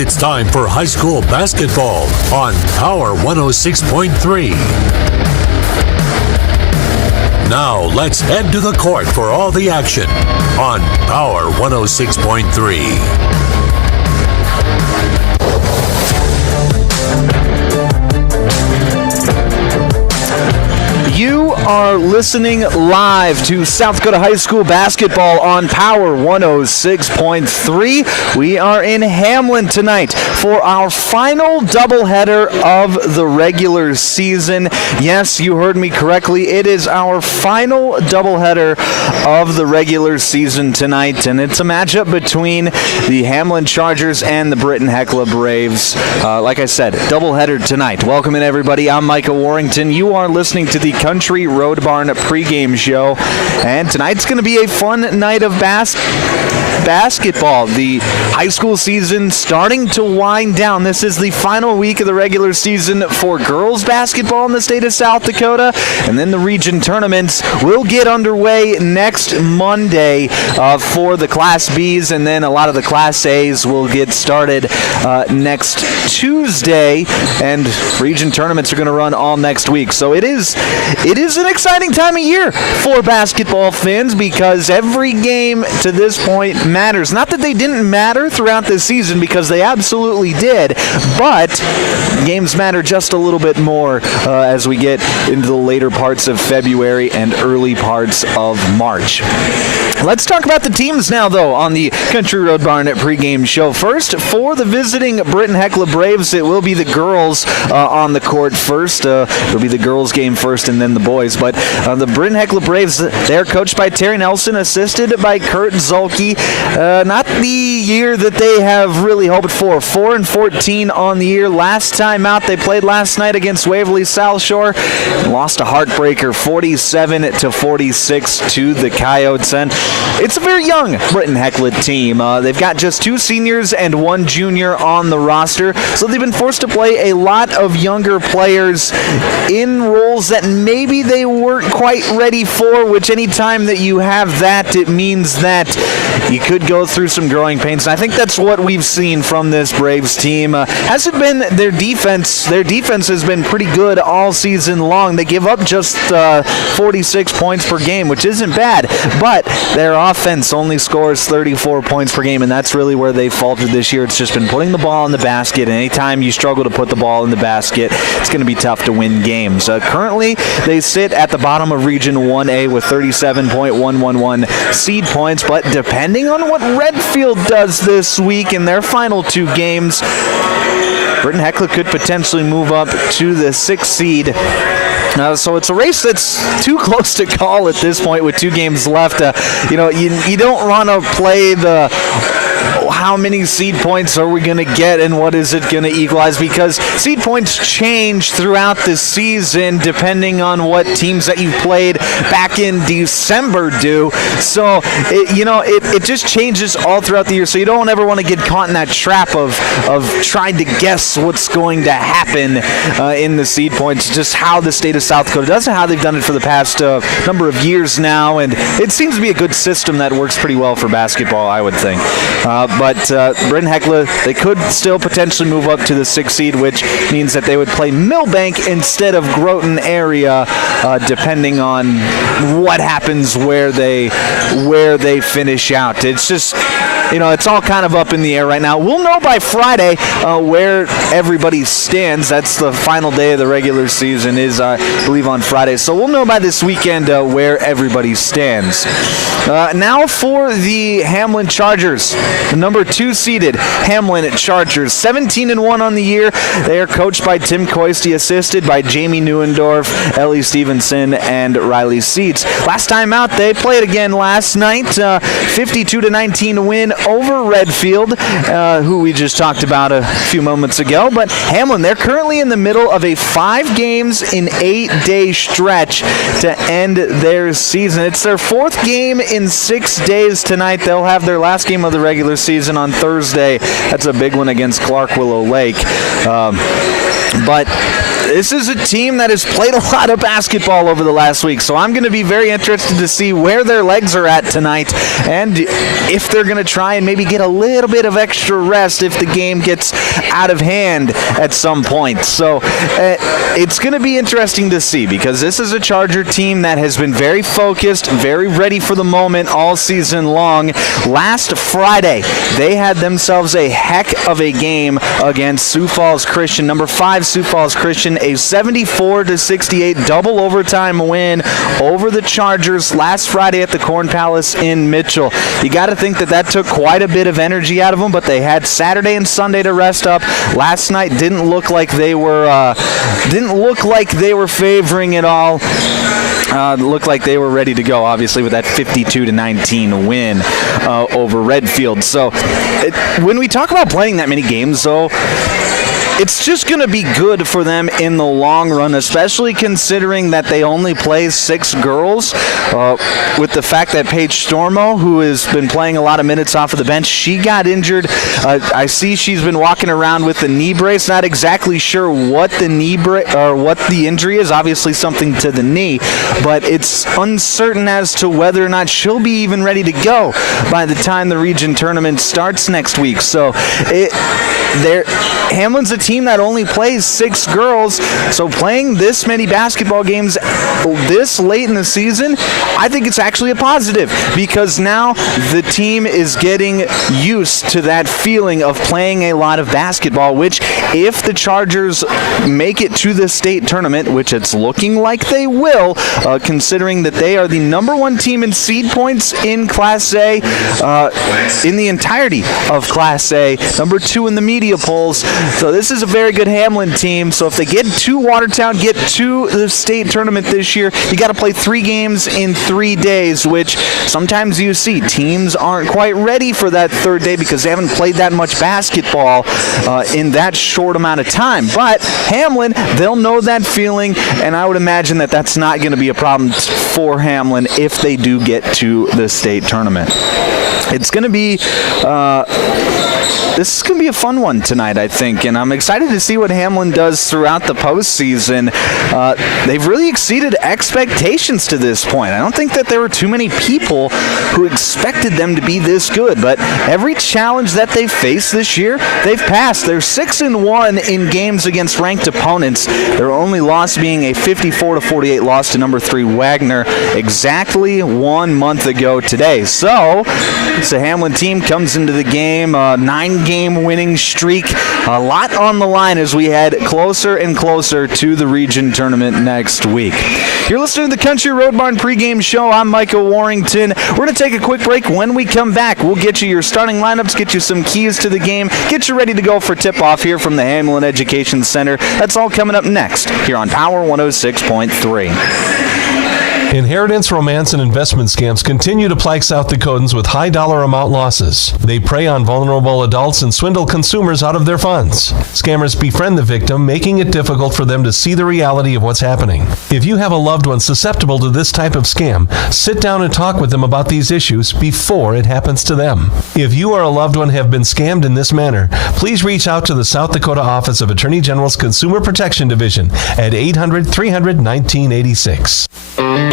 It's time for high school basketball on Power 106.3. Now let's head to the court for all the action on Power 106.3. You are listening live to South Dakota High School basketball on Power 106.3. We are in Hamlin tonight for our final doubleheader of the regular season. Yes, you heard me correctly. It is our final doubleheader of the regular season tonight, and it's a matchup between the Hamlin Chargers and the Britton-Hecla Braves. Like I said, doubleheader tonight. Welcome in, everybody. I'm Micah Warrington. You are listening to the Country Road Barn pregame show, and tonight's going to be a fun night of basketball. The high school season starting to wind down. This is the final week of the regular season for girls basketball in the state of South Dakota, and then the region tournaments will get underway next Monday for the Class Bs, and then a lot of the Class As will get started next Tuesday, and region tournaments are going to run all next week. So it is an exciting time of year for basketball fans because every game to this point matters. Not that they didn't matter throughout the season, because they absolutely did, but games matter just a little bit more as we get into the later parts of February and early parts of March. Let's talk about the teams now, though, on the Country Road Barn pregame show. First, for the visiting Britton-Hecla Braves, it will be the girls on the court first. It'll be the girls' game first and then the boys. But the Britton-Hecla Braves, they're coached by Terry Nelson, assisted by Kurt Zolke. Not the year that they have really hoped for. 4-14 on the year. Last time out, they played last night against Waverly South Shore. Lost a heartbreaker, 47-46 to the Coyotes. And it's a very young Britton-Hecla team. They've got just 2 seniors and 1 junior on the roster, so they've been forced to play a lot of younger players in roles that maybe they weren't quite ready for, which anytime that you have that, it means that you could go through some growing pains. And I think that's what we've seen from this Braves team. Hasn't been their defense. Their defense has been pretty good all season long. They give up just 46 points per game, which isn't bad, but their offense only scores 34 points per game, and that's really where they faltered this year. It's just been putting the ball in the basket, and anytime you struggle to put the ball in the basket, it's going to be tough to win games. Currently, they sit at the bottom of Region 1A with 37.111 seed points, but depending on what Redfield does this week in their final 2 games, Britton-Hecla could potentially move up to the 6th seed. So it's a race that's too close to call at this point with 2 games left. You don't want to play the how many seed points are we going to get and what is it going to equalize, because seed points change throughout the season depending on what teams that you played back in December do. So it just changes all throughout the year. So you don't ever want to get caught in that trap of trying to guess what's going to happen in the seed points. Just how the state of South Dakota does and how they've done it for the past number of years now, and it seems to be a good system that works pretty well for basketball, I would think. But Britton-Hecla, they could still potentially move up to the 6th seed, which means that they would play Millbank instead of Groton area, depending on what happens where they finish out. It's just, it's all kind of up in the air right now. We'll know by Friday where everybody stands. That's the final day of the regular season is, I believe, on Friday. So we'll know by this weekend where everybody stands. Now for the Hamlin Chargers, the number 2 seeded Hamlin Chargers, 17-1 on the year. They are coached by Tim Coisty, assisted by Jamie Neuendorf, Ellie Stevenson, and Riley Seitz. Last time out, they played again last night, 52-19 win over Redfield, who we just talked about a few moments ago. But Hamlin, they're currently in the middle of a 5 games in 8-day stretch to end their season. It's their 4th game in 6 days tonight. They'll have their last game of the regular season on Thursday. That's a big one against Clark Willow Lake. But this is a team that has played a lot of basketball over the last week, so I'm going to be very interested to see where their legs are at tonight and if they're going to try and maybe get a little bit of extra rest if the game gets out of hand at some point. So it's going to be interesting to see, because this is a Charger team that has been very focused, very ready for the moment all season long. Last Friday, they had themselves a heck of a game against Sioux Falls Christian. Number 5 Sioux Falls Christian, a 74-68 double overtime win over the Chargers last Friday at the Corn Palace in Mitchell. You got to think that took quite a bit of energy out of them, but they had Saturday and Sunday to rest up. Last night didn't look like they were favoring it all. Looked like they were ready to go, obviously, with that 52-19 win over Redfield. So when we talk about playing that many games, though, it's just going to be good for them in the long run, especially considering that they only play 6 girls. With the fact that Paige Stormo, who has been playing a lot of minutes off of the bench, she got injured. I see she's been walking around with the knee brace. Not exactly sure what the what the injury is. Obviously something to the knee, but it's uncertain as to whether or not she'll be even ready to go by the time the region tournament starts next week. So Hamlin's a team that only plays 6 girls, so playing this many basketball games this late in the season, I think it's actually a positive, because now the team is getting used to that feeling of playing a lot of basketball, which if the Chargers make it to the state tournament, which it's looking like they will, considering that they are the number 1 team in seed points in Class A, in the entirety of Class A, number 2 in the media polls. So this is a very good Hamlin team. So if they get to Watertown, get to the state tournament this year, you got to play 3 games in 3 days, which sometimes you see teams aren't quite ready for that 3rd day because they haven't played that much basketball in that short amount of time. But Hamlin, they'll know that feeling, and I would imagine that that's not going to be a problem for Hamlin if they do get to the state tournament. It's going to be this is going to be a fun one tonight, I think, and I'm excited to see what Hamlin does throughout the postseason. They've really exceeded expectations to this point. I don't think that there were too many people who expected them to be this good, but every challenge that they've faced this year, they've passed. They're 6-1 in games against ranked opponents. Their only loss being a 54-48 loss to number 3 Wagner exactly 1 month ago today. So the Hamlin team comes into the game, 9-game winning streak, a lot on the line as we head closer and closer to the region tournament next week. You're listening to the Country Road Barn pregame show. I'm Micah Warrington. We're going to take a quick break. When we come back, we'll get you your starting lineups, get you some keys to the game, get you ready to go for tip-off here from the Hamlin Education Center. That's all coming up next here on Power 106.3. Inheritance, romance, and investment scams continue to plague South Dakotans with high dollar amount losses. They prey on vulnerable adults and swindle consumers out of their funds. Scammers befriend the victim, making it difficult for them to see the reality of what's happening. If you have a loved one susceptible to this type of scam, sit down and talk with them about these issues before it happens to them. If you or a loved one have been scammed in this manner, please reach out to the South Dakota Office of Attorney General's Consumer Protection Division at 800-300-1986.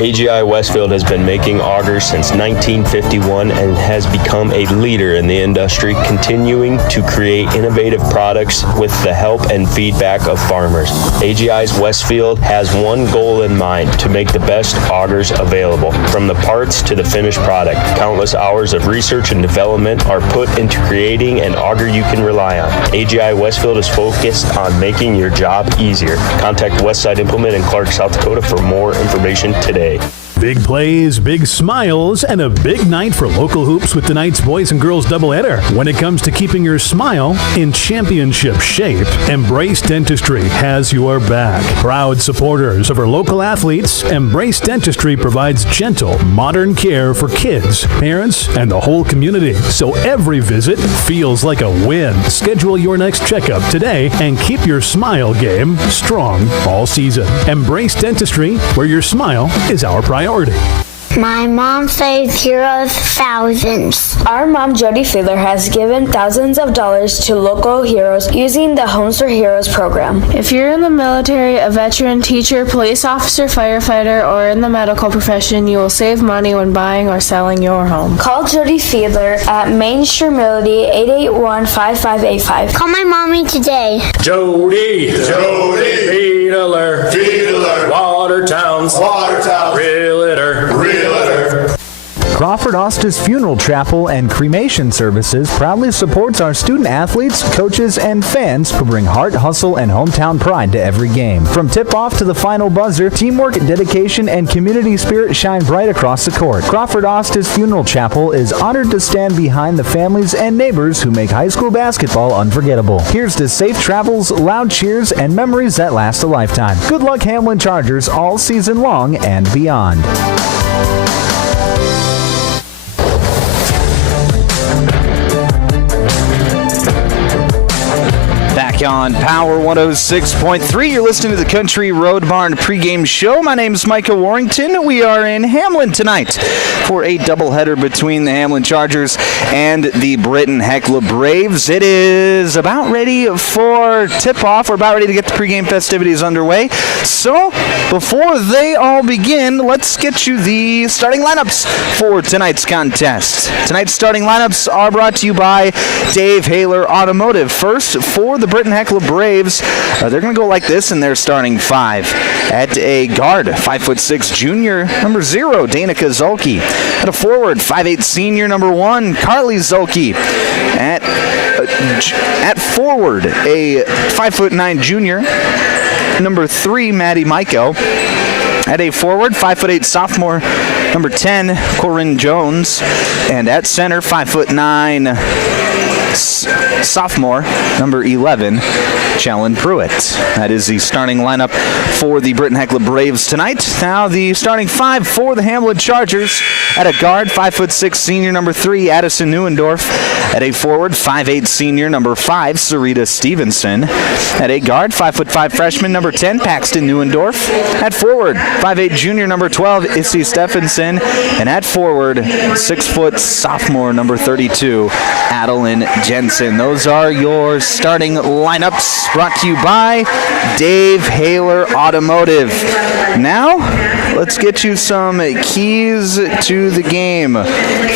AGI Westfield has been making augers since 1951 and has become a leader in the industry, continuing to create innovative products with the help and feedback of farmers. AGI's Westfield has one goal in mind: to make the best augers available. From the parts to the finished product, countless hours of research and development are put into creating an auger you can rely on. AGI Westfield is focused on making your job easier. Contact Westside Implement in Clark, South Dakota for more information today. Big plays, big smiles, and a big night for local hoops with tonight's boys and girls doubleheader. When it comes to keeping your smile in championship shape, Embrace Dentistry has your back. Proud supporters of our local athletes, Embrace Dentistry provides gentle, modern care for kids, parents, and the whole community, so every visit feels like a win. Schedule your next checkup today and keep your smile game strong all season. Embrace Dentistry, where your smile is our priority. My mom saved heroes thousands. Our mom, Jody Fiedler, has given thousands of dollars to local heroes using the Homes for Heroes program. If you're in the military, a veteran, teacher, police officer, firefighter, or in the medical profession, you will save money when buying or selling your home. Call Jody Fiedler at Main Street Melody 881-5585. Call my mommy today. Jody, Fiedler, Watertown's, Realtor. Crawford Ostis Funeral Chapel and Cremation Services proudly supports our student athletes, coaches, and fans who bring heart, hustle, and hometown pride to every game. From tip-off to the final buzzer, teamwork, dedication, and community spirit shine bright across the court. Crawford Ostis Funeral Chapel is honored to stand behind the families and neighbors who make high school basketball unforgettable. Here's to safe travels, loud cheers, and memories that last a lifetime. Good luck, Hamlin Chargers, all season long and beyond. Back on Power 106.3, you're listening to the Country Road Barn pregame show. My name is Micah Warrington. We are in Hamlin tonight for a doubleheader between the Hamlin Chargers and the Britton-Hecla Braves. It is about ready for tip-off. We're about ready to get the pregame festivities underway. So, before they all begin, let's get you the starting lineups for tonight's contest. Tonight's starting lineups are brought to you by Doubleheader Automotive. First, for the Britton-Hecla Braves, they're going to go like this in their starting five. At a guard, 5'6" junior, number 0, Danica Zolke. At a forward, 5'8" senior, number 1, Carly Zolke. At forward, a 5'9" junior, number 3, Maddie Michael. At a forward, 5'8" sophomore, number 10, Corinne Jones. And at center, 5'9" sophomore, number 11, Challen Pruitt. That is the starting lineup for the Britton-Hecla Braves tonight. Now the starting five for the Hamlin Chargers. At a guard, 5'6" senior, number 3, Addison Neuendorf. At a forward, 5'8" senior, number 5, Sarita Stevenson. At a guard, 5'5" freshman, number 10, Paxton Neuendorf. At forward, 5'8" junior, number 12, Issy Stephenson. And at forward, 6' sophomore, number 32, Adeline Jensen. Those are your starting lineups, brought to you by Doubleheader Automotive. Now, let's get you some keys to the game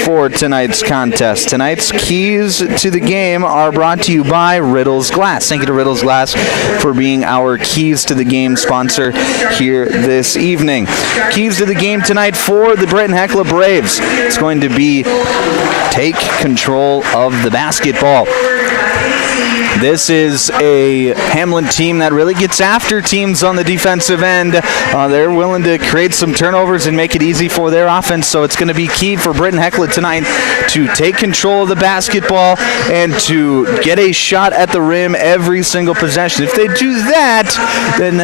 for tonight's contest. Tonight's keys to the game are brought to you by Riddles Glass. Thank you to Riddles Glass for being our keys to the game sponsor here this evening. Keys to the game tonight for the Britton-Hecla Braves. It's going to be take control of the basketball. This is a Hamlin team that really gets after teams on the defensive end. They're willing to create some turnovers and make it easy for their offense, so it's going to be key for Britton-Hecla tonight to take control of the basketball and to get a shot at the rim every single possession. If they do that, then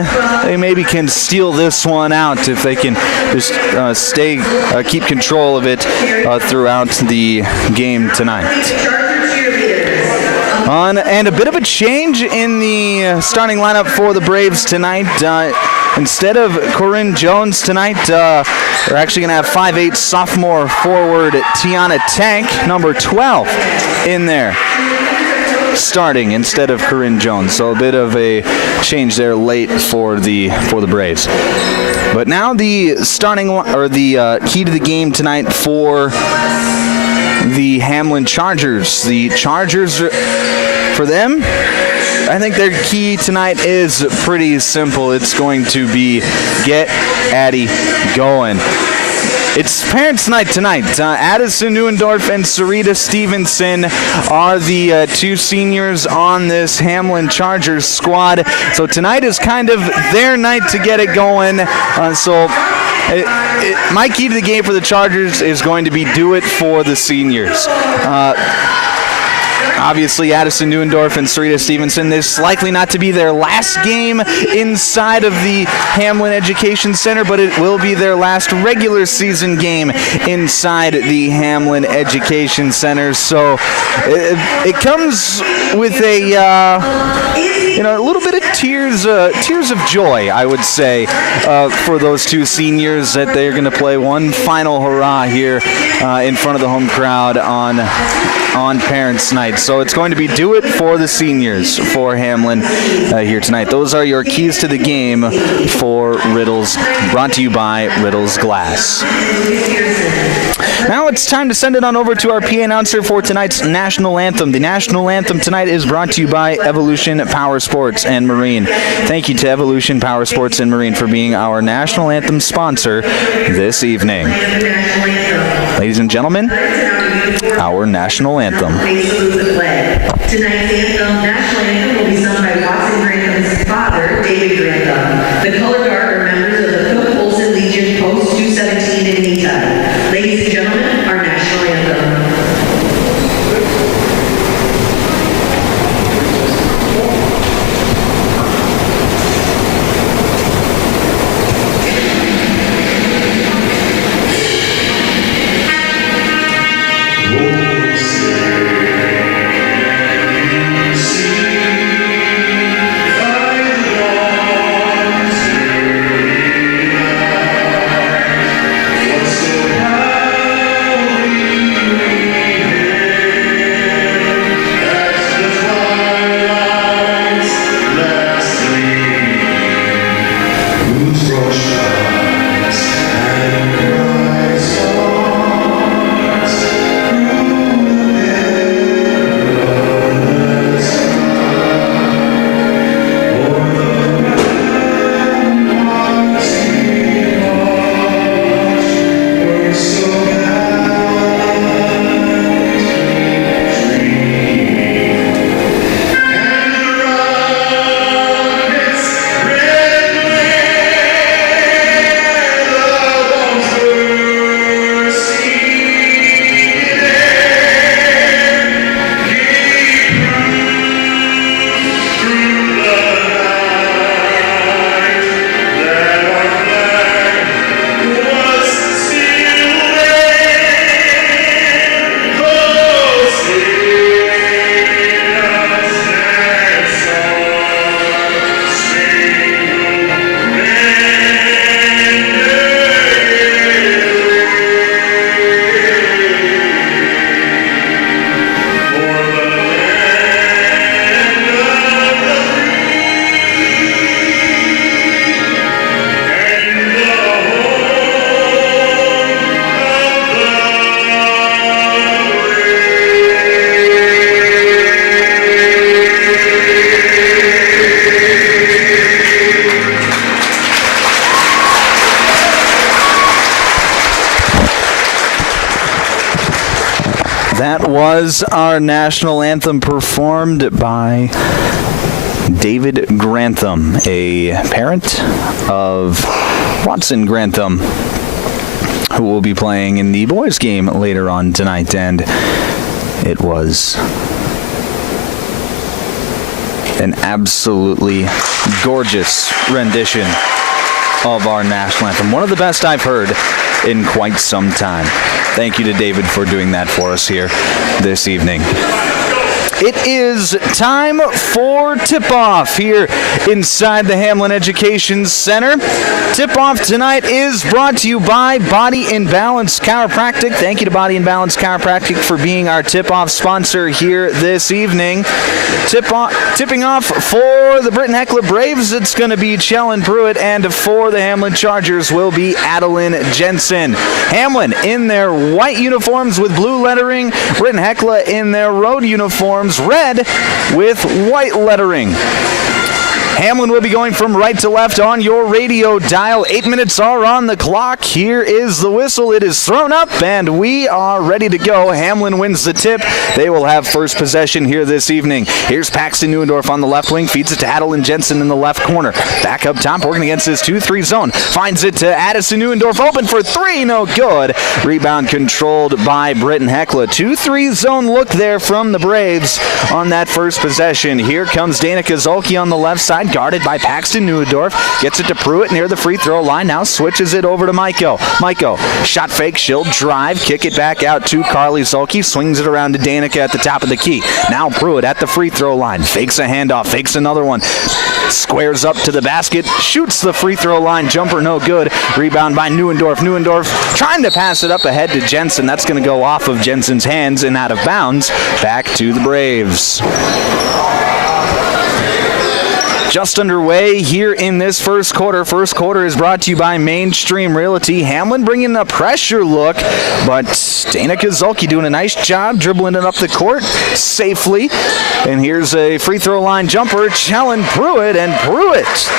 they maybe can steal this one out if they can just keep control of it throughout the game tonight. And a bit of a change in the starting lineup for the Braves tonight. Instead of Corinne Jones tonight, we're actually going to have 5'8" sophomore forward Tiana Tank, number 12, in there, starting instead of Corinne Jones. So a bit of a change there late for the Braves. But now the starting or the key to the game tonight for the Hamlin Chargers. The Chargers, for them, I think their key tonight is pretty simple. It's going to be get Addie going. It's parents' night tonight. Addison Neuendorf and Sarita Stevenson are the two seniors on this Hamlin Chargers squad. So tonight is kind of their night to get it going. My key to the game for the Chargers is going to be do it for the seniors. Obviously, Addison Neuendorf and Sarita Stevenson, this is likely not to be their last game inside of the Hamlin Education Center, but it will be their last regular season game inside the Hamlin Education Center. So it comes with a a little bit of tears of joy, I would say, for those two seniors that they're going to play one final hurrah here in front of the home crowd on Parents' Night. So it's going to be do it for the seniors for Hamlin here tonight. Those are your keys to the game for Riddles, brought to you by Riddles Glass. Now it's time to send it on over to our PA announcer for tonight's national anthem. The national anthem tonight is brought to you by Evolution Power Sports and Marine. Thank you to Evolution Power Sports and Marine for being our national anthem sponsor this evening. Ladies and gentlemen, our national anthem. Tonight's anthem, national anthem, will be sung by Watson Grantham's father, David Grantham. The color guard are members of the Cook Olson Legion Post 217 in Meantime. Ladies and gentlemen, our national anthem. That was our national anthem performed by David Grantham, a parent of Watson Grantham, who will be playing in the boys' game later on tonight. And it was an absolutely gorgeous rendition of our national anthem. One of the best I've heard in quite some time. Thank you to David for doing that for us here this evening. It is time for tip-off here inside the Hamlin Education Center. Tip-off tonight is brought to you by Body and Balance Chiropractic. Thank you to Body and Balance Chiropractic for being our tip-off sponsor here this evening. Tipping off for the Britton-Hecla Braves, it's going to be Chellen Pruitt, and for the Hamlin Chargers will be Adeline Jensen. Hamlin in their white uniforms with blue lettering, Britton-Hecla in their road uniforms, red with white lettering. Hamlin will be going from right to left on your radio dial. 8 minutes are on the clock. Here is the whistle. It is thrown up, and we are ready to go. Hamlin wins the tip. They will have first possession here this evening. Here's Paxton Neuendorf on the left wing. Feeds it to Adeline Jensen in the left corner. Back up top, working against his 2-3 zone. Finds it to Addison Neuendorf. Open for three. No good. Rebound controlled by Britton-Hecla. 2-3 zone look there from the Braves on that first possession. Here comes Danica Zolke on the left side. side, guarded by Paxton Neuendorf. Gets it to Pruitt near the free throw line. Now switches it over to Maiko. Maiko, shot fake, she'll drive, kick it back out to Carly Zulke. Swings it around to Danica at the top of the key. Now Pruitt at the free throw line. Fakes a handoff, fakes another one. Squares up to the basket, shoots the free throw line. Jumper no good. Rebound by Neuendorf. Neuendorf trying to pass it up ahead to Jensen. That's going to go off of Jensen's hands and out of bounds. Back to the Braves. Just underway here in this first quarter. First quarter is brought to you by Mainstream Realty. Hamlin bringing a pressure look, but Danica Zulke doing a nice job dribbling it up the court safely. And here's a free throw line jumper. Challenge Pruitt, and Pruitt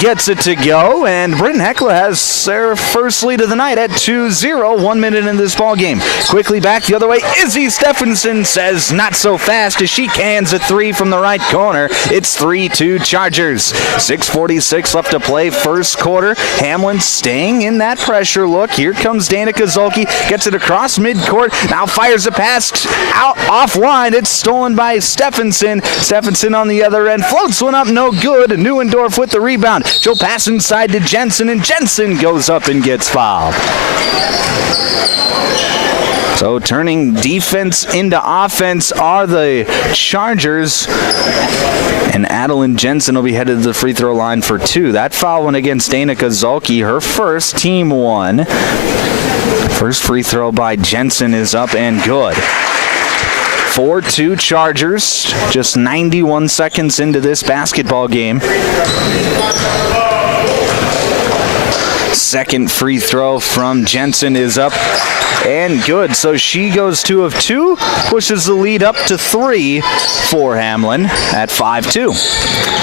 gets it to go, and Britton-Hecla has their first lead of the night at 2-0, 1 minute into this ball game. Quickly back the other way, Izzy Stephenson says not so fast as she cans a three from the right corner. It's 3-2 Chargers. 6:46 left to play first quarter. Hamlin staying in that pressure look. Here comes Danica Zulke, gets it across midcourt, now fires a pass out offline. It's stolen by Stephenson. Stephenson on the other end, floats one up, no good. Neuendorf with the rebound. She'll pass inside to Jensen, and Jensen goes up and gets fouled. So turning defense into offense are the Chargers. And Adeline Jensen will be headed to the free throw line for two. That foul went against Danica Zulke, her first, team one. First free throw by Jensen is up and good. 4-2 Chargers, just 91 seconds into this basketball game. Second free throw from Jensen is up and good. So she goes 2 of 2, pushes the lead up to 3 for Hamlin at 5-2.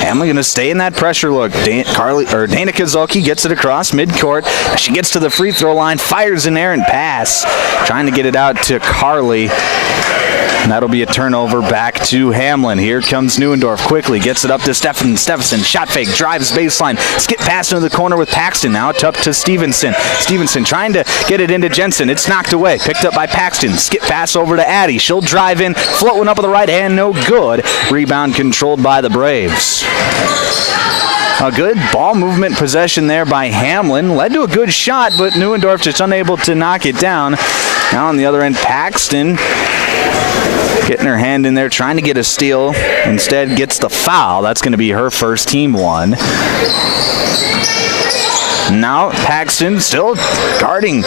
Hamlin going to stay in that pressure look. Danica Zulke gets it across midcourt. She gets to the free throw line, fires an errant pass, trying to get it out to Carly. And that'll be a turnover back to Hamlin. Here comes Neuendorf quickly, gets it up to Stephenson. Shot fake, drives baseline, skip pass into the corner with Paxton. Now it's up to Stevenson. Stevenson trying to get it into Jensen. It's knocked away, picked up by Paxton. Skip pass over to Addie. She'll drive in, float one up with the right hand, no good. Rebound controlled by the Braves. A good ball movement possession there by Hamlin. Led to a good shot, but Neuendorf just unable to knock it down. Now on the other end, Paxton getting her hand in there, trying to get a steal. Instead gets the foul. That's going to be her first, team one. Now Paxton still guarding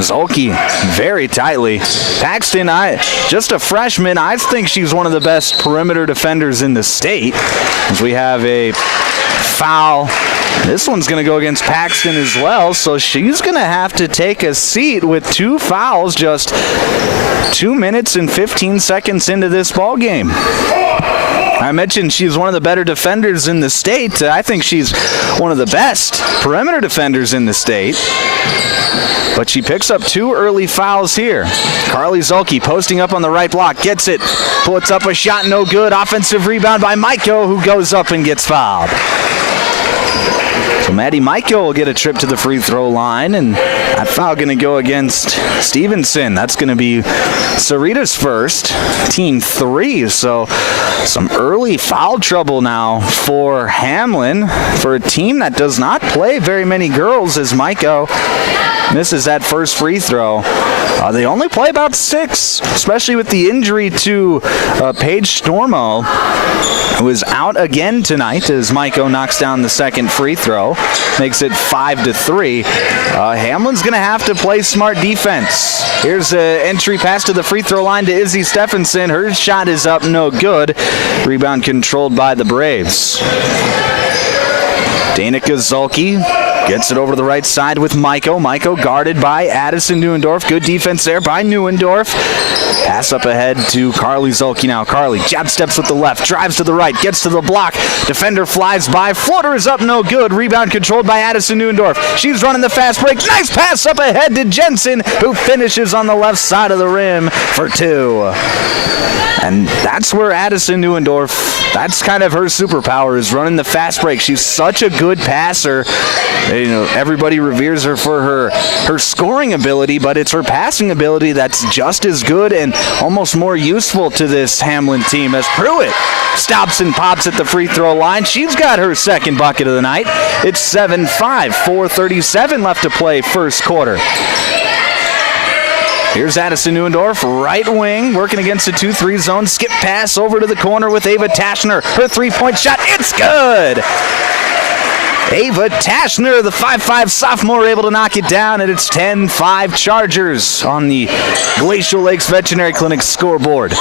Zulke very tightly. Paxton, just a freshman. I think she's one of the best perimeter defenders in the state. As we have a foul. This one's going to go against Paxton as well, so she's going to have to take a seat with 2 fouls just 2 minutes and 15 seconds into this ball game. I mentioned she's one of the better defenders in the state. I think she's one of the best perimeter defenders in the state. But she picks up 2 early fouls here. Carly Zulke posting up on the right block, gets it, puts up a shot, no good. Offensive rebound by Maiko, who goes up and gets fouled. So Maddie Maiko will get a trip to the free throw line, and that foul going to go against Stevenson. That's going to be Sarita's first, team 3. So some early foul trouble now for Hamlin, for a team that does not play very many girls, as Maiko misses that first free throw. They only play about 6, especially with the injury to Paige Stormo, who is out again tonight as Maiko knocks down the second free throw. Makes it 5-3. Hamlin's going to have to play smart defense. Here's an entry pass to the free throw line to Izzy Stephenson. Her shot is up, no good. Rebound controlled by the Braves. Danica Zulke gets it over to the right side with Maiko. Maiko guarded by Addison Neuendorf. Good defense there by Neuendorf. Pass up ahead to Carly Zulke now. Carly jab steps with the left, drives to the right, gets to the block. Defender flies by. Floater is up, no good. Rebound controlled by Addison Neuendorf. She's running the fast break. Nice pass up ahead to Jensen, who finishes on the left side of the rim for 2. And that's where Addison Neuendorf, that's kind of her superpower, is running the fast break. She's such a good passer. Everybody reveres her for her scoring ability, but it's her passing ability that's just as good and almost more useful to this Hamlin team, as Pruitt stops and pops at the free throw line. She's got her second bucket of the night. It's 7-5, 4:37 left to play first quarter. Here's Addison Neuendorf, right wing, working against the 2-3 zone. Skip pass over to the corner with Ava Taschner. Her three-point shot, it's good! Ava Taschner, the 5'5 sophomore, able to knock it down, and it's 10-5 Chargers on the Glacial Lakes Veterinary Clinic scoreboard.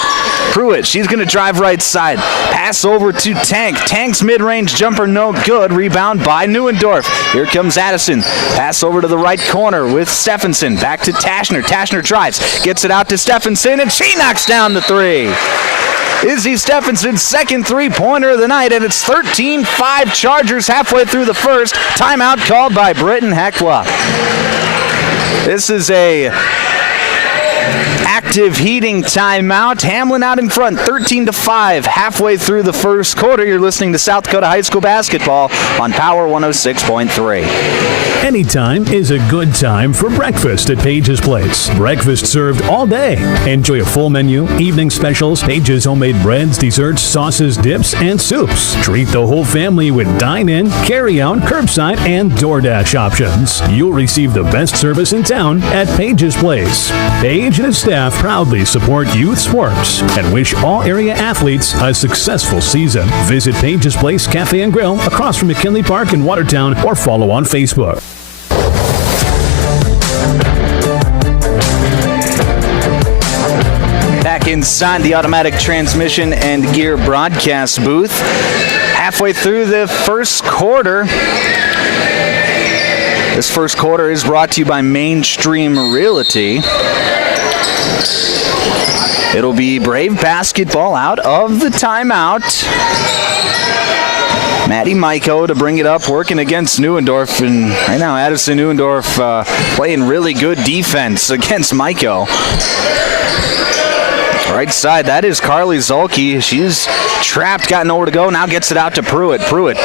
Pruitt, she's going to drive right side. Pass over to Tank. Tank's mid-range jumper, no good. Rebound by Neuendorf. Here comes Addison. Pass over to the right corner with Stephenson. Back to Taschner. Taschner drives. Gets it out to Stephenson, and she knocks down the three. Izzy Stephenson's second three-pointer of the night, and it's 13-5 Chargers halfway through the first. Timeout called by Britton-Hecla. This is a active heating timeout. Hamlin out in front, 13-5, halfway through the first quarter. You're listening to South Dakota High School basketball on Power 106.3. Anytime is a good time for breakfast at Page's Place. Breakfast served all day. Enjoy a full menu, evening specials, Page's homemade breads, desserts, sauces, dips, and soups. Treat the whole family with dine-in, carry-out, curbside, and DoorDash options. You'll receive the best service in town at Page's Place. Page and his staff proudly support youth sports and wish all area athletes a successful season. Visit Page's Place Cafe and Grill across from McKinley Park in Watertown, or follow on Facebook. Back inside the automatic transmission and gear broadcast booth. Halfway through the first quarter. This first quarter is brought to you by Mainstream Realty. It'll be Brave basketball out of the timeout. Maddie Maiko to bring it up, working against Neuendorf. And right now, Addison Neuendorf playing really good defense against Maiko. Right side, that is Carly Zulke. She's trapped, got nowhere to go. Now gets it out to Pruitt. Pruitt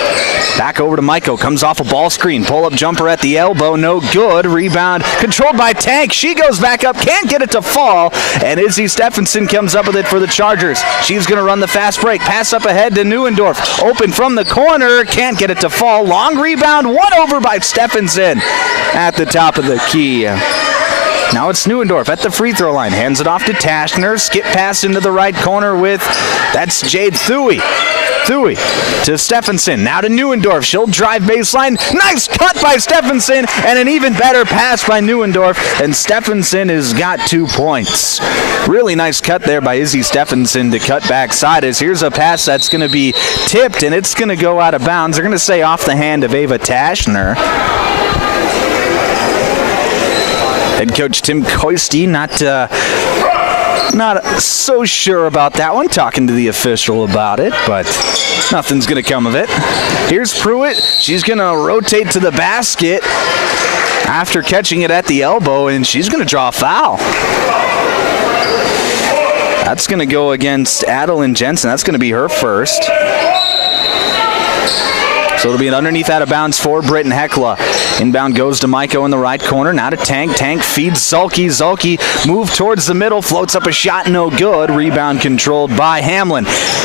back over to Maiko. Comes off a ball screen. Pull-up jumper at the elbow. No good. Rebound controlled by Tank. She goes back up. Can't get it to fall. And Izzy Stephenson comes up with it for the Chargers. She's going to run the fast break. Pass up ahead to Neuendorf. Open from the corner. Can't get it to fall. Long rebound. One over by Stephenson at the top of the key. Now it's Neuendorf at the free throw line. Hands it off to Taschner. Skip pass into the right corner that's Jade Thuy. Thuy to Stephenson. Now to Neuendorf. She'll drive baseline. Nice cut by Stephenson, and an even better pass by Neuendorf. And Stephenson has got 2 points. Really nice cut there by Izzy Stephenson to cut backside. Here's a pass that's going to be tipped, and it's going to go out of bounds. They're going to say off the hand of Ava Taschner. Head coach Tim Koisty not so sure about that one, talking to the official about it, but nothing's going to come of it. Here's Pruitt. She's going to rotate to the basket after catching it at the elbow, and she's going to draw a foul. That's going to go against Adeline Jensen. That's going to be her first. So it'll be an underneath out of bounds for Britton-Hecla. Inbound goes to Maiko in the right corner. Now to Tank. Tank feeds Zulke. Zulke move towards the middle. Floats up a shot. No good. Rebound controlled by Hamlin.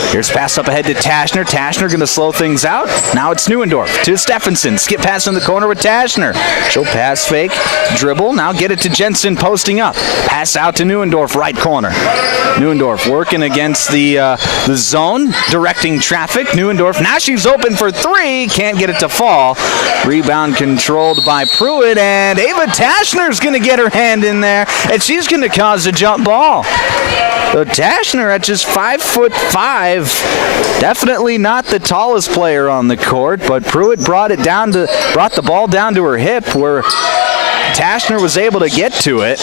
Here's pass up ahead to Taschner. Taschner going to slow things out. Now it's Neuendorf to Stephenson. Skip pass in the corner with Taschner. She'll pass fake. Dribble. Now get it to Jensen posting up. Pass out to Neuendorf, right corner. Neuendorf working against the zone. Directing traffic. Neuendorf. Now she's open for three. Can't get it to fall. Rebound controlled by Pruitt, and Ava Taschner's going to get her hand in there, and she's going to cause a jump ball. So Taschner at just 5'5", definitely not the tallest player on the court, but Pruitt brought the ball down to her hip where Taschner was able to get to it.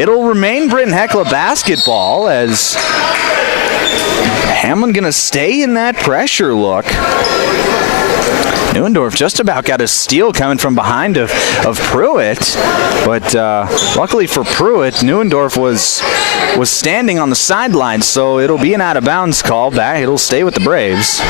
It'll remain Britton-Hecla basketball as Hamlin going to stay in that pressure look. Neuendorf just about got a steal coming from behind of Pruitt, but luckily for Pruitt, Neuendorf was standing on the sideline, so it'll be an out-of-bounds call back. It'll stay with the Braves.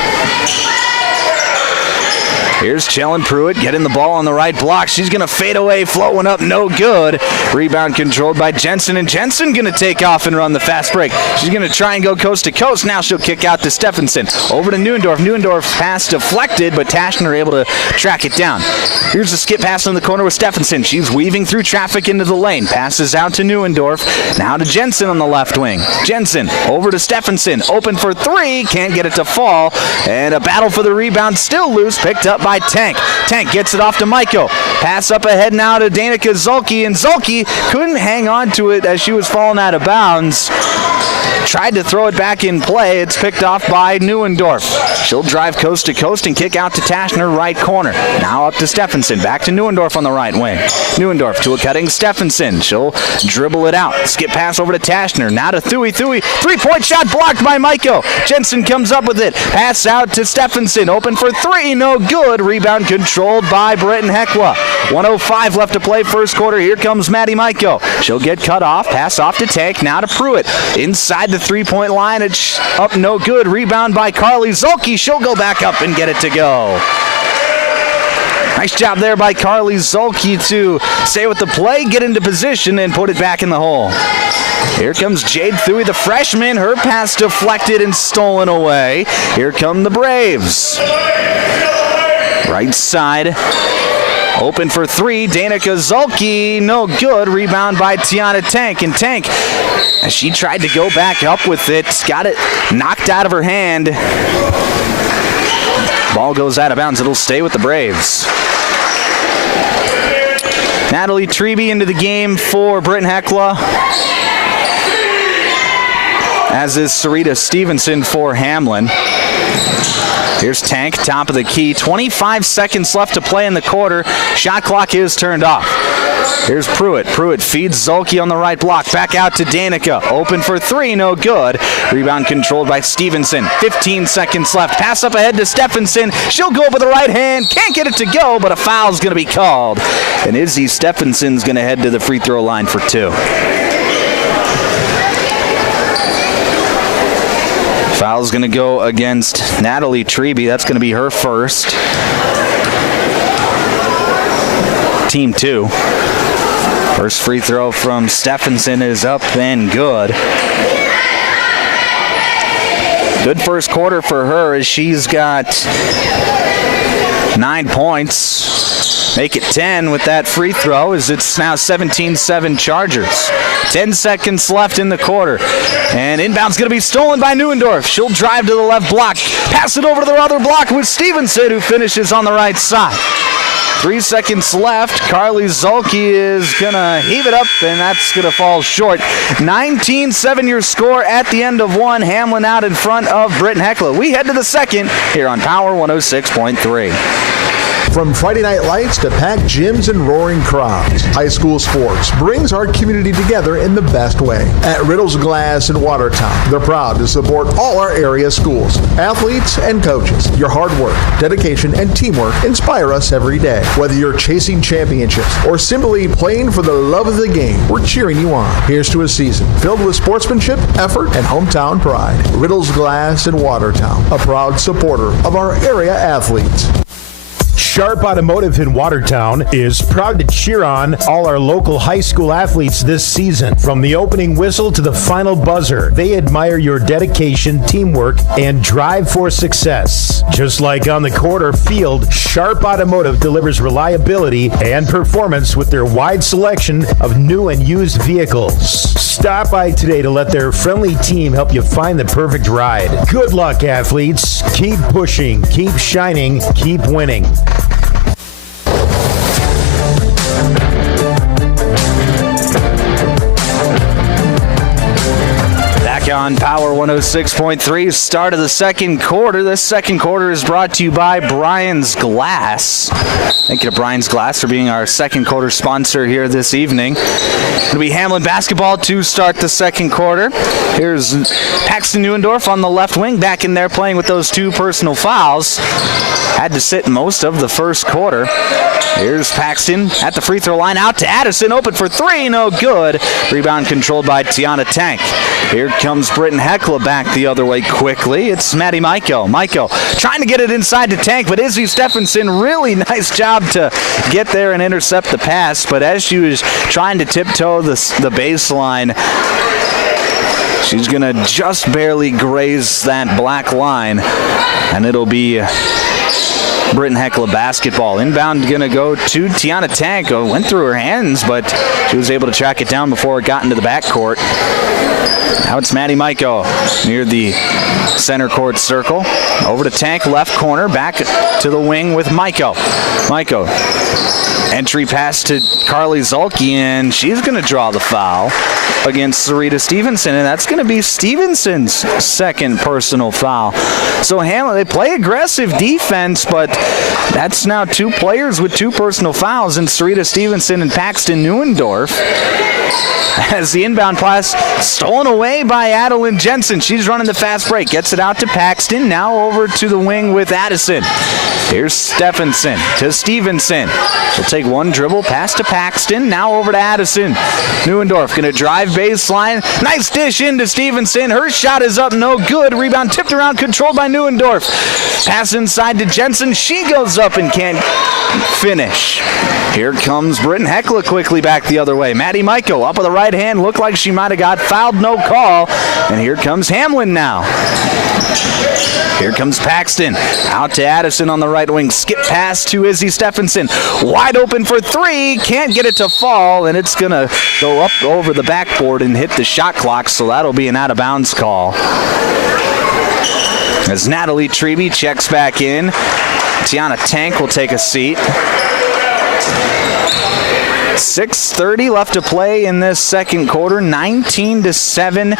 Here's Chellen Pruitt getting the ball on the right block. She's going to fade away, float one up, no good. Rebound controlled by Jensen, and Jensen going to take off and run the fast break. She's going to try and go coast to coast. Now she'll kick out to Stephenson. Over to Neuendorf. Neuendorf pass deflected, but Taschner able to track it down. Here's a skip pass in the corner with Stephenson. She's weaving through traffic into the lane. Passes out to Neuendorf. Now to Jensen on the left wing. Jensen over to Stephenson. Open for three. Can't get it to fall. And a battle for the rebound. Still loose. Picked up by Tank. Tank gets it off to Maiko. Pass up ahead now to Danica Zulke, and Zulke couldn't hang on to it as she was falling out of bounds. Tried to throw it back in play. It's picked off by Neuendorf. She'll drive coast to coast and kick out to Taschner, right corner. Now up to Stephenson. Back to Neuendorf on the right wing. Neuendorf to a cutting Stephenson. She'll dribble it out. Skip pass over to Taschner. Now to Thuy. Thuy. Three-point shot blocked by Maiko. Jensen comes up with it. Pass out to Stephenson. Open for three. No good. Rebound controlled by Britton-Hecla. 1:05 left to play first quarter. Here comes Maddie Maiko. She'll get cut off. Pass off to Tank. Now to Pruitt. Inside the three-point line. It's up no good. Rebound by Carly Zulke. She'll go back up and get it to go. Nice job there by Carly Zulke to stay with the play, get into position, and put it back in the hole. Here comes Jade Thuy, the freshman. Her pass deflected and stolen away. Here come the Braves. Right side. Open for three. Danica Zulke. No good. Rebound by Tiana Tank. And Tank, as she tried to go back up with it, got it knocked out of her hand. Ball goes out of bounds. It'll stay with the Braves. Natalie Treby into the game for Britton-Hecla, as is Sarita Stevenson for Hamlin. Here's Tank, top of the key. 25 seconds left to play in the quarter. Shot clock is turned off. Here's Pruitt. Pruitt feeds Zulke on the right block. Back out to Danica. Open for three, no good. Rebound controlled by Stevenson. 15 seconds left. Pass up ahead to Stephenson. She'll go with the right hand. Can't get it to go, but a foul's going to be called. And Izzy Stephenson's going to head to the free throw line for two. Foul's going to go against Natalie Treby. That's going to be her first. Team two. First free throw from Stephenson is up and good. Good first quarter for her as she's got 9 points. Make it 10 with that free throw as it's now 17-7 Chargers. 10 seconds left in the quarter. And inbound's going to be stolen by Neuendorf. She'll drive to the left block. Pass it over to the other block with Stevenson, who finishes on the right side. 3 seconds left. Carly Zulke is going to heave it up, and that's going to fall short. 19-7 your score at the end of one. Hamlin out in front of Britton-Hecla. We head to the second here on Power 106.3. From Friday Night Lights to packed gyms and roaring crowds, high school sports brings our community together in the best way. At Riddle's Glass in Watertown, they're proud to support all our area schools, athletes, and coaches. Your hard work, dedication, and teamwork inspire us every day. Whether you're chasing championships or simply playing for the love of the game, we're cheering you on. Here's to a season filled with sportsmanship, effort, and hometown pride. Riddle's Glass in Watertown, a proud supporter of our area athletes. Sharp Automotive in Watertown is proud to cheer on all our local high school athletes this season. From the opening whistle to the final buzzer, they admire your dedication, teamwork, and drive for success. Just like on the court or field, Sharp Automotive delivers reliability and performance with their wide selection of new and used vehicles. Stop by today to let their friendly team help you find the perfect ride. Good luck, athletes. Keep pushing, keep shining, keep winning. on Power 106.3, start of the second quarter. This second quarter is brought to you by Brian's Glass. Thank you to Brian's Glass for being our second quarter sponsor here this evening. It'll be Hamlin basketball to start the second quarter. Here's Paxton Neuendorf on the left wing, back in there playing with those 2 personal fouls. Had to sit most of the first quarter. Here's Paxton at the free throw line, out to Addison, open for 3, no good. Rebound controlled by Tiana Tank. Here comes Britton-Hecla back the other way quickly. It's Maddie Maiko. Maiko trying to get it inside to Tank, but Izzy Stephenson, really nice job to get there and intercept the pass. But as she was trying to tiptoe the baseline, she's going to just barely graze that black line, and it'll be Britton-Hecla basketball. Inbound going to go to Tiana Tank. Went through her hands, but she was able to track it down before it got into the backcourt. Now it's Maddie Maiko near the center court circle. Over to Tank, left corner, back to the wing with Maiko. Maiko, entry pass to Carly Zulke, and she's going to draw the foul against Sarita Stevenson, and that's going to be Stevenson's second personal foul. So Hamlin, they play aggressive defense, but that's now 2 players with 2 personal fouls, and Sarita Stevenson and Paxton Neuendorf. As the inbound pass stolen away by Adeline Jensen. She's running the fast break. Gets it out to Paxton. Now over to the wing with Addison. Here's Stephenson to Stevenson. She'll take 1 dribble, pass to Paxton. Now over to Addison. Neuendorf going to drive baseline. Nice dish into Stevenson. Her shot is up, no good. Rebound tipped around, controlled by Neuendorf. Pass inside to Jensen. She goes up and can't finish. Here comes Britton-Hecla quickly back the other way. Maddie Maiko up with the right hand. Looked like she might have got fouled. No call. And here comes Hamlin now. Here comes Paxton. Out to Addison on the right wing. Skip pass to Izzy Stephenson. Wide open for 3. Can't get it to fall. And it's going to go up over the backboard and hit the shot clock. So that'll be an out-of-bounds call. As Natalie Treby checks back in, Tiana Tank will take a seat. 6:30 left to play in this second quarter. 19-7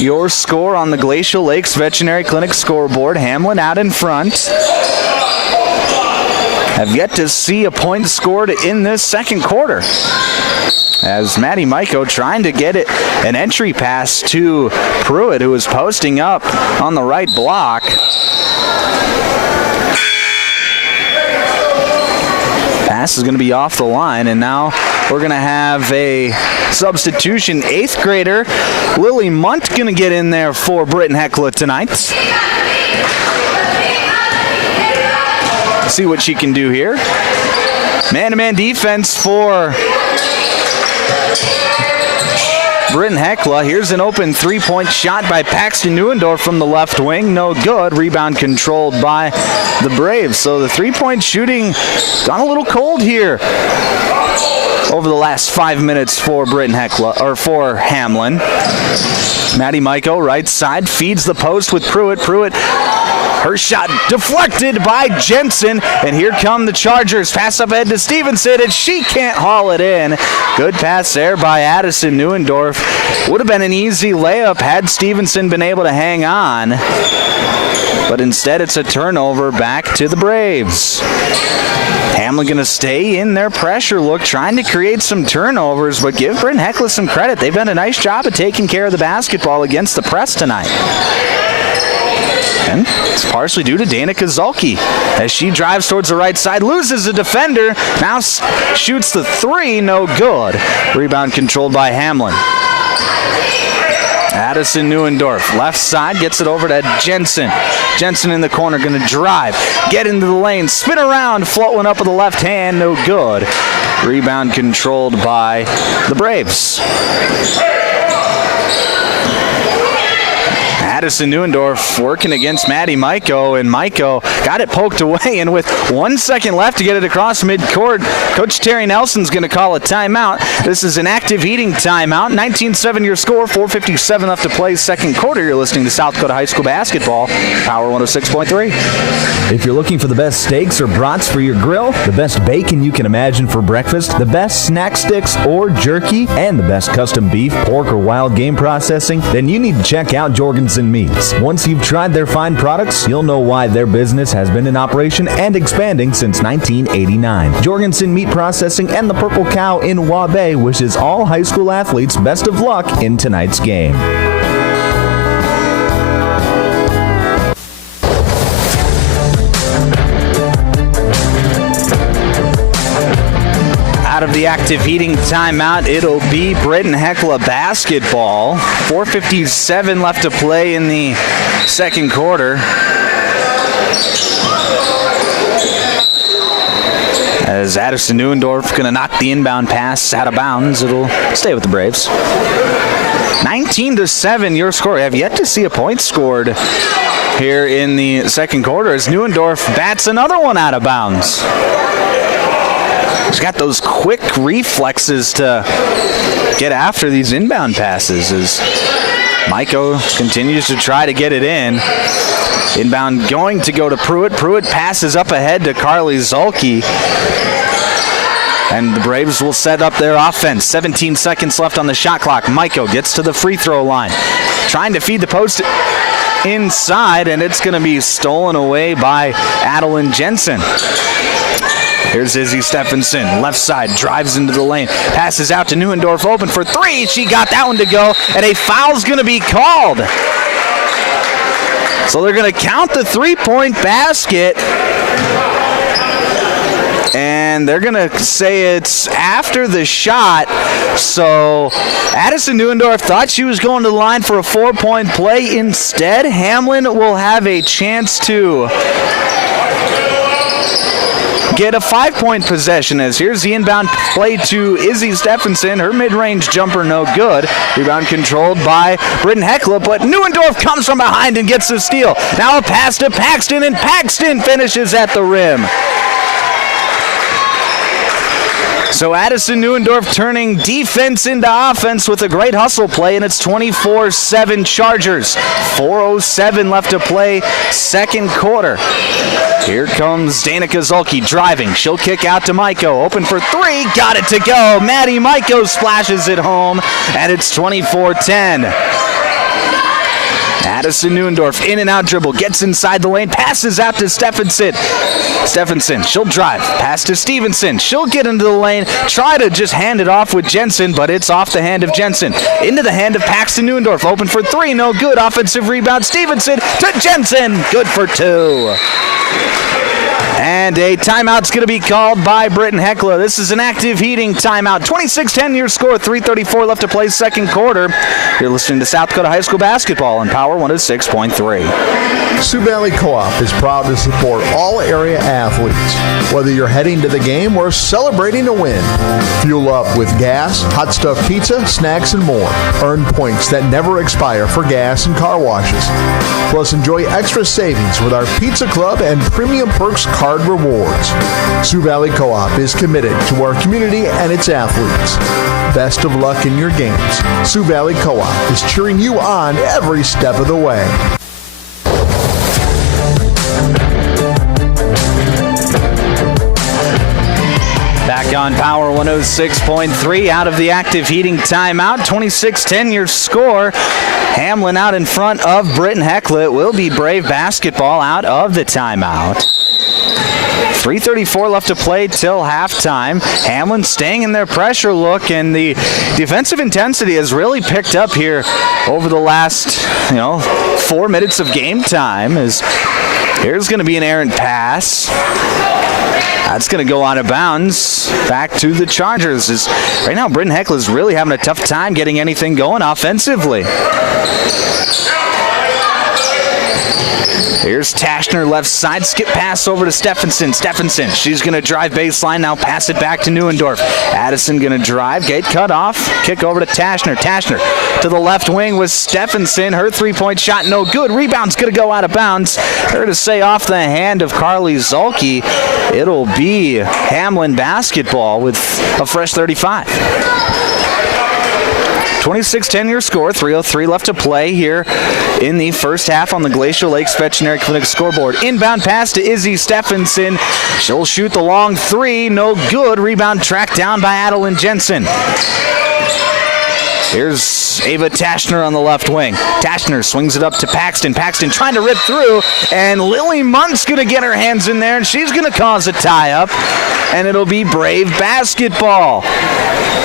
your score on the Glacial Lakes Veterinary Clinic scoreboard. Hamlin out in front. Have yet to see a point scored in this second quarter. As Maddie Maiko trying to get it an entry pass to Pruitt, who was posting up on the right block. Pass is going to be off the line, and now we're going to have a substitution. 8th grader Lily Munt going to get in there for Britton-Hecla tonight. See what she can do here. Man-to-man defense for Britton-Hecla. Here's an open 3-point shot by Paxton Neuendorf from the left wing. No good. Rebound controlled by the Braves. So the 3-point shooting gone a little cold here over the last 5 minutes for Britton-Hecla, or for Hamlin. Maddie Maiko, right side, feeds the post with Pruitt. Pruitt, her shot deflected by Jensen, and here come the Chargers. Pass up ahead to Stevenson, and she can't haul it in. Good pass there by Addison Neuendorf. Would have been an easy layup had Stevenson been able to hang on, but instead it's a turnover back to the Braves. Hamlin going to stay in their pressure look, trying to create some turnovers, but give Britton-Hecla some credit. They've done a nice job of taking care of the basketball against the press tonight. And it's partially due to Danica Zulke as she drives towards the right side, loses a defender, now shoots the 3, no good. Rebound controlled by Hamlin. Addison Neuendorf, left side, gets it over to Jensen. Jensen in the corner, going to drive, get into the lane, spin around, floating up with the left hand, no good. Rebound controlled by the Braves. Addison Neuendorf working against Maddie Maiko, and Maiko got it poked away, and with 1 second left to get it across midcourt, Coach Terry Nelson's going to call a timeout. This is an active heating timeout. 19-7 your score, 4:57 left to play, second quarter. You're listening to South Dakota High School basketball, Power 106.3. If you're looking for the best steaks or brats for your grill, the best bacon you can imagine for breakfast, the best snack sticks or jerky, and the best custom beef, pork, or wild game processing, then you need to check out Jorgensen Meats. Once you've tried their fine products, you'll know why their business has been in operation and expanding since 1989. Jorgensen Meat Processing and the Purple Cow in Waubay wishes all high school athletes best of luck in tonight's game. Out of the active heating timeout, it'll be Britton-Hecla basketball. 4:57 left to play in the second quarter. As Addison Neuendorf going to knock the inbound pass out of bounds, it'll stay with the Braves. 19-7 your score. I have yet to see a point scored here in the second quarter as Neuendorf bats another one out of bounds. He's got those quick reflexes to get after these inbound passes as Maiko continues to try to get it in. Inbound going to go to Pruitt. Pruitt passes up ahead to Carly Zulke. And the Braves will set up their offense. 17 seconds left on the shot clock. Maiko gets to the free throw line. Trying to feed the post inside, and it's going to be stolen away by Adeline Jensen. Here's Izzy Stephenson, left side, drives into the lane, passes out to Neuendorf, open for three. She got that one to go, and a foul's going to be called. So they're going to count the three-point basket, and they're going to say it's after the shot. So Addison Neuendorf thought she was going to the line for a 4-point play. Instead, Hamlin will have a chance to get a 5-point possession as here's the inbound play to Izzy Stephenson. Her mid-range jumper no good. Rebound controlled by Britton-Hecla, but Neuendorf comes from behind and gets the steal. Now a pass to Paxton, and Paxton finishes at the rim. So Addison Neuendorf turning defense into offense with a great hustle play, and it's 24-7 Chargers. 4:07 left to play, second quarter. Here comes Danica Zulke driving. She'll kick out to Maiko. Open for three. Got it to go. Maddie Maiko splashes it home, and it's 24-10. Addison Neuendorf in and out dribble. Gets inside the lane. Passes out to Stephenson. Stephenson, she'll drive. Pass to Stevenson. She'll get into the lane. Try to just hand it off with Jensen, but it's off the hand of Jensen. Into the hand of Paxton Neuendorf. Open for three. No good. Offensive rebound. Stevenson to Jensen. Good for two. And a timeout's going to be called by Britton-Hecla. This is an active heating timeout. 26-10 your score, 3:34 left to play second quarter. You're listening to South Dakota High School basketball on Power 106.3. Sioux Valley Co-op is proud to support all area athletes. Whether you're heading to the game or celebrating a win, fuel up with gas, hot stuffed pizza, snacks, and more. Earn points that never expire for gas and car washes. Plus, enjoy extra savings with our Pizza Club and Premium Perks card rewards. Sioux Valley Co-op is committed to our community and its athletes. Best of luck in your games. Sioux Valley Co-op is cheering you on every step of the way. Back on Power 106.3 out of the active heating timeout. 26-10 your score. Hamlin out in front of Britton-Hecla. It will be Brave basketball out of the timeout. 3:34 left to play till halftime. Hamlin staying in their pressure look, and the defensive intensity has really picked up here over the last, 4 minutes of game time. Here's going to be an errant pass. That's going to go out of bounds back to the Chargers. Right now, Britton-Hecla is really having a tough time getting anything going offensively. Here's Tashner left side, skip pass over to Stephenson. Stephenson, she's going to drive baseline, now pass it back to Neuendorf. Addison going to drive, gate cut off, kick over to Tashner. Tashner to the left wing with Stephenson. Her three-point shot no good. Rebound's going to go out of bounds. Her to say off the hand of Carly Zulke. It'll be Hamlin basketball with a fresh 35. 26-10 your score, 3:03 left to play here in the first half on the Glacial Lakes Veterinary Clinic scoreboard. Inbound pass to Izzy Stephenson. She'll shoot the long three, no good. Rebound tracked down by Adeline Jensen. Here's Ava Tashner on the left wing. Tashner swings it up to Paxton. Paxton trying to rip through, and Lily Munt's going to get her hands in there, and she's going to cause a tie-up, and it'll be Brave basketball.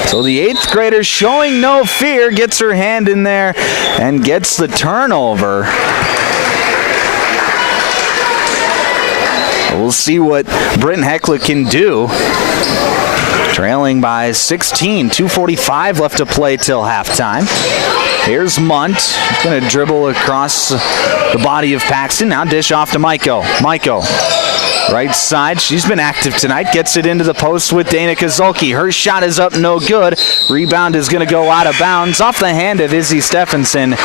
So the 8th grader, showing no fear, gets her hand in there and gets the turnover. We'll see what Britton-Hecla can do. Trailing by 16, 2:45 left to play till halftime. Here's Munt, going to dribble across the body of Paxton. Now dish off to Maiko. Maiko, right side, she's been active tonight. Gets it into the post with Danica Zulke. Her shot is up, no good. Rebound is going to go out of bounds off the hand of Izzy Stephenson.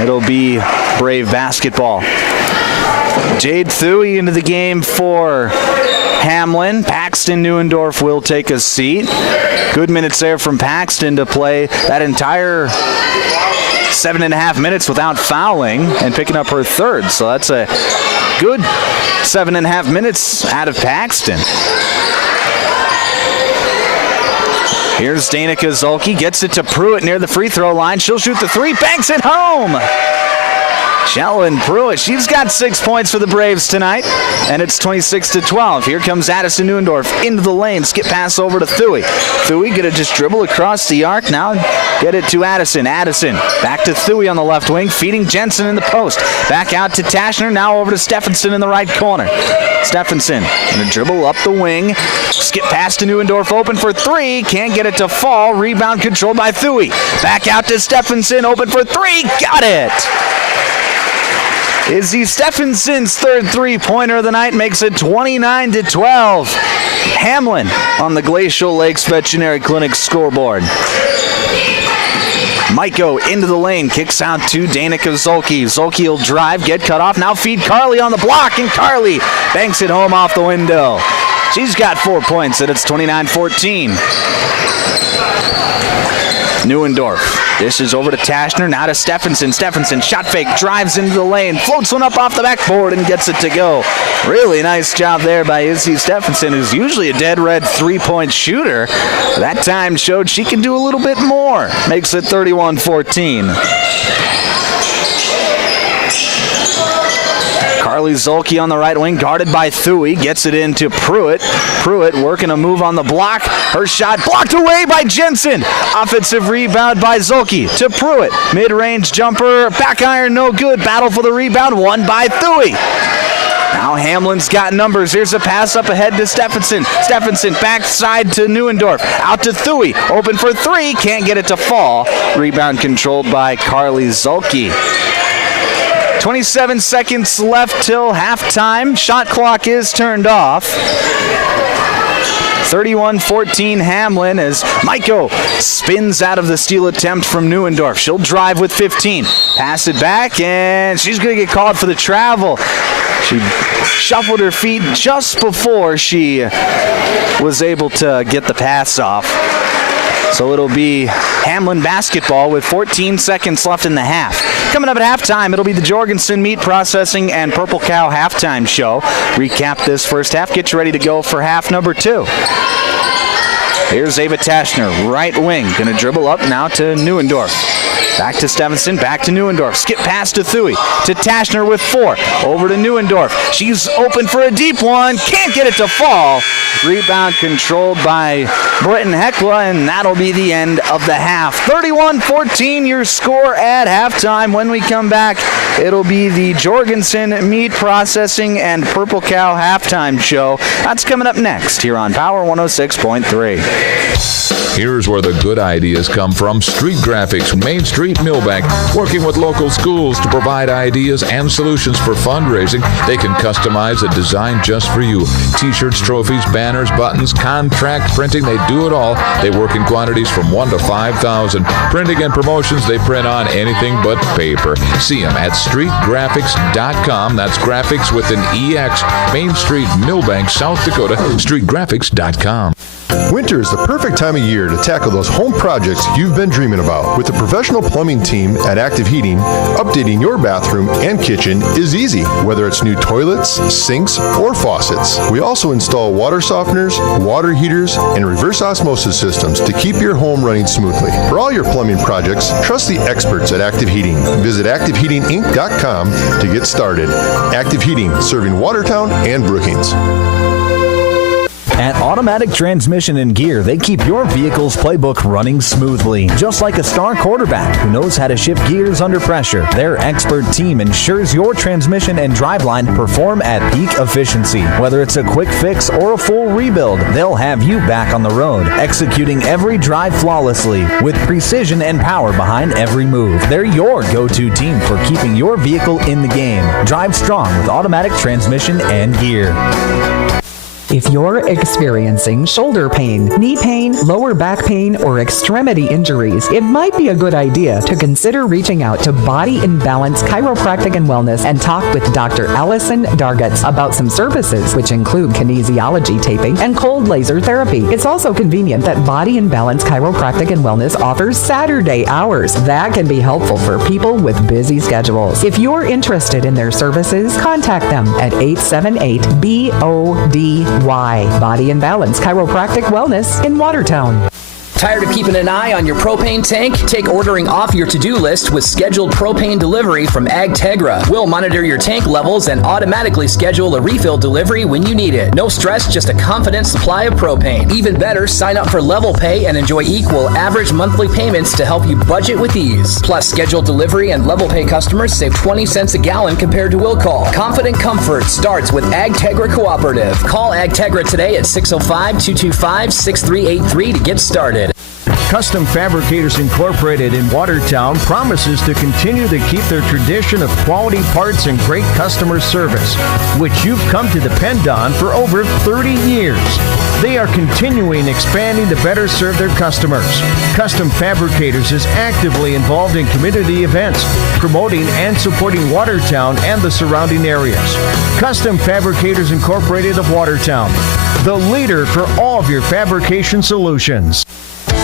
It'll be Brave basketball. Jade Thuy into the game for Hamlin. Paxton Neuendorf will take a seat. Good minutes there from Paxton to play that entire 7.5 minutes without fouling and picking up her third. So that's a good 7.5 minutes out of Paxton. Here's Danica Zulke, gets it to Pruitt near the free throw line. She'll shoot the three, banks it home. Shellen Pruitt, she's got 6 points for the Braves tonight, and it's 26-12. Here comes Addison Neuendorf into the lane, skip pass over to Thuy. Thuy gonna just dribble across the arc, now get it to Addison. Addison back to Thuy on the left wing, feeding Jensen in the post. Back out to Tashner, now over to Stephenson in the right corner. Stephenson gonna dribble up the wing, skip pass to Neuendorf, open for three, can't get it to fall. Rebound controlled by Thuy. Back out to Stephenson, open for three, got it! Izzy Stephenson's third three-pointer of the night makes it 29-12. Hamlin on the Glacial Lakes Veterinary Clinic scoreboard. Maiko into the lane, kicks out to Danica Zulke. Zulke will drive, get cut off, now feed Carly on the block, and Carly banks it home off the window. She's got 4 points, and it's 29-14. Neuendorf dishes over to Tashner, now to Stephenson. Stephenson, shot fake, drives into the lane, floats one up off the backboard and gets it to go. Really nice job there by Izzy Stephenson, who's usually a dead red three-point shooter. That time showed she can do a little bit more. Makes it 31-14. Carly Zulke on the right wing, guarded by Thuy, gets it into Pruitt. Pruitt working a move on the block. Her shot blocked away by Jensen. Offensive rebound by Zulke to Pruitt. Mid-range jumper, back iron, no good. Battle for the rebound, won by Thuy. Now Hamlin's got numbers. Here's a pass up ahead to Stephenson. Stephenson backside to Neuendorf. Out to Thuy. Open for three. Can't get it to fall. Rebound controlled by Carly Zulke. 27 seconds left till halftime. Shot clock is turned off. 31-14 Hamlin as Maiko spins out of the steal attempt from Neuendorf. She'll drive with 15. Pass it back, and she's going to get called for the travel. She shuffled her feet just before she was able to get the pass off. So it'll be Hamlin basketball with 14 seconds left in the half. Coming up at halftime, it'll be the Jorgensen Meat Processing and Purple Cow halftime show. Recap this first half. Get you ready to go for half number 2. Here's Ava Tashner, right wing. Going to dribble up now to Neuendorf. Back to Stephenson, back to Neuendorf. Skip pass to Thuy, to Tashner with 4. Over to Neuendorf. She's open for a deep one. Can't get it to fall. Rebound controlled by Britton-Hecla, and that'll be the end of the half. 31-14 your score at halftime. When we come back, it'll be the Jorgensen Meat Processing and Purple Cow halftime show. That's coming up next here on Power 106.3. Here's where the good ideas come from. Street Graphics, Main Street, Millbank, working with local schools to provide ideas and solutions for fundraising. They can customize a design just for you. T-shirts, trophies, banners, buttons, contract printing, they do it all. They work in quantities from 1 to 5,000. Printing and promotions, they print on anything but paper. See them at streetgraphics.com. That's graphics with an EX. Main Street, Millbank, South Dakota, streetgraphics.com. Winter is the perfect time of year to tackle those home projects you've been dreaming about. With the professional plumbing team at Active Heating, updating your bathroom and kitchen is easy, whether it's new toilets, sinks, or faucets. We also install water softeners, water heaters, and reverse osmosis systems to keep your home running smoothly. For all your plumbing projects, trust the experts at Active Heating. Visit ActiveHeatingInc.com to get started. Active Heating, serving Watertown and Brookings. At Automatic Transmission and Gear, they keep your vehicle's playbook running smoothly. Just like a star quarterback who knows how to shift gears under pressure, their expert team ensures your transmission and driveline perform at peak efficiency. Whether it's a quick fix or a full rebuild, they'll have you back on the road, executing every drive flawlessly with precision and power behind every move. They're your go-to team for keeping your vehicle in the game. Drive strong with Automatic Transmission and Gear. If you're experiencing shoulder pain, knee pain, lower back pain, or extremity injuries, it might be a good idea to consider reaching out to Body and Balance Chiropractic and Wellness and talk with Dr. Allison Dargutz about some services, which include kinesiology taping and cold laser therapy. It's also convenient that Body and Balance Chiropractic and Wellness offers Saturday hours. That can be helpful for people with busy schedules. If you're interested in their services, contact them at 878-BODY. Body and Balance Chiropractic Wellness in Watertown. Tired of keeping an eye on your propane tank? Take ordering off your to-do list with scheduled propane delivery from AgTegra. We'll monitor your tank levels and automatically schedule a refill delivery when you need it. No stress, just a confident supply of propane. Even better, sign up for Level Pay and enjoy equal average monthly payments to help you budget with ease. Plus, scheduled delivery and Level Pay customers save 20 cents a gallon compared to will call. Confident comfort starts with AgTegra Cooperative. Call AgTegra today at 605-225-6383 to get started. Custom Fabricators Incorporated in Watertown promises to continue to keep their tradition of quality parts and great customer service, which you've come to depend on for over 30 years. They are continuing expanding to better serve their customers. Custom Fabricators is actively involved in community events, promoting and supporting Watertown and the surrounding areas. Custom Fabricators Incorporated of Watertown, the leader for all of your fabrication solutions.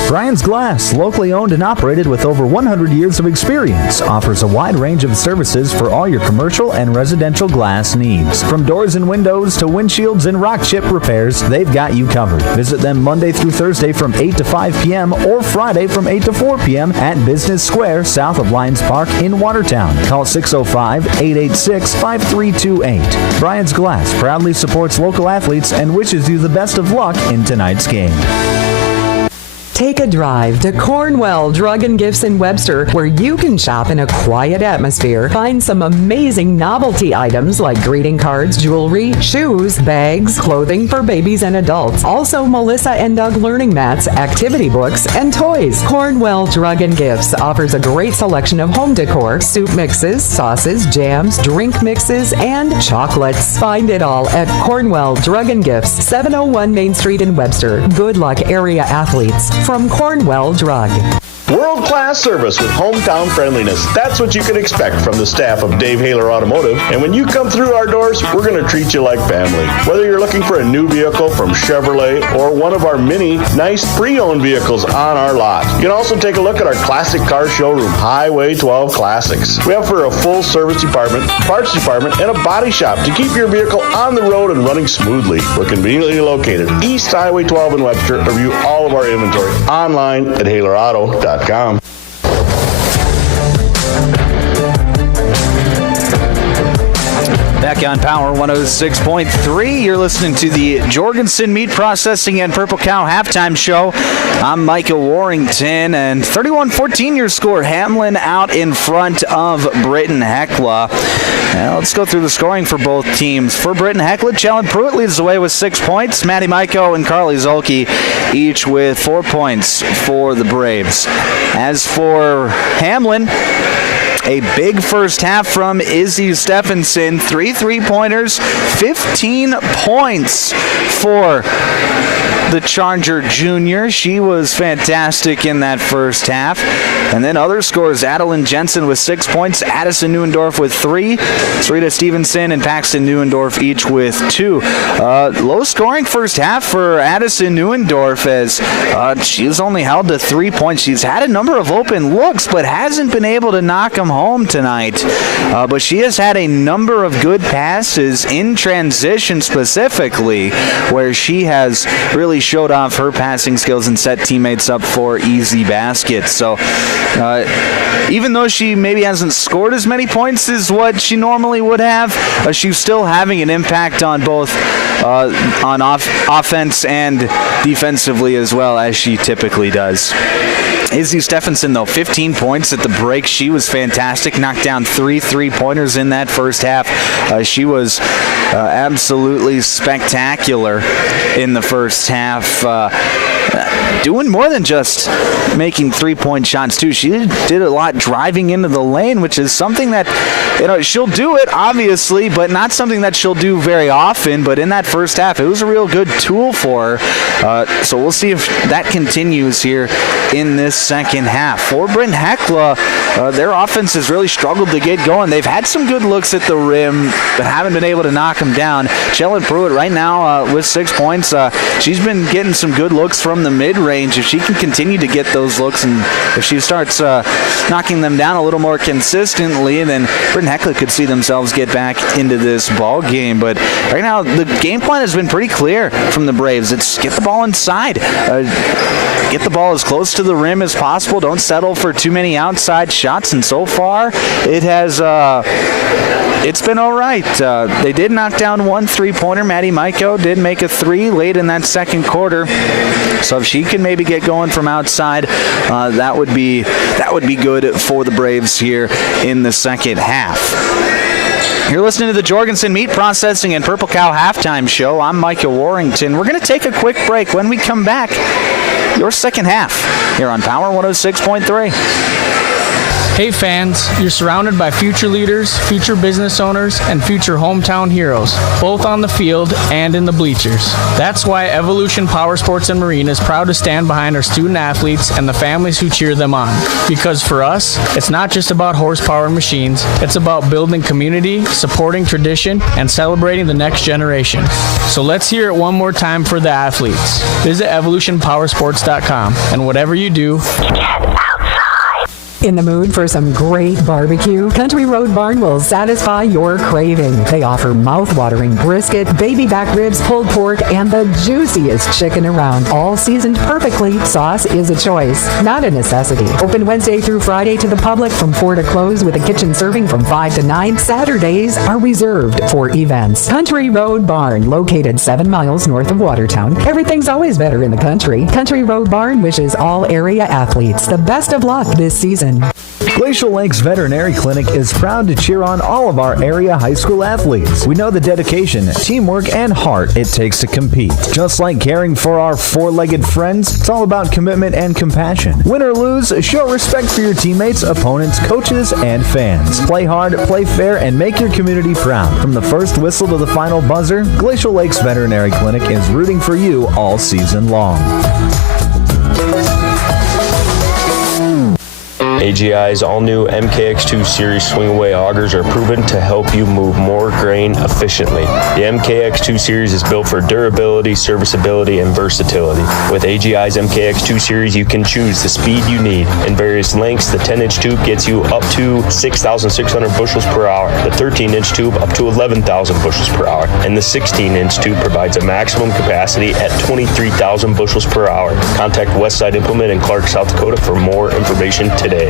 Brian's Glass, locally owned and operated with over 100 years of experience, offers a wide range of services for all your commercial and residential glass needs. From doors and windows to windshields and rock chip repairs, they've got you covered. Visit them Monday through Thursday from 8 to 5 p.m. or Friday from 8 to 4 p.m. at Business Square, south of Lions Park in Watertown. Call 605-886-5328. Brian's Glass proudly supports local athletes and wishes you the best of luck in tonight's game. Take a drive to Cornwell Drug and Gifts in Webster, where you can shop in a quiet atmosphere, find some amazing novelty items like greeting cards, jewelry, shoes, bags, clothing for babies and adults. Also, Melissa and Doug learning mats, activity books, and toys. Cornwell Drug and Gifts offers a great selection of home decor, soup mixes, sauces, jams, drink mixes, and chocolates. Find it all at Cornwell Drug and Gifts, 701 Main Street in Webster. Good luck, area athletes. From Cornwell Drug. World-class service with hometown friendliness. That's what you can expect from the staff of Dave Haler Automotive. And when you come through our doors, we're going to treat you like family. Whether you're looking for a new vehicle from Chevrolet or one of our many nice pre-owned vehicles on our lot. You can also take a look at our classic car showroom, Highway 12 Classics. We offer a full service department, parts department, and a body shop to keep your vehicle on the road and running smoothly. We're conveniently located East Highway 12 in Webster. Review all of our inventory online at HalerAuto.com. Back on Power 106.3, you're listening to the Jorgensen Meat Processing and Purple Cow halftime show. I'm Micah Warrington, and 31-14 your score. Hamlin out in front of Britton-Hecla. Now let's go through the scoring for both teams. For Britton-Hecla, Jalen Pruitt leads the way with 6 points. Maddie Maiko and Carly Zolke each with 4 points for the Braves. As for Hamlin, a big first half from Izzy Stephenson. 3 3-pointers, 15 points for the Charger Junior. She was fantastic in that first half. And then other scores, Adeline Jensen with 6 points, Addison Neuendorf with 3, Sarita Stevenson and Paxton Neuendorf each with 2. Low scoring first half for Addison Neuendorf as she's only held to 3 points. She's had a number of open looks, but hasn't been able to knock them home tonight. But she has had a number of good passes in transition specifically, where she has really showed off her passing skills and set teammates up for easy baskets. So even though she maybe hasn't scored as many points as what she normally would have, she's still having an impact on both on offense and defensively as well, as she typically does. Izzy Stephenson, though, 15 points at the break. She was fantastic. Knocked down 3 3-pointers in that first half. She was absolutely spectacular in the first half. Doing more than just making 3-point shots, too. She did a lot driving into the lane, which is something that, she'll do it, obviously, but not something that she'll do very often. But in that first half, it was a real good tool for her. So we'll see if that continues here in this second half. For Britton-Hecla, their offense has really struggled to get going. They've had some good looks at the rim, but haven't been able to knock them down. Jalen Pruitt right now with 6 points. She's been getting some good looks from the mid-range. If she can continue to get those looks, and if she starts knocking them down a little more consistently, then Britton-Hecla could see themselves get back into this ball game. But right now, the game plan has been pretty clear from the Braves. It's get the ball inside. Get the ball as close to the rim as possible. Don't settle for too many outside shots. And so far, it has it's been all right. They did knock down 1 3-pointer. Maddie Maiko did make a 3 late in that second quarter. So if she can maybe get going from outside, that would be good for the Braves here in the second half. You're listening to the Jorgensen Meat Processing and Purple Cow halftime show. I'm Micah Warrington. We're going to take a quick break. When we come back, your second half here on Power 106.3. Hey fans, you're surrounded by future leaders, future business owners, and future hometown heroes, both on the field and in the bleachers. That's why Evolution Power Sports and Marine is proud to stand behind our student athletes and the families who cheer them on. Because for us, it's not just about horsepower and machines, it's about building community, supporting tradition, and celebrating the next generation. So let's hear it one more time for the athletes. Visit evolutionpowersports.com, and whatever you do, In the mood for some great barbecue? Country Road Barn will satisfy your craving. They offer mouth-watering brisket, baby back ribs, pulled pork, and the juiciest chicken around. All seasoned perfectly. Sauce is a choice, not a necessity. Open Wednesday through Friday to the public from 4 to close, with a kitchen serving from 5 to 9. Saturdays are reserved for events. Country Road Barn, located 7 miles north of Watertown. Everything's always better in the country. Country Road Barn wishes all area athletes the best of luck this season. Glacial Lakes Veterinary Clinic is proud to cheer on all of our area high school athletes. We know the dedication, teamwork, and heart it takes to compete. Just like caring for our four-legged friends, it's all about commitment and compassion. Win or lose, show respect for your teammates, opponents, coaches, and fans. Play hard, play fair, and make your community proud. From the first whistle to the final buzzer, Glacial Lakes Veterinary Clinic is rooting for you all season long. AGI's all-new MKX2 Series swing-away augers are proven to help you move more grain efficiently. The MKX2 Series is built for durability, serviceability, and versatility. With AGI's MKX2 Series, you can choose the speed you need. In various lengths, the 10-inch tube gets you up to 6,600 bushels per hour, the 13-inch tube up to 11,000 bushels per hour, and the 16-inch tube provides a maximum capacity at 23,000 bushels per hour. Contact Westside Implement in Clark, South Dakota for more information today.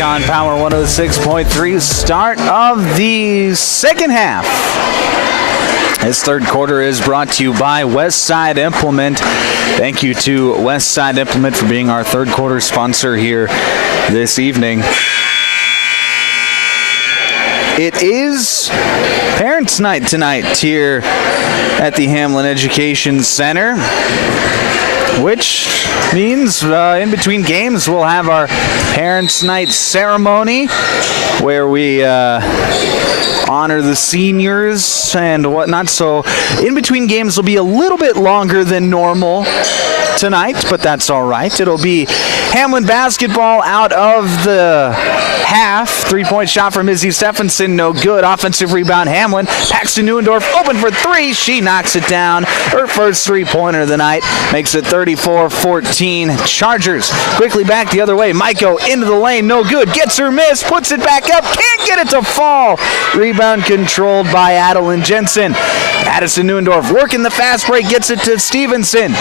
Back on Power 106.3, start of the second half. This third quarter is brought to you by Westside Implement. Thank you to Westside Implement for being our third quarter sponsor here this evening. It is Parents' Night tonight here at the Hamlin Education Center, which means in between games we'll have our Parents' Night ceremony where we honor the seniors and whatnot. So in between games will be a little bit longer than normal tonight, but that's all right. It'll be Hamlin basketball out of the half. Three-point shot from Izzy Stephenson, no good. Offensive rebound, Hamlin. Paxton Neuendorf open for three. She knocks it down. Her first three-pointer of the night makes it 34-14. Chargers quickly back the other way. Maiko into the lane, no good. Gets her miss, puts it back up, can't get it to fall. Rebound controlled by Adeline Jensen. Addison Neuendorf working the fast break, gets it to Stevenson.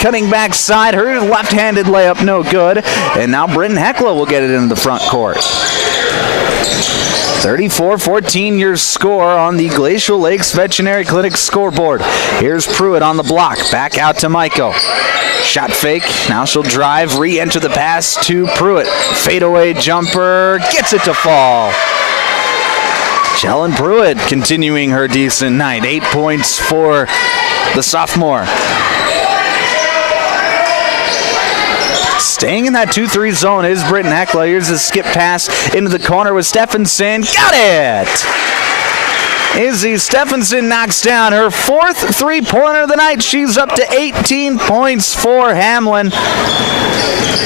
Cutting backside, her left-handed layup, no good. And now Britton-Hecla will get it into the front court. 34-14 your score on the Glacial Lakes Veterinary Clinic scoreboard. Here's Pruitt on the block. Back out to Maiko. Shot fake. Now she'll drive, re-enter the pass to Pruitt. Fadeaway jumper. Gets it to fall. Jellen Pruitt continuing her decent night. 8 points for the sophomore. Staying in that 2-3 zone is Britton-Hecla. Here's a skip pass into the corner with Stephenson. Got it! Izzy Stephenson knocks down her fourth three-pointer of the night. She's up to 18 points for Hamlin.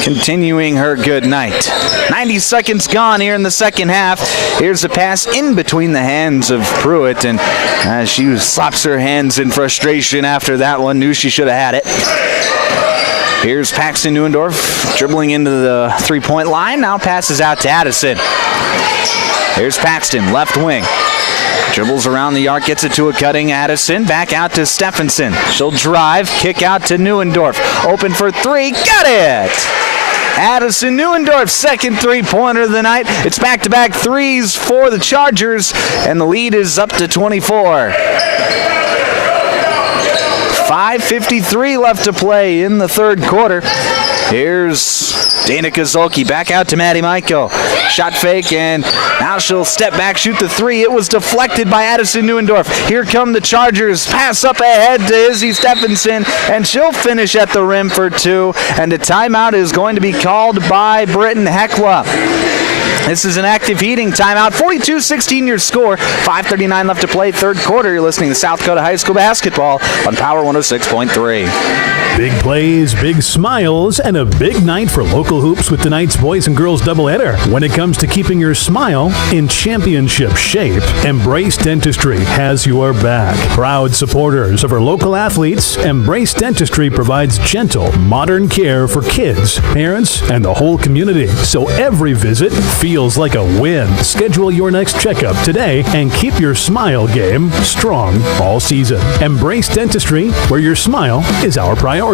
Continuing her good night. 90 seconds gone here in the second half. Here's a pass in between the hands of Pruitt, and she slaps her hands in frustration after that one. Knew she should have had it. Here's Paxton Neuendorf dribbling into the three-point line. Now passes out to Addison. Here's Paxton, left wing. Dribbles around the arc, gets it to a cutting Addison. Back out to Stephenson. She'll drive, kick out to Neuendorf. Open for three, got it! Addison Neuendorf's second three-pointer of the night. It's back-to-back threes for the Chargers, and the lead is up to 24. 5:53 left to play in the third quarter. Here's Dana Kozolki back out to Maddie Maiko. Shot fake, and now she'll step back, shoot the three. It was deflected by Addison Neuendorf. Here come the Chargers. Pass up ahead to Izzy Stephenson, and she'll finish at the rim for two. And a timeout is going to be called by Britton-Hecla. This is an active heating timeout. 42-16 your score. 5:39 left to play, third quarter. You're listening to South Dakota High School basketball on Power 106.3. Big plays, big smiles, and a big night for local hoops with tonight's boys and girls doubleheader. When it comes to keeping your smile in championship shape, Embrace Dentistry has your back. Proud supporters of our local athletes, Embrace Dentistry provides gentle, modern care for kids, parents, and the whole community. So every visit feels like a win. Schedule your next checkup today and keep your smile game strong all season. Embrace Dentistry, where your smile is our priority.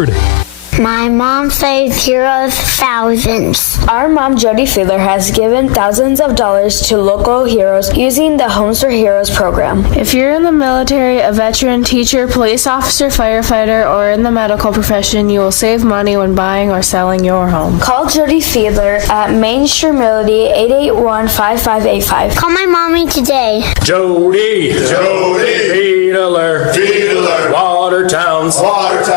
My mom saves heroes thousands. Our mom, Jody Fiedler, has given thousands of dollars to local heroes using the Homes for Heroes program. If you're in the military, a veteran, teacher, police officer, firefighter, or in the medical profession, you will save money when buying or selling your home. Call Jody Fiedler at Main Street Melody 881-5585. Call my mommy today. Jody Fiedler, Watertown's Realtor.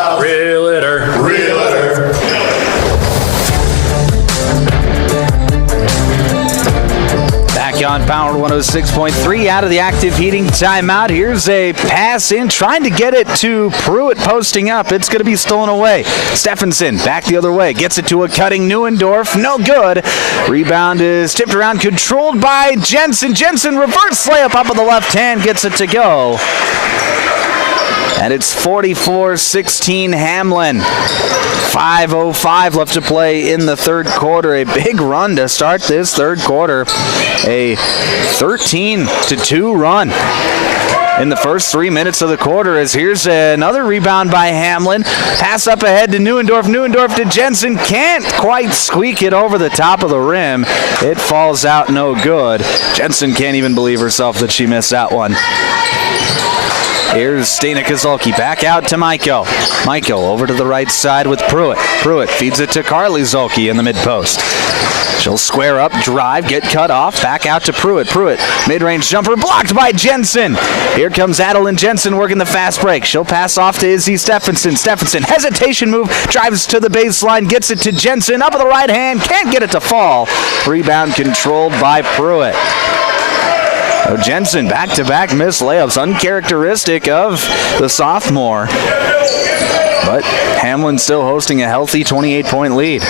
Back on Power 106.3 out of the active heating timeout. Here's a pass in, trying to get it to Pruitt posting up. It's going to be stolen away. Stephenson back the other way, gets it to a cutting Neuendorf. No good. Rebound is tipped around, controlled by Jensen. Jensen reverse layup up with the left hand, gets it to go. And it's 44-16 Hamlin. 5:05 left to play in the third quarter. A big run to start this third quarter. A 13-2 run in the first 3 minutes of the quarter, as here's another rebound by Hamlin. Pass up ahead to Neuendorf. Neuendorf to Jensen. Can't quite squeak it over the top of the rim. It falls out no good. Jensen can't even believe herself that she missed that one. Here's Dana Kozulki back out to Maiko. Maiko over to the right side with Pruitt. Pruitt feeds it to Carly Zolke in the mid-post. She'll square up, drive, get cut off, back out to Pruitt. Pruitt, mid-range jumper, blocked by Jensen. Here comes Adeline Jensen working the fast break. She'll pass off to Izzy Stephenson. Stephenson, hesitation move, drives to the baseline, gets it to Jensen, up with the right hand, can't get it to fall. Rebound controlled by Pruitt. So Jensen, back-to-back missed layups, uncharacteristic of the sophomore. But Hamlin still hosting a healthy 28-point lead.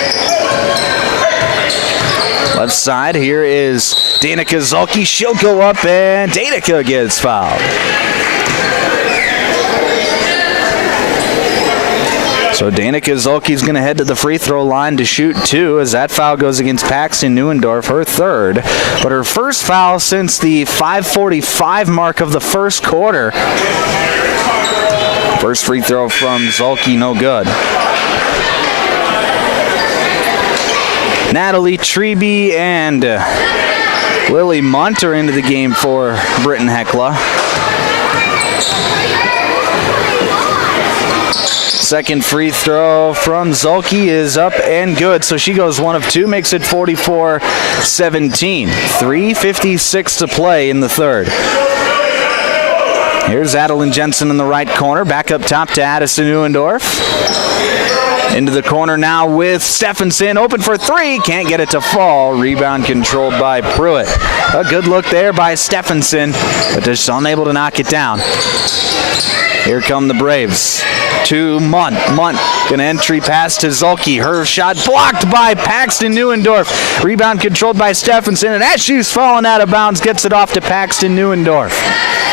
Left side, here is Dana Kozulki. She'll go up, and Danica gets fouled. So Dana Kozulki's going to head to the free throw line to shoot 2 as that foul goes against Paxton Neuendorf, her third. But her first foul since the 5:45 mark of the first quarter. First free throw from Zolke, no good. Natalie Treby and Lily Munt are into the game for Britton-Hecla. Second free throw from Zolke is up and good, so she goes 1 of 2, makes it 44-17. 3:56 to play in the third. Here's Adeline Jensen in the right corner, back up top to Addison Neuendorf. Into the corner now with Stephenson, open for 3, can't get it to fall. Rebound controlled by Pruitt. A good look there by Stephenson, but just unable to knock it down. Here come the Braves. To Munt. Munt gonna entry pass to Zolke. Her shot blocked by Paxton Neuendorf. Rebound controlled by Stephenson, and as she's falling out of bounds, gets it off to Paxton Neuendorf.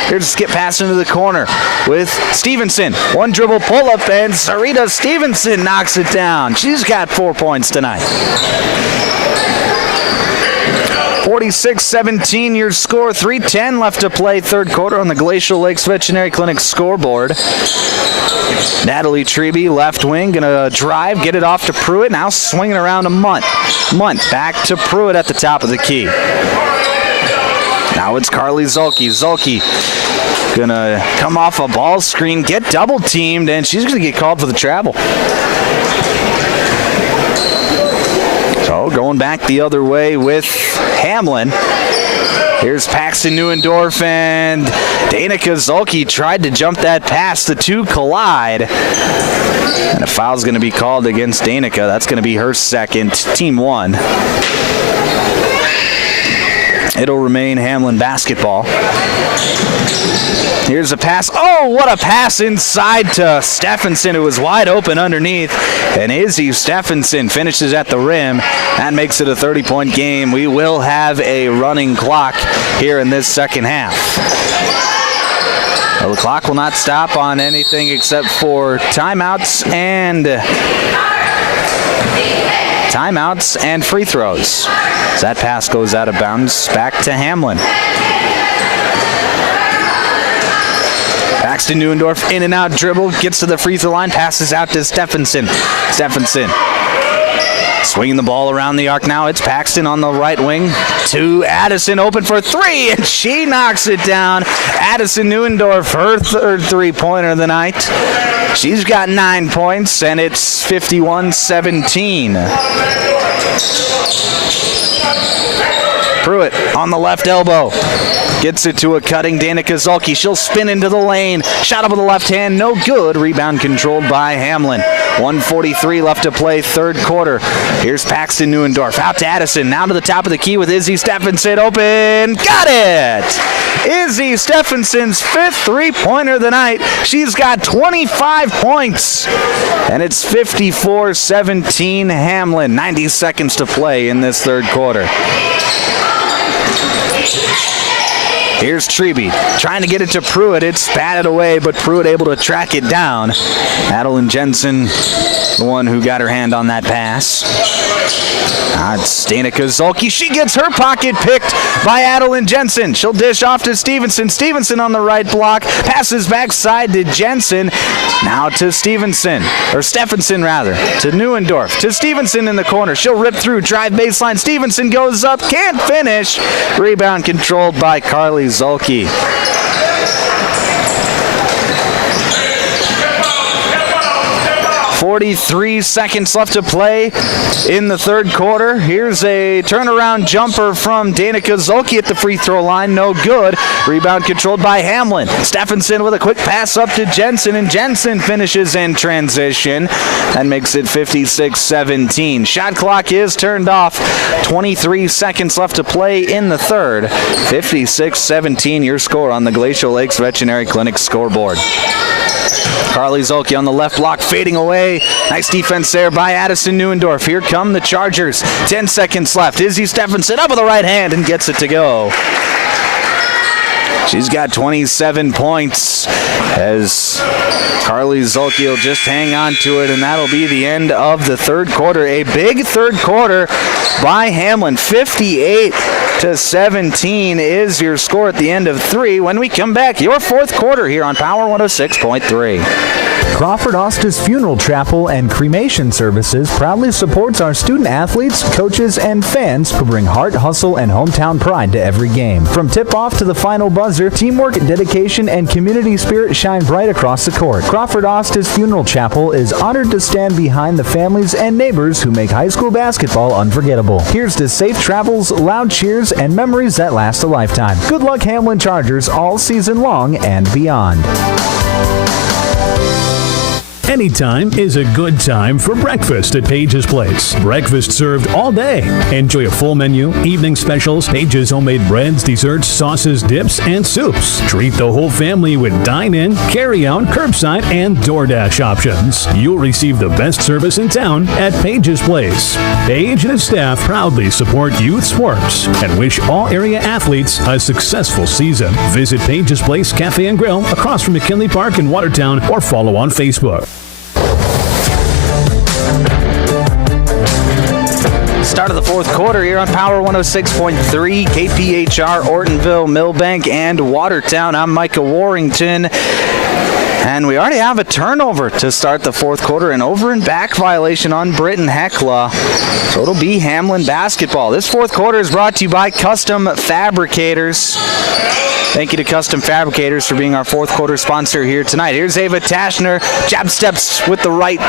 Here's a skip pass into the corner with Stevenson. One dribble pull-up, and Sarita Stevenson knocks it down. She's got 4 points tonight. 46-17 your score. 3:10 left to play third quarter on the Glacial Lakes Veterinary Clinic scoreboard. Natalie Treby, left wing, gonna drive, get it off to Pruitt. Now swinging around to Munt. Munt back to Pruitt at the top of the key. Now it's Carly Zolke. Zolke gonna come off a ball screen, get double teamed, and she's gonna get called for the travel. So going back the other way with Hamlin. Here's Paxton Neuendorf, and Dana Kozulki tried to jump that pass. The two collide. And a foul's going to be called against Danica. That's going to be her second, team 1. It'll remain Hamlin basketball. Here's a pass. Oh, what a pass inside to Stephenson, who was wide open underneath. And Izzy Stephenson finishes at the rim. That makes it a 30-point game. We will have a running clock here in this second half. Well, the clock will not stop on anything except for timeouts and free throws. As that pass goes out of bounds, back to Hamlin. Paxton Neuendorf in and out dribble, gets to the free throw line, passes out to Stephenson. Stephenson swinging the ball around the arc now. It's Paxton on the right wing to Addison, open for 3, and she knocks it down. Addison Neuendorf, her third three-pointer of the night. She's got 9 points, and it's 51-17. Pruitt on the left elbow. Gets it to a cutting Dana Kozulki. She'll spin into the lane. Shot up with the left hand. No good. Rebound controlled by Hamlin. 1:43 left to play third quarter. Here's Paxton Neuendorf. Out to Addison. Now to the top of the key with Izzy Stephenson. Open. Got it! Izzy Stephenson's 5th three-pointer of the night. She's got 25 points. And it's 54-17 Hamlin. 90 seconds to play in this third quarter. Here's Treby trying to get it to Pruitt. It's batted away, but Pruitt able to track it down. Adeline Jensen, the one who got her hand on that pass. It's Danica Zolke. She gets her pocket picked by Adeline Jensen. She'll dish off to Stevenson. Stevenson on the right block. Passes backside to Jensen. Now to Stephenson rather. To Neuendorf. To Stevenson in the corner. She'll rip through. Drive baseline. Stevenson goes up. Can't finish. Rebound controlled by Carly Zolke. 43 seconds left to play in the third quarter. Here's a turnaround jumper from Danica Zolke at the free throw line. No good. Rebound controlled by Hamlin. Stephenson with a quick pass up to Jensen, and Jensen finishes in transition. That makes it 56-17. Shot clock is turned off. 23 seconds left to play in the third. 56-17 your score on the Glacial Lakes Veterinary Clinic scoreboard. Carly Zolke on the left block, fading away. Nice defense there by Addison Neuendorf. Here come the Chargers. 10 seconds left. Izzy Stephenson up with the right hand and gets it to go. She's got 27 points as Carly Zolke will just hang on to it, and that'll be the end of the third quarter. A big third quarter by Hamlin. 58-17 is your score at the end of three. When we come back, your fourth quarter here on Power 106.3. Crawford Ostis Funeral Chapel and Cremation Services proudly supports our student athletes, coaches, and fans who bring heart, hustle, and hometown pride to every game. From tip-off to the final buzzer, teamwork, dedication, and community spirit shine bright across the court. Crawford Ostis Funeral Chapel is honored to stand behind the families and neighbors who make high school basketball unforgettable. Here's to safe travels, loud cheers, and memories that last a lifetime. Good luck, Hamlin Chargers, all season long and beyond. Anytime is a good time for breakfast at Page's Place. Breakfast served all day. Enjoy a full menu, evening specials, Page's homemade breads, desserts, sauces, dips, and soups. Treat the whole family with dine-in, carry-out, curbside, and DoorDash options. You'll receive the best service in town at Page's Place. Page and his staff proudly support youth sports and wish all area athletes a successful season. Visit Page's Place Cafe and Grill across from McKinley Park in Watertown or follow on Facebook. Start of the fourth quarter here on Power 106.3, KPHR, Ortonville, Millbank, and Watertown. I'm Micah Warrington. And we already have a turnover to start the fourth quarter, an over and back violation on Britton-Hecla. So it'll be Hamlin basketball. This fourth quarter is brought to you by Custom Fabricators. Thank you to Custom Fabricators for being our fourth quarter sponsor here tonight. Here's Ava Tashner. Jab steps with the right,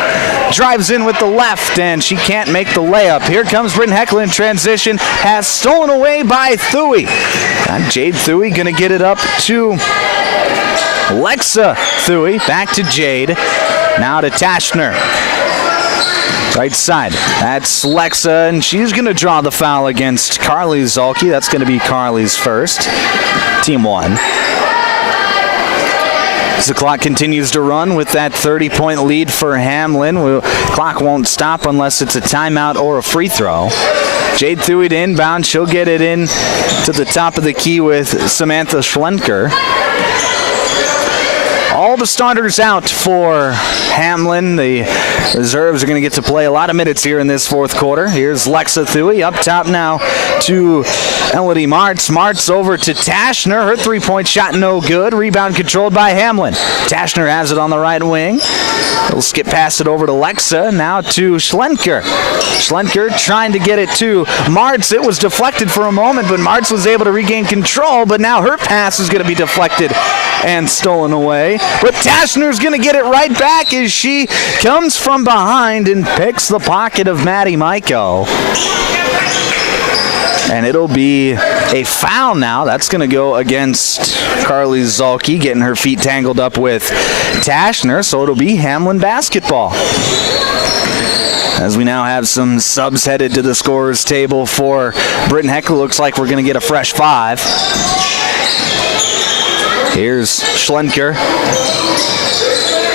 drives in with the left, and she can't make the layup. Here comes Britton-Hecla in transition. Pass stolen away by Thuy. And Jade Thuy going to get it up to Lexa Thuy. Back to Jade. Now to Tashner. Right side. That's Lexa, and she's going to draw the foul against Carly Zolke. That's going to be Carly's first. Team one. As the clock continues to run with that 30-point lead for Hamlin, clock won't stop unless it's a timeout or a free throw. Jade Thuy to inbound. She'll get it in to the top of the key with Samantha Schlenker. All the starters out for Hamlin. The reserves are going to get to play a lot of minutes here in this fourth quarter. Here's Lexa Thuy up top now to Elodie Martz. Martz over to Tashner. Her three-point shot no good. Rebound controlled by Hamlin. Tashner has it on the right wing. He'll skip past it over to Lexa. Now to Schlenker. Schlenker trying to get it to Martz. It was deflected for a moment, but Martz was able to regain control. But now her pass is going to be deflected and stolen away. But Tashner's going to get it right back as she comes from behind and picks the pocket of Maddie Maiko. And it'll be a foul now. That's going to go against Carly Zolke, getting her feet tangled up with Tashner. So it'll be Hamlin basketball. As we now have some subs headed to the scorer's table for Britton-Hecla. Looks like we're going to get a fresh five. Here's Schlenker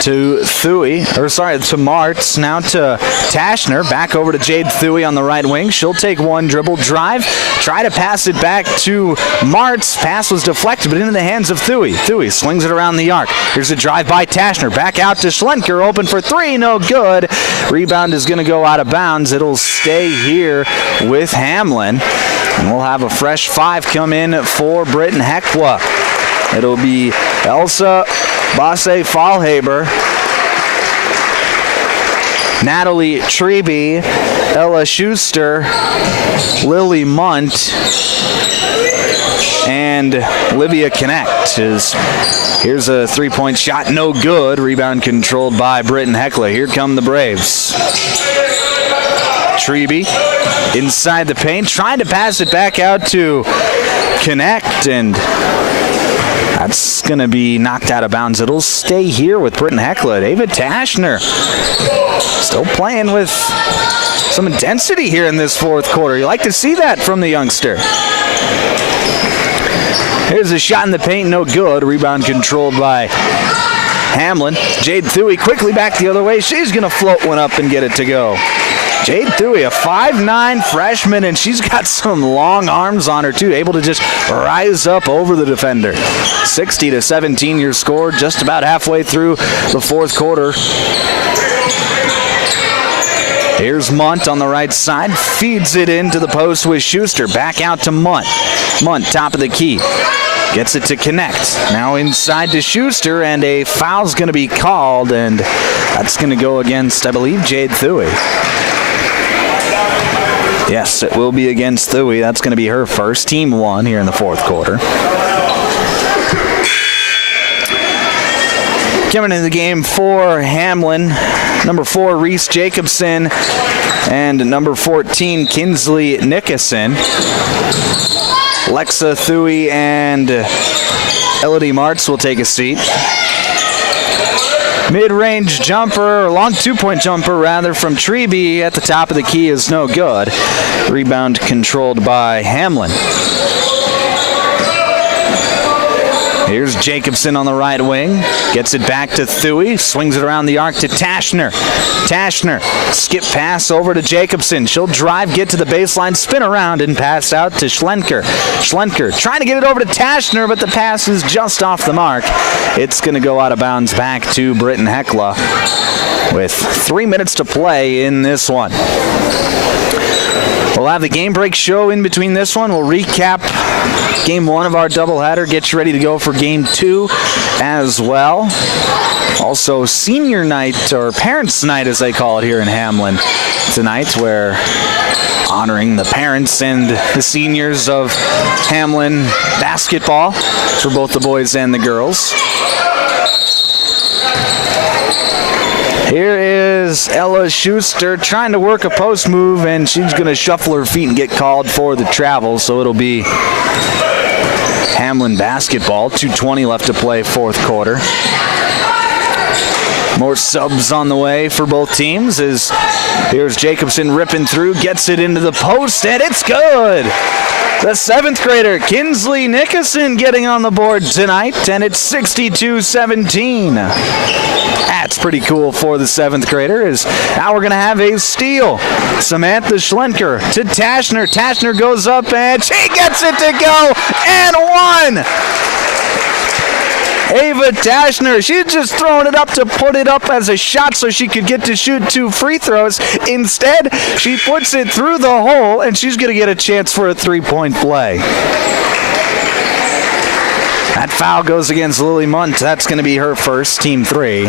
to Martz, now to Tashner, back over to Jade Thuy on the right wing. She'll take one dribble, drive, try to pass it back to Martz. Pass was deflected, but into the hands of Thuy. Thuy slings it around the arc. Here's a drive by Tashner, back out to Schlenker, open for three, no good. Rebound is going to go out of bounds. It'll stay here with Hamlin, and we'll have a fresh 5 come in for Britton-Hecla. It'll be Elsa Basse-Fallhaber, Natalie Treby, Ella Schuster, Lily Munt, and Livia Connect. Here's a three-point shot, no good. Rebound controlled by Britton-Hecla. Here come the Braves. Treby inside the paint, trying to pass it back out to Connect, and that's going to be knocked out of bounds. It'll stay here with Britton-Hecla. Ava Tashner still playing with some intensity here in this fourth quarter. You like to see that from the youngster. Here's a shot in the paint, no good. Rebound controlled by Hamlin. Jade Thuy quickly back the other way. She's going to float one up and get it to go. Jade Thuy, a 5'9" freshman, and she's got some long arms on her too, able to just rise up over the defender. 60-17 your score, just about halfway through the fourth quarter. Here's Munt on the right side, feeds it into the post with Schuster. Back out to Munt. Munt, top of the key. Gets it to Connect. Now inside to Schuster, and a foul's going to be called, and that's going to go against, I believe, Jade Thuy. Yes, it will be against Thuy. That's going to be her first. Team 1 here in the fourth quarter. Coming into the game for Hamlin, number 4, Reese Jacobson, and number 14, Kinsley Nickerson. Lexa Thuy and Elodie Martz will take a seat. Mid-range jumper, long two-point jumper rather, from Treby at the top of the key is no good. Rebound controlled by Hamlin. Here's Jacobson on the right wing. Gets it back to Thuy. Swings it around the arc to Tashner. Tashner, skip pass over to Jacobson. She'll drive, get to the baseline, spin around, and pass out to Schlenker. Schlenker trying to get it over to Tashner, but the pass is just off the mark. It's going to go out of bounds back to Britton-Hecla with 3 minutes to play in this one. We'll have the game break show in between this one. We'll recap game 1 of our doubleheader. Get you ready to go for game 2 as well. Also, senior night, or parents' night as they call it here in Hamlin tonight, where honoring the parents and the seniors of Hamlin basketball for both the boys and the girls. Here is Ella Schuster trying to work a post move, and she's going to shuffle her feet and get called for the travel, so it'll be Hamlin basketball. 2:20 left to play, fourth quarter. More subs on the way for both teams as here's Jacobson ripping through, gets it into the post, and it's good. The 7th grader, Kinsley Nickerson, getting on the board tonight, and it's 62-17. That's pretty cool for the 7th grader. Now we're going to have a steal. Samantha Schlenker to Tashner. Tashner goes up, and she gets it to go, and one. Ava Tashner, she's just throwing it up to put it up as a shot so she could get to shoot 2 free throws. Instead, she puts it through the hole, and she's going to get a chance for a 3-point play. That foul goes against Lily Munt. That's going to be her first, team 3.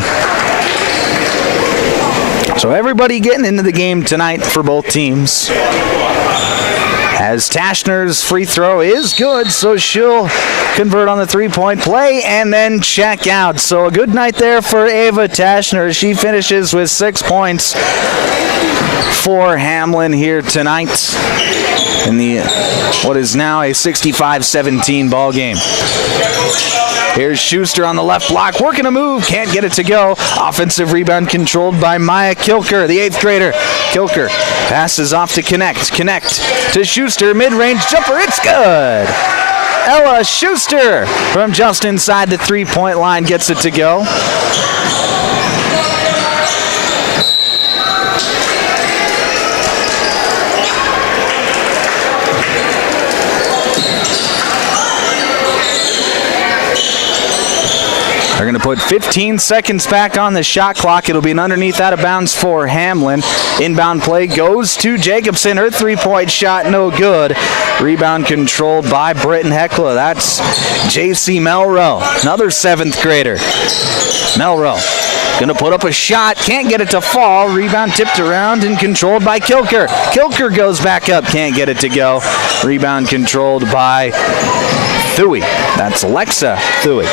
So everybody getting into the game tonight for both teams. As Tashner's free throw is good, so she'll convert on the 3-point play and then check out. So a good night there for Ava Tashner. She finishes with 6 points for Hamlin here tonight in the what is now a 65-17 ball game. Here's Schuster on the left block, working a move, can't get it to go. Offensive rebound controlled by Maya Kilker, the 8th grader. Kilker passes off to Connect. Connect to Schuster, mid-range jumper, it's good. Ella Schuster from just inside the 3-point line gets it to go. They're going to put 15 seconds back on the shot clock. It'll be an underneath out of bounds for Hamlin. Inbound play goes to Jacobson. Her three-point shot no good. Rebound controlled by Britton-Hecla. That's J.C. Melrose, another 7th grader. Melrose going to put up a shot, can't get it to fall. Rebound tipped around and controlled by Kilker. Kilker goes back up, can't get it to go. Rebound controlled by Thuy. That's Alexa Thuy.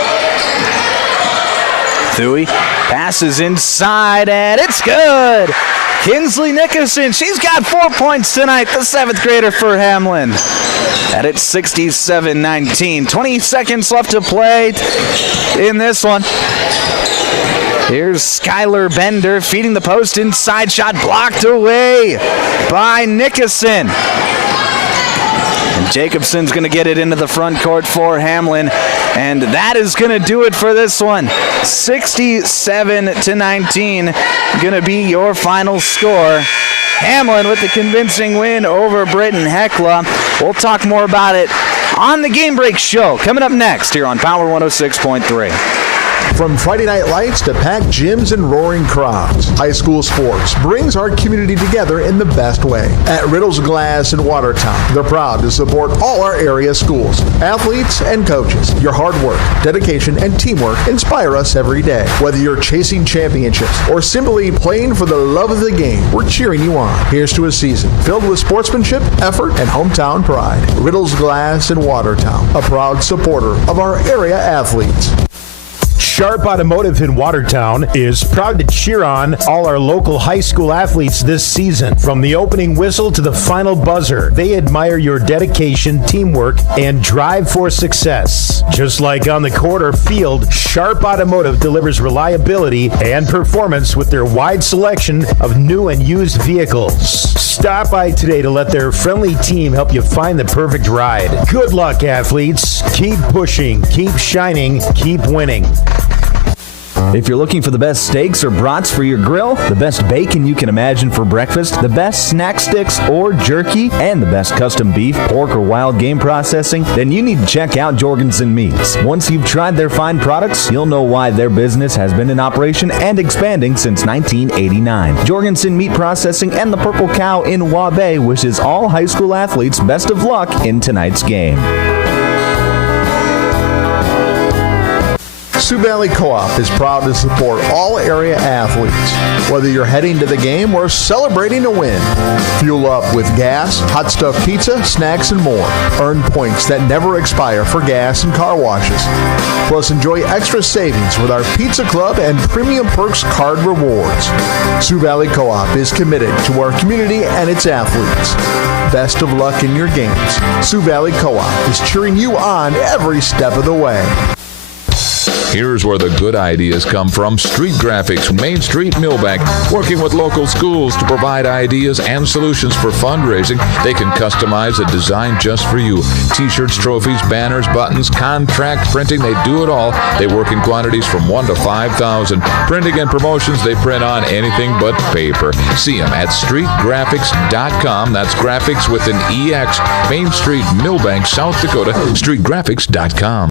Thuy passes inside, and it's good. Kinsley Nickerson, she's got 4 points tonight, the 7th grader for Hamlin. And it's 67-19. 20 seconds left to play in this one. Here's Skylar Bender feeding the post inside, shot blocked away by Nickerson. And Jacobson's going to get it into the front court for Hamlin. And that is going to do it for this one. 67-19 going to be your final score. Hamlin with the convincing win over Britton-Hecla. We'll talk more about it on the Game Break Show coming up next here on Power 106.3. From Friday night lights to packed gyms and roaring crowds, high school sports brings our community together in the best way. At Riddle's Glass in Watertown, they're proud to support all our area schools, athletes, and coaches. Your hard work, dedication, and teamwork inspire us every day. Whether you're chasing championships or simply playing for the love of the game, we're cheering you on. Here's to a season filled with sportsmanship, effort, and hometown pride. Riddle's Glass in Watertown, a proud supporter of our area athletes. Sharp Automotive in Watertown is proud to cheer on all our local high school athletes this season. From the opening whistle to the final buzzer, they admire your dedication, teamwork, and drive for success. Just like on the court or field, Sharp Automotive delivers reliability and performance with their wide selection of new and used vehicles. Stop by today to let their friendly team help you find the perfect ride. Good luck, athletes. Keep pushing, keep shining, keep winning. If you're looking for the best steaks or brats for your grill, the best bacon you can imagine for breakfast, the best snack sticks or jerky, and the best custom beef, pork, or wild game processing, then you need to check out Jorgensen Meats. Once you've tried their fine products, you'll know why their business has been in operation and expanding since 1989. Jorgensen Meat Processing and the Purple Cow in Waubay wishes all high school athletes best of luck in tonight's game. Sioux Valley Co-op is proud to support all area athletes. Whether you're heading to the game or celebrating a win, fuel up with gas, hot stuff pizza, snacks, and more. Earn points that never expire for gas and car washes. Plus, enjoy extra savings with our Pizza Club and Premium Perks card rewards. Sioux Valley Co-op is committed to our community and its athletes. Best of luck in your games. Sioux Valley Co-op is cheering you on every step of the way. Here's where the good ideas come from. Street Graphics, Main Street, Millbank, working with local schools to provide ideas and solutions for fundraising. They can customize a design just for you. T-shirts, trophies, banners, buttons, contract printing, they do it all. They work in quantities from 1 to 5,000. Printing and promotions, they print on anything but paper. See them at streetgraphics.com. That's graphics with an EX. Main Street, Millbank, South Dakota, streetgraphics.com.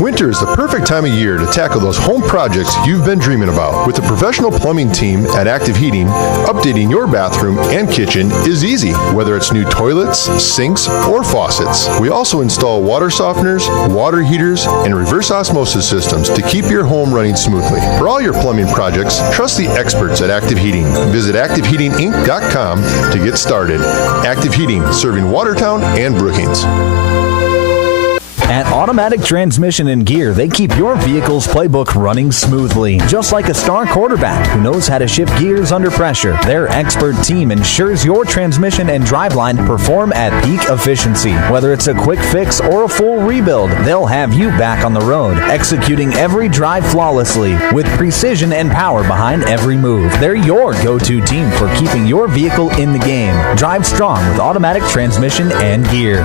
Winter is the perfect time of year to tackle those home projects you've been dreaming about. With the professional plumbing team at Active Heating, updating your bathroom and kitchen is easy, whether it's new toilets, sinks, or faucets. We also install water softeners, water heaters, and reverse osmosis systems to keep your home running smoothly. For all your plumbing projects, trust the experts at Active Heating. Visit ActiveHeatingInc.com to get started. Active Heating, serving Watertown and Brookings. At Automatic Transmission and Gear, they keep your vehicle's playbook running smoothly. Just like a star quarterback who knows how to shift gears under pressure, their expert team ensures your transmission and driveline perform at peak efficiency. Whether it's a quick fix or a full rebuild, they'll have you back on the road, executing every drive flawlessly with precision and power behind every move. They're your go-to team for keeping your vehicle in the game. Drive strong with Automatic Transmission and Gear.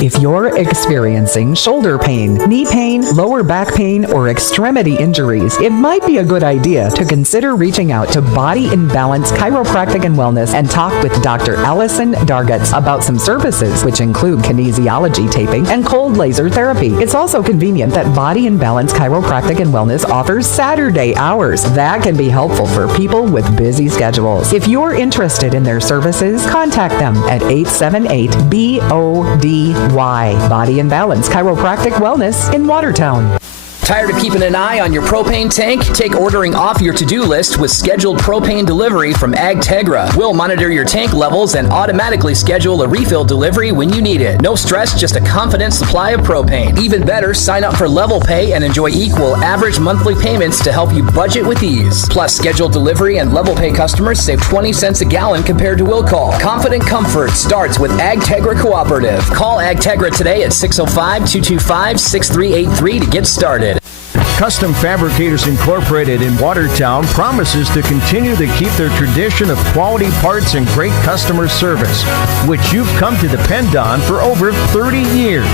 If you're experiencing shoulder pain, knee pain, lower back pain, or extremity injuries, it might be a good idea to consider reaching out to Body in Balance Chiropractic and Wellness and talk with Dr. Allison Dargatz about some services, which include kinesiology taping and cold laser therapy. It's also convenient that Body in Balance Chiropractic and Wellness offers Saturday hours. That can be helpful for people with busy schedules. If you're interested in their services, contact them at 878-BODY. Body and Balance Chiropractic Wellness in Watertown. Tired of keeping an eye on your propane tank? Take ordering off your to-do list with scheduled propane delivery from AgTegra. We'll monitor your tank levels and automatically schedule a refill delivery when you need it. No stress, just a confident supply of propane. Even better, sign up for Level Pay and enjoy equal average monthly payments to help you budget with ease. Plus, scheduled delivery and Level Pay customers save 20 cents a gallon compared to will call. Confident comfort starts with AgTegra Cooperative. Call AgTegra today at 605-225-6383 to get started. Custom Fabricators Incorporated in Watertown promises to continue to keep their tradition of quality parts and great customer service, which you've come to depend on for over 30 years.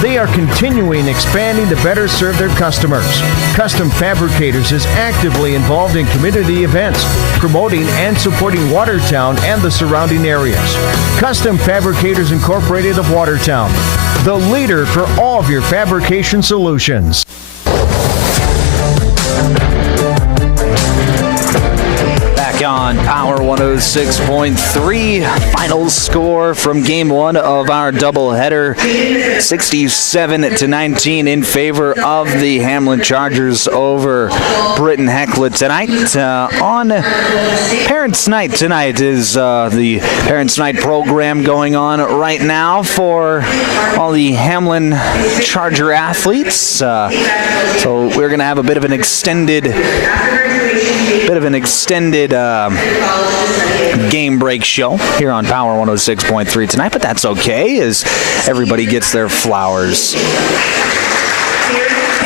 They are continuing expanding to better serve their customers. Custom Fabricators is actively involved in community events, promoting and supporting Watertown and the surrounding areas. Custom Fabricators Incorporated of Watertown, the leader for all of your fabrication solutions. On Power 106.3, final score from game one of our doubleheader, 67-19 in favor of the Hamlin Chargers over Britton-Hecla tonight. On Parents' Night tonight is the Parents' Night program going on right now for all the Hamlin Charger athletes. So we're going to have a bit of an extended game break show here on Power 106.3 tonight, but that's okay as everybody gets their flowers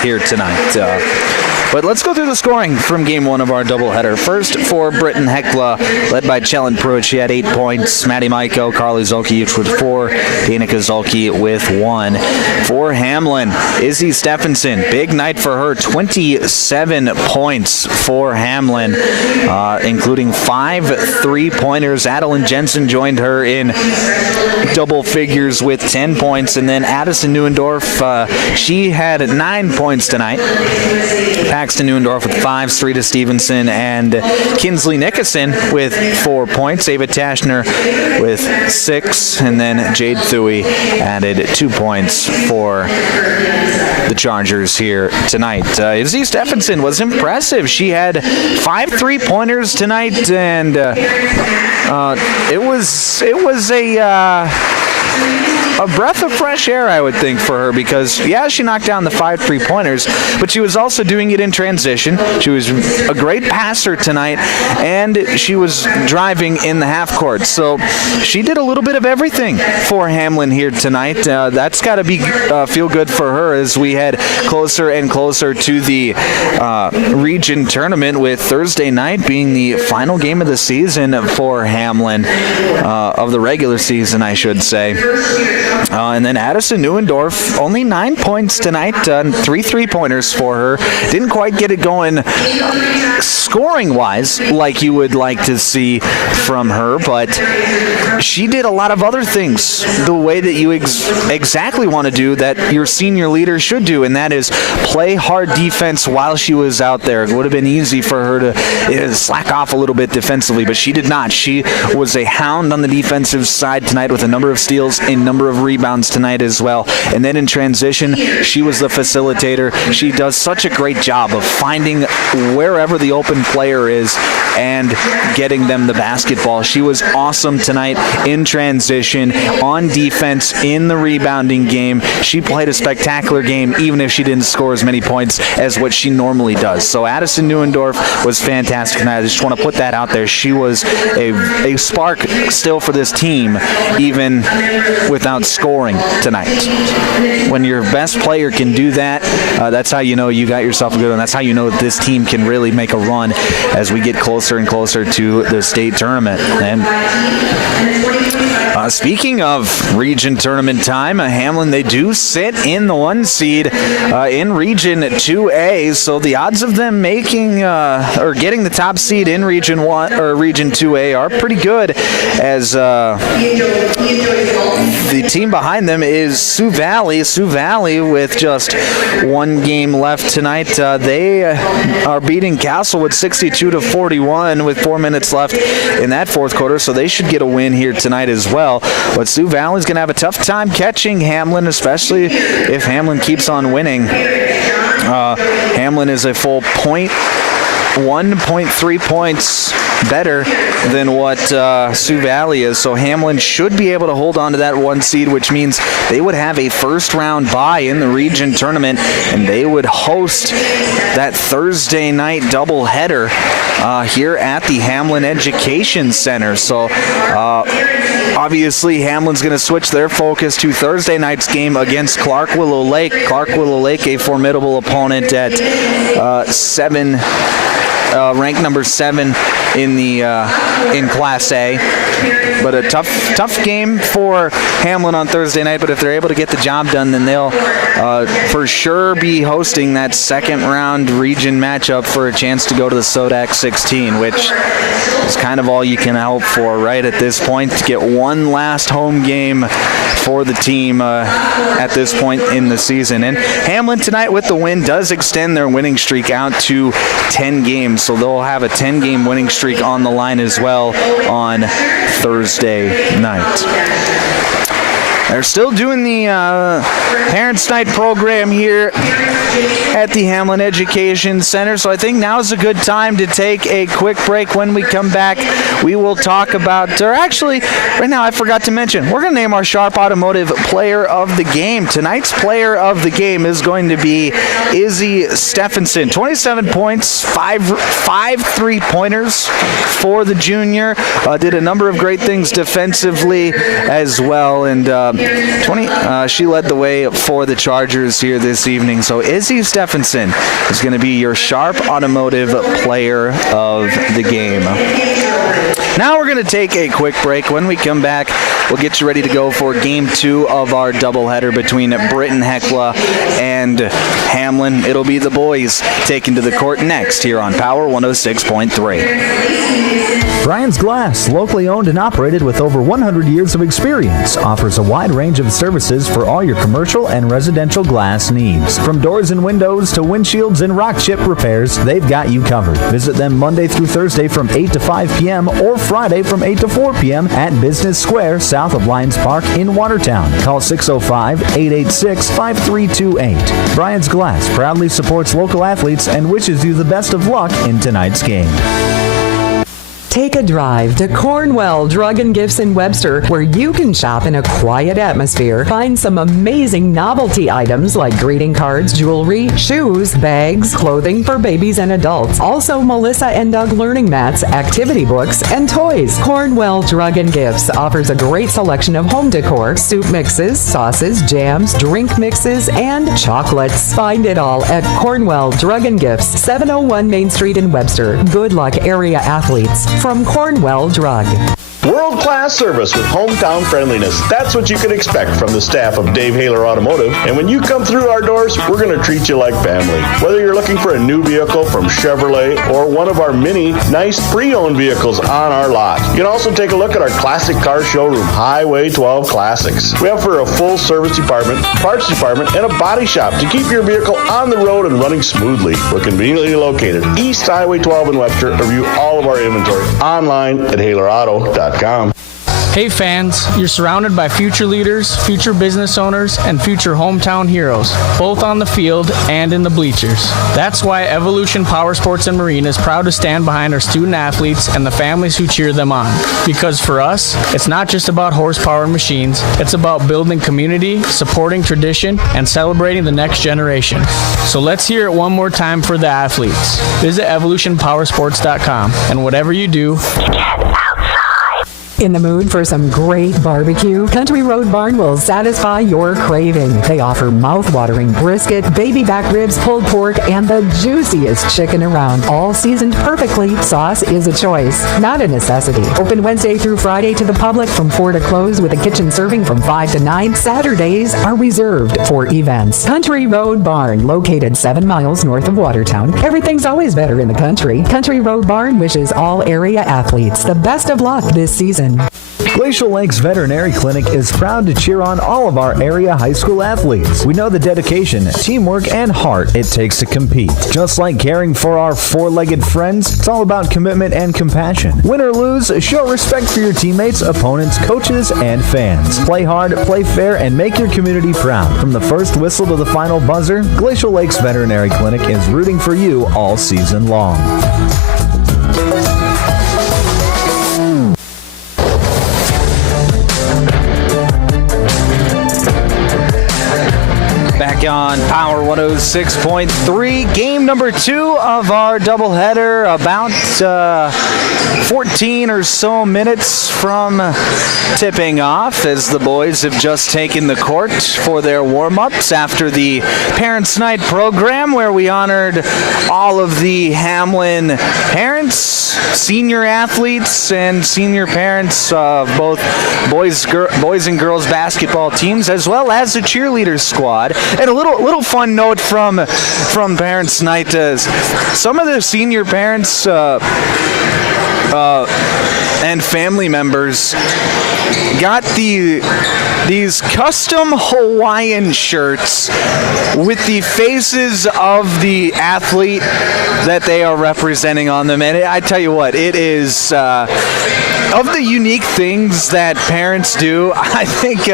here tonight. But let's go through the scoring from game one of our doubleheader. First for Britton-Hecla, led by Chellen Pruitt. She had 8 points. Maddie Maiko, Carly Zolke each with 4. Danica Zolke with 1. For Hamlin, Izzy Stephenson. Big night for her. 27 points for Hamlin, including 5 3-pointers. Adeline Jensen joined her in double figures with 10 points. And then Addison Neuendorf, she had 9 points tonight. Paxton Neuendorf with 5, Streeta Stevenson, and Kinsley Nickerson with 4 points. Ava Tashner with 6, and then Jade Thuy added 2 points for the Chargers here tonight. Izzy Stephenson was impressive. She had 5 3-pointers tonight, and it was a breath of fresh air, I would think, for her, because, yeah, she knocked down the 5 3-pointers, but she was also doing it in transition. She was a great passer tonight, and she was driving in the half court. So she did a little bit of everything for Hamlin here tonight. That's got to be feel good for her as we head closer and closer to the region tournament, with Thursday night being the final game of the season for Hamlin, of the regular season, I should say. And then Addison Neuendorf, only 9 points tonight, 3 3-pointers for her. Didn't quite get it going scoring-wise like you would like to see from her, but she did a lot of other things the way that you exactly want to do, that your senior leader should do, and that is play hard defense while she was out there. It would have been easy for her to slack off a little bit defensively, but she did not. She was a hound on the defensive side tonight with a number of steals, a number of rebounds tonight as well. And then in transition, she was the facilitator. She does such a great job of finding wherever the open player is and getting them the basketball. She was awesome tonight in transition, on defense, in the rebounding game. She played a spectacular game, even if she didn't score as many points as what she normally does. So Addison Neuendorf was fantastic tonight. I just want to put that out there. She was a spark still for this team, even without scoring tonight. When your best player can do that, that's how you know you got yourself a good one. That's how you know that this team can really make a run as we get closer and closer to the state tournament. And Speaking of region tournament time, Hamlin, they do sit in the 1 seed in Region 2A, so the odds of them making or getting the top seed in Region 1 or Region 2A are pretty good, as the team behind them is Sioux Valley. Sioux Valley, with just 1 game left tonight, they are beating Castlewood 62-41 with 4 minutes left in that fourth quarter, so they should get a win here tonight as well. But Sioux Valley's going to have a tough time catching Hamlin, especially if Hamlin keeps on winning. Hamlin is a full 1.3 points better than what Sioux Valley is. So Hamlin should be able to hold on to that 1 seed, which means they would have a first-round bye in the region tournament, and they would host that Thursday night doubleheader here at the Hamlin Education Center. So obviously Hamlin's going to switch their focus to Thursday night's game against Clark Willow Lake. Clark Willow Lake, a formidable opponent at ranked number 7 in the in Class A. But a tough game for Hamlin on Thursday night. But if they're able to get the job done, then they'll for sure be hosting that second-round region matchup for a chance to go to the Sodak 16, which is kind of all you can hope for right at this point, to get one last home game for the team at this point in the season. And Hamlin tonight with the win does extend their winning streak out to 10 games, so they'll have a 10-game winning streak on the line as well on Thursday night. They're still doing the Parents' Night program here at the Hamlin Education Center, so I think now's a good time to take a quick break. When we come back, we will talk about, or actually, right now I forgot to mention, we're going to name our Sharp Automotive Player of the Game. Tonight's Player of the Game is going to be Izzy Stephenson. 27 points, five 3-pointers for the junior. Did a number of great things defensively as well, and she led the way for the Chargers here this evening. So Izzy Stephenson is going to be your Sharp Automotive Player of the Game. Now we're going to take a quick break. When we come back, we'll get you ready to go for Game 2 of our doubleheader between Britton-Hecla and Hamlin. It'll be the boys taken to the court next here on Power 106.3. Brian's Glass, locally owned and operated with over 100 years of experience, offers a wide range of services for all your commercial and residential glass needs. From doors and windows to windshields and rock chip repairs, they've got you covered. Visit them Monday through Thursday from 8 to 5 p.m. or Friday from 8 to 4 p.m. at Business Square, south of Lions Park in Watertown. Call 605-886-5328. Brian's Glass proudly supports local athletes and wishes you the best of luck in tonight's game. Take a drive to Cornwell Drug and Gifts in Webster, where you can shop in a quiet atmosphere. Find some amazing novelty items like greeting cards, jewelry, shoes, bags, clothing for babies and adults. Also, Melissa and Doug learning mats, activity books, and toys. Cornwell Drug and Gifts offers a great selection of home decor, soup mixes, sauces, jams, drink mixes, and chocolates. Find it all at Cornwell Drug and Gifts, 701 Main Street in Webster. Good luck, area athletes. From Cornwell Drug. World-class service with hometown friendliness. That's what you can expect from the staff of Dave Haler Automotive. And when you come through our doors, we're going to treat you like family. Whether you're looking for a new vehicle from Chevrolet or one of our many nice pre-owned vehicles on our lot. You can also take a look at our classic car showroom, Highway 12 Classics. We offer a full service department, parts department, and a body shop to keep your vehicle on the road and running smoothly. We're conveniently located East Highway 12 in Webster. Review all of our inventory online at HalerAuto.com. Hey fans, you're surrounded by future leaders, future business owners, and future hometown heroes, both on the field and in the bleachers. That's why Evolution Power Sports and Marine is proud to stand behind our student athletes and the families who cheer them on. Because for us, it's not just about horsepower and machines, it's about building community, supporting tradition, and celebrating the next generation. So let's hear it one more time for the athletes. Visit evolutionpowersports.com, and whatever you do, get outside. In the mood for some great barbecue? Country Road Barn will satisfy your craving. They offer mouth-watering brisket, baby back ribs, pulled pork, and the juiciest chicken around. All seasoned perfectly. Sauce is a choice, not a necessity. Open Wednesday through Friday to the public from 4 to close with a kitchen serving from 5 to 9. Saturdays are reserved for events. Country Road Barn, located 7 miles north of Watertown. Everything's always better in the country. Country Road Barn wishes all area athletes the best of luck this season. Glacial Lakes Veterinary Clinic is proud to cheer on all of our area high school athletes. We know the dedication, teamwork, and heart it takes to compete. Just like caring for our four-legged friends, it's all about commitment and compassion. Win or lose, show respect for your teammates, opponents, coaches, and fans. Play hard, play fair, and make your community proud. From the first whistle to the final buzzer, Glacial Lakes Veterinary Clinic is rooting for you all season long. Back on Power 106.3, game number 2 of our doubleheader, about 14 or so minutes from tipping off, as the boys have just taken the court for their warm-ups after the Parents' Night program, where we honored all of the Hamlin parents, senior athletes, and senior parents of both boys and girls basketball teams, as well as the cheerleaders squad. And a little fun note from Parents' Night is some of the senior parents and family members got these custom Hawaiian shirts with the faces of the athlete that they are representing on them. And I tell you what, it is of the unique things that parents do. I think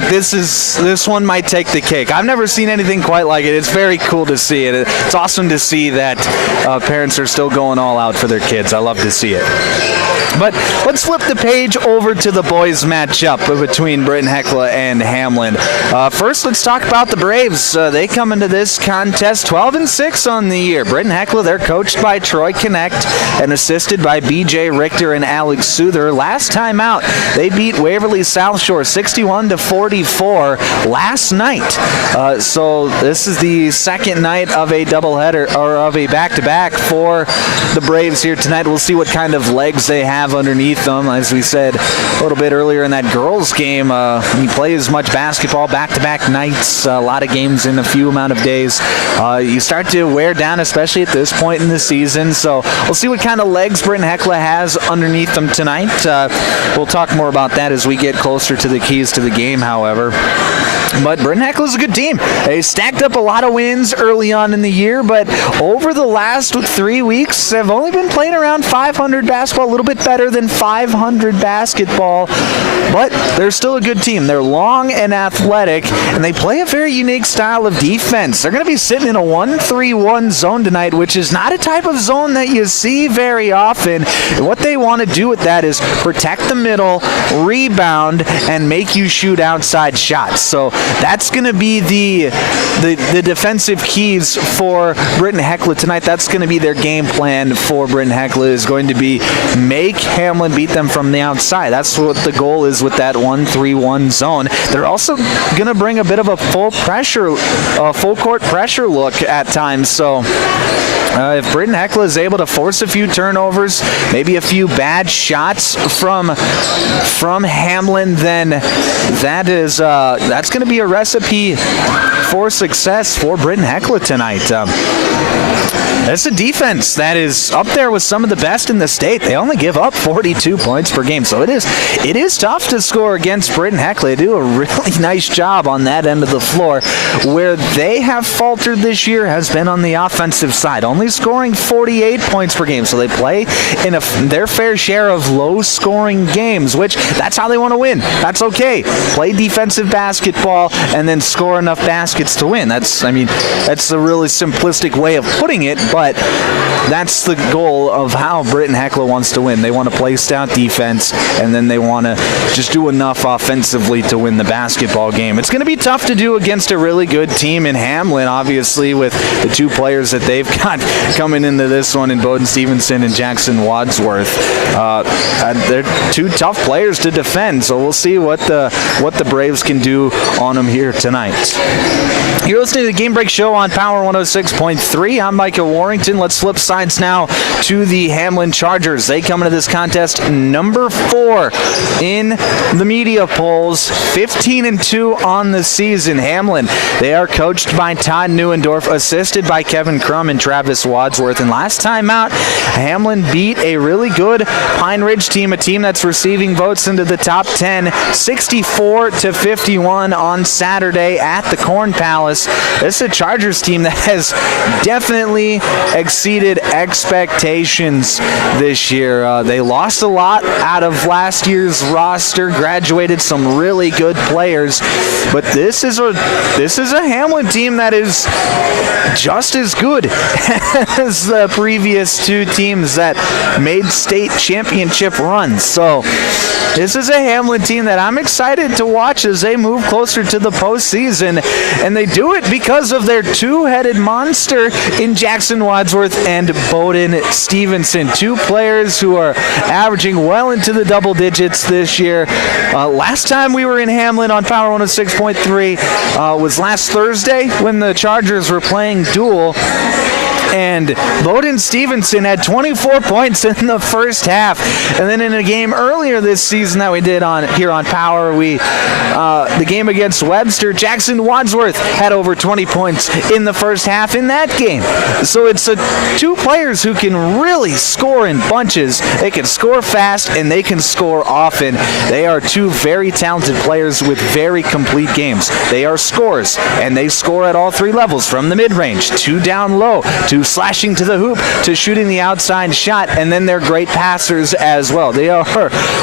this one might take the cake. I've never seen anything quite like it. It's very cool to see it. It's awesome to see that parents are still going all out for their kids. I love to see it. But let's flip the page over to the boys' matchup between Britton-Hecla and Hamlin. First, let's talk about the Braves. They come into this contest 12-6 on the year. Britton-Hecla, they're coached by Troy Connect and assisted by B.J. Richter and Alex Souther. Last time out, they beat Waverly South Shore 61-44 last night. So this is the second night of a doubleheader, or of a back-to-back for the Braves here tonight. We'll see what kind of legs they have underneath them. As we said a little bit earlier in that girls game, when you play as much basketball back-to-back nights, a lot of games in a few amount of days, you start to wear down, especially at this point in the season. So we'll see what kind of legs Britton-Hecla has underneath them tonight. We'll talk more about that as we get closer to the keys to the game, however. But Britton-Hecla is a good team. They stacked up a lot of wins early on in the year, but over the last 3 weeks, have only been playing around 500 basketball, a little bit better than 500 basketball, but they're still a good team. They're long and athletic, and they play a very unique style of defense. They're going to be sitting in a 1-3-1 zone tonight, which is not a type of zone that you see very often. And what they want to do with that is protect the middle, rebound, and make you shoot outside shots. So that's going to be the defensive keys for Britton-Hecla tonight. That's going to be their game plan for Britton-Hecla, is going to be make Hamlin beat them from the outside. That's what the goal is with that 1-3-1 zone. They're also going to bring a bit of a full court pressure look at times. So if Britton-Hecla is able to force a few turnovers, maybe a few bad shots from Hamlin, then that's going to be a recipe for success for Britton-Hecla tonight. It's a defense that is up there with some of the best in the state. They only give up 42 points per game, so it is tough to score against Britton-Hecla. They do a really nice job on that end of the floor. Where they have faltered this year has been on the offensive side, only scoring 48 points per game. So they play in their fair share of low-scoring games, which that's how they want to win. That's okay. Play defensive basketball and then score enough baskets to win. That's a really simplistic way of putting it, but that's the goal of how Britton-Hecla wants to win. They want to play stout defense, and then they want to just do enough offensively to win the basketball game. It's going to be tough to do against a really good team in Hamlin, obviously, with the two players that they've got coming into this one in Bowden Stevenson and Jackson Wadsworth. They're two tough players to defend, so we'll see what the Braves can do on them here tonight. You're listening to the Game Break Show on Power 106.3. I'm Micah Warrington. Let's flip sides now to the Hamlin Chargers. They come into this contest number 4 in the media polls, 15-2 on the season. Hamlin, they are coached by Todd Neuendorf, assisted by Kevin Crum and Travis Wadsworth. And last time out, Hamlin beat a really good Pine Ridge team, a team that's receiving votes into the top 10, 64-51 on Saturday at the Corn Palace. This is a Chargers team that has definitely exceeded expectations this year. They lost a lot out of last year's roster, graduated some really good players, but this is a Hamlin team that is just as good as the previous two teams that made state championship runs. So this is a Hamlin team that I'm excited to watch as they move closer to the postseason, and they do it because of their two-headed monster in Jackson Wadsworth and Bowden Stevenson, two players who are averaging well into the double digits this year. Last time we were in Hamlin on Power 106.3 was last Thursday when the Chargers were playing dual. And Bowden Stevenson had 24 points in the first half. And then in a game earlier this season that we did here on Power, the game against Webster, Jackson Wadsworth had over 20 points in the first half in that game. So it's two players who can really score in bunches. They can score fast and they can score often. They are two very talented players with very complete games. They are scorers, and they score at all three levels, from the mid-range to down low to slashing to the hoop to shooting the outside shot, and then they're great passers as well. They are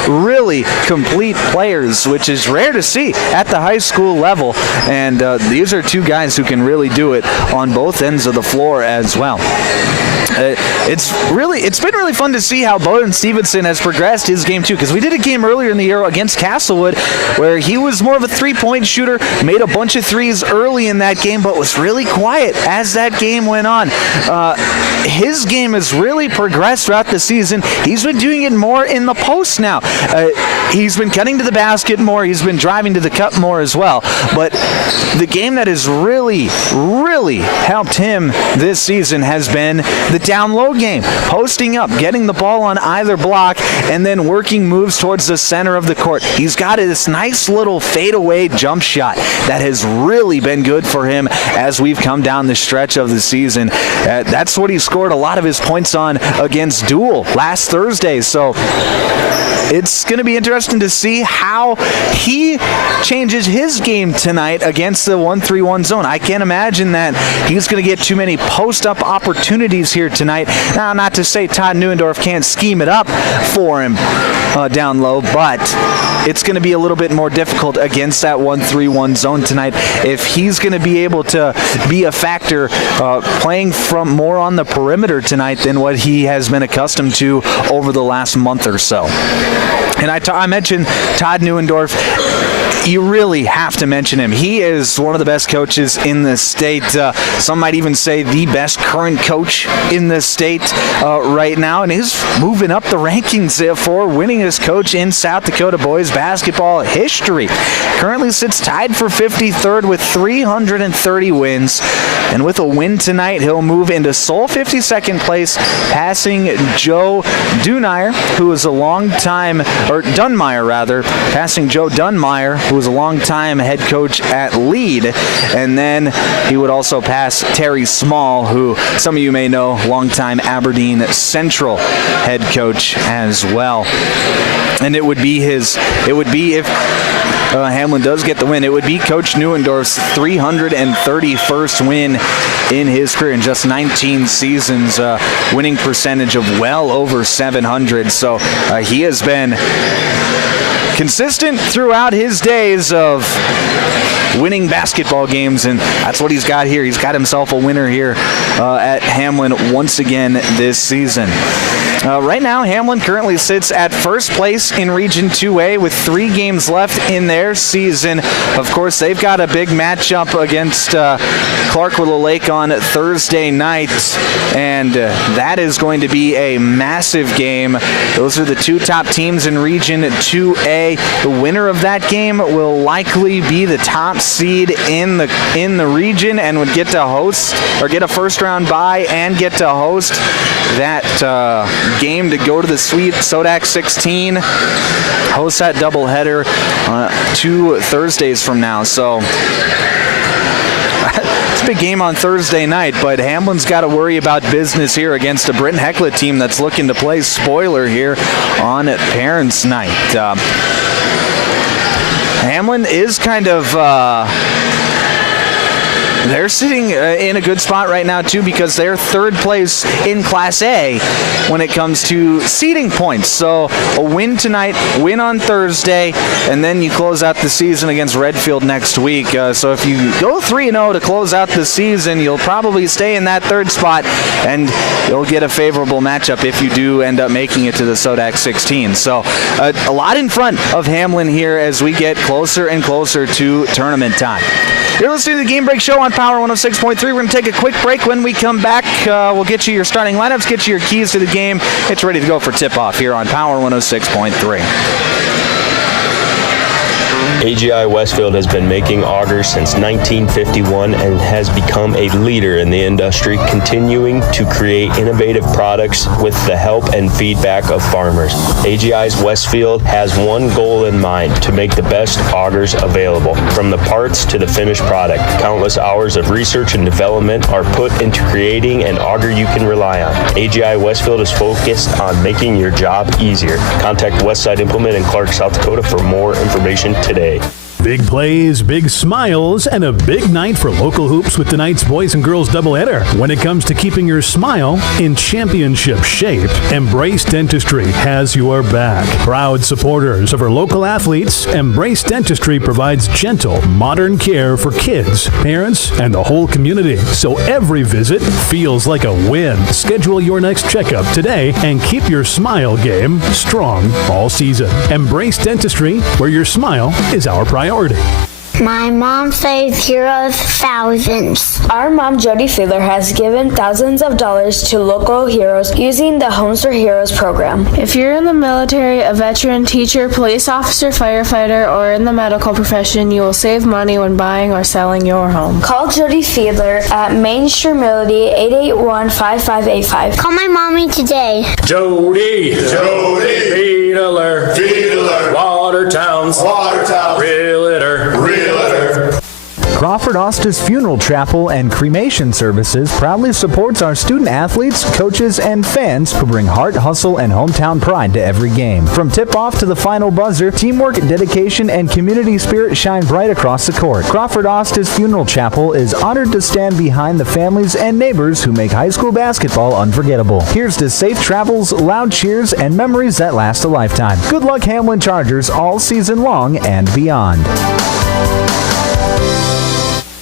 really complete players, which is rare to see at the high school level, and these are two guys who can really do it on both ends of the floor as well. It's been really fun to see how Bowden Stevenson has progressed his game too, because we did a game earlier in the year against Castlewood where he was more of a three-point shooter, made a bunch of threes early in that game, but was really quiet as that game went on. His game has really progressed throughout the season. He's been doing it more in the post now. He's been cutting to the basket more. He's been driving to the cup more as well. But the game that has really, really helped him this season has been the down low game, posting up, getting the ball on either block, and then working moves towards the center of the court. He's got this nice little fadeaway jump shot that has really been good for him as we've come down the stretch of the season. That's what he scored a lot of his points on against Dual last Thursday. So it's going to be interesting to see how he changes his game tonight against the 1-3-1 zone. I can't imagine that he's going to get too many post-up opportunities here tonight. Now, not to say Todd Neuendorf can't scheme it up for him down low, but it's going to be a little bit more difficult against that 1-3-1 zone tonight if he's going to be able to be a factor playing from more on the perimeter tonight than what he has been accustomed to over the last month or so. And I mentioned Todd Neuendorf. You really have to mention him. He is one of the best coaches in the state. Some might even say the best current coach in the state right now, and he's moving up the rankings for winningest coach in South Dakota boys basketball history. Currently sits tied for 53rd with 330 wins, and with a win tonight, he'll move into sole 52nd place, passing Joe Dunmeyer, who is a long-time, or Dunmeyer rather, passing Joe Dunmeyer, who was a long-time head coach at Lead, and then he would also pass Terry Small, who some of you may know, long-time Aberdeen Central head coach as well. And it would be if Hamlin does get the win, it would be Coach Neuendorf's 331st win in his career in just 19 seasons, winning percentage of well over 700. So he has been consistent throughout his days of winning basketball games, and that's what he's got here. He's got himself a winner here at Hamlin once again this season. Right now, Hamlin currently sits at first place in Region 2A with 3 games left in their season. Of course, they've got a big matchup against Clark-Willow Lake on Thursday night, and that is going to be a massive game. Those are the 2 top teams in Region 2A. The winner of that game will likely be the top seed in the region and would get to host or get a first-round bye and get to host that game to go to the Sweet Sodak 16. Host that doubleheader 2 Thursdays from now. So it's a big game on Thursday night, but Hamlin's got to worry about business here against a Britton-Hecla team that's looking to play spoiler here on Parents' Night. Hamlin is kind of... they're sitting in a good spot right now, too, because they're third place in Class A when it comes to seeding points. So a win tonight, win on Thursday, and then you close out the season against Redfield next week. So if you go 3-0 to close out the season, you'll probably stay in that third spot, and you'll get a favorable matchup if you do end up making it to the Sodak 16. So a lot in front of Hamlin here as we get closer and closer to tournament time. You're listening to the Game Break Show on Power 106.3. We're going to take a quick break. When we come back, we'll get you your starting lineups, get you your keys to the game. It's ready to go for tip-off here on Power 106.3. AGI Westfield has been making augers since 1951 and has become a leader in the industry, continuing to create innovative products with the help and feedback of farmers. AGI's Westfield has one goal in mind: to make the best augers available. From the parts to the finished product, countless hours of research and development are put into creating an auger you can rely on. AGI Westfield is focused on making your job easier. Contact Westside Implement in Clark, South Dakota for more information today. Big plays, big smiles, and a big night for local hoops with tonight's boys and girls doubleheader. When it comes to keeping your smile in championship shape, Embrace Dentistry has your back. Proud supporters of our local athletes, Embrace Dentistry provides gentle, modern care for kids, parents, and the whole community, so every visit feels like a win. Schedule your next checkup today and keep your smile game strong all season. Embrace Dentistry, where your smile is our priority. My mom saved heroes thousands. Our mom, Jody Fiedler, has given thousands of dollars to local heroes using the Homes for Heroes program. If you're in the military, a veteran, teacher, police officer, firefighter, or in the medical profession, you will save money when buying or selling your home. Call Jody Fiedler at Main Street Melody 881-5585. Call my mommy today. Jody, Fiedler, Watertown's, Realtor. Crawford Osta's Funeral Chapel and Cremation Services proudly supports our student athletes, coaches, and fans who bring heart, hustle, and hometown pride to every game. From tip-off to the final buzzer, teamwork, dedication, and community spirit shine bright across the court. Crawford Osta's Funeral Chapel is honored to stand behind the families and neighbors who make high school basketball unforgettable. Here's to safe travels, loud cheers, and memories that last a lifetime. Good luck, Hamlin Chargers, all season long and beyond.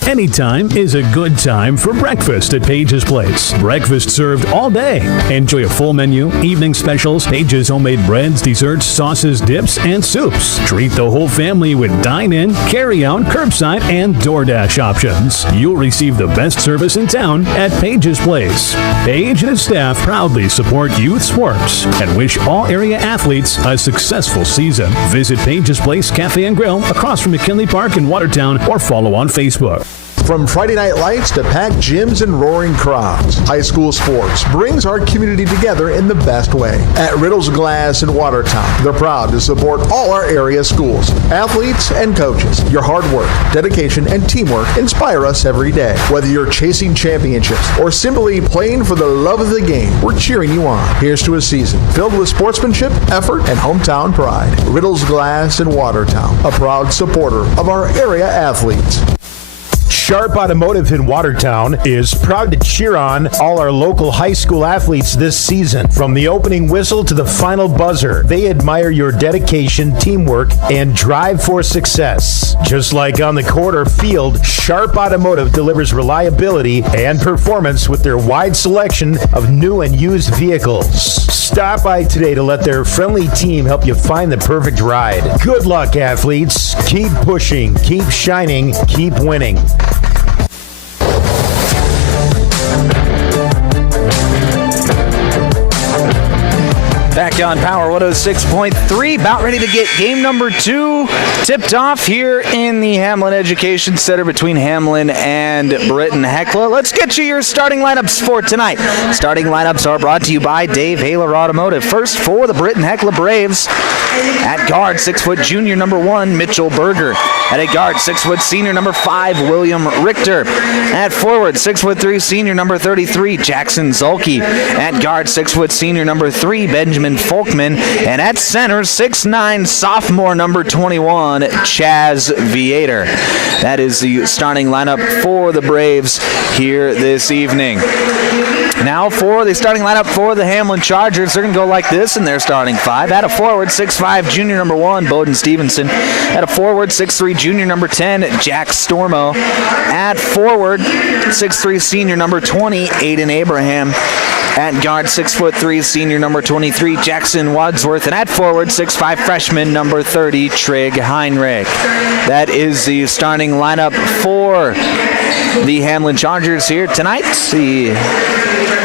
Anytime is a good time for breakfast at Page's Place. Breakfast served all day. Enjoy a full menu, evening specials, Page's homemade breads, desserts, sauces, dips, and soups. Treat the whole family with dine-in, carry-out, curbside, and DoorDash options. You'll receive the best service in town at Page's Place. Page and his staff proudly support youth sports and wish all area athletes a successful season. Visit Page's Place Cafe and Grill across from McKinley Park in Watertown or follow on Facebook. From Friday night lights to packed gyms and roaring crowds, high school sports brings our community together in the best way. At Riddle's Glass in Watertown, they're proud to support all our area schools, athletes, and coaches. Your hard work, dedication, and teamwork inspire us every day. Whether you're chasing championships or simply playing for the love of the game, we're cheering you on. Here's to a season filled with sportsmanship, effort, and hometown pride. Riddle's Glass in Watertown, a proud supporter of our area athletes. Sharp Automotive in Watertown is proud to cheer on all our local high school athletes this season. From the opening whistle to the final buzzer, they admire your dedication, teamwork, and drive for success. Just like on the court or field, Sharp Automotive delivers reliability and performance with their wide selection of new and used vehicles. Stop by today to let their friendly team help you find the perfect ride. Good luck, athletes. Keep pushing, keep shining, keep winning. Back on Power 106.3, about ready to get game number 2 tipped off here in the Hamlin Education Center between Hamlin and Britton-Hecla. Let's get you your starting lineups for tonight. Starting lineups are brought to you by Doubleheader Automotive. First for the Britton-Hecla Braves. At guard, 6' junior number 1, Mitchell Berger. At a guard, 6' senior number 5, William Richter. At forward, 6'3", senior number 33, Jackson Zulke. At guard, 6' senior number 3, Benjamin Folkman. And at center, 6'9", sophomore number 21, Chaz Viator. That is the starting lineup for the Braves here this evening. Now for the starting lineup for the Hamlin Chargers, they're going to go like this in their starting 5. At a forward, 6'5", junior number 1, Bowden Stevenson. At a forward, 6'3", junior number 10, Jack Stormo. At forward, 6'3", senior number 20, Aiden Abraham. At guard, 6'3", senior number 23, Jackson Wadsworth. And at forward, 6'5", freshman number 30, Trig Heinrich. That is the starting lineup for the Hamlin Chargers here tonight. The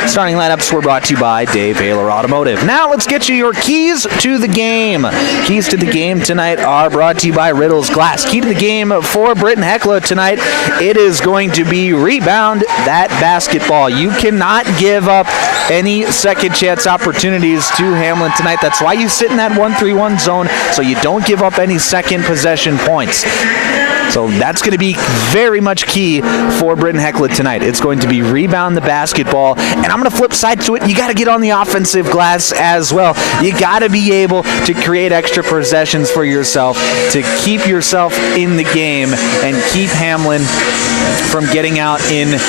starting lineups were brought to you by Doubleheader Automotive. Now let's get you your keys to the game. Keys to the game tonight are brought to you by Riddle's Glass. Key to the game for Britton-Hecla tonight, it is going to be rebound that basketball. You cannot give up any second chance opportunities to Hamlin tonight. That's why you sit in that 1-3-1 zone, so you don't give up any second possession points. So that's going to be very much key for Britton-Hecla tonight. It's going to be rebound the basketball. And I'm going to flip side to it. You got to get on the offensive glass as well. You got to be able to create extra possessions for yourself to keep yourself in the game and keep Hamlin from getting out in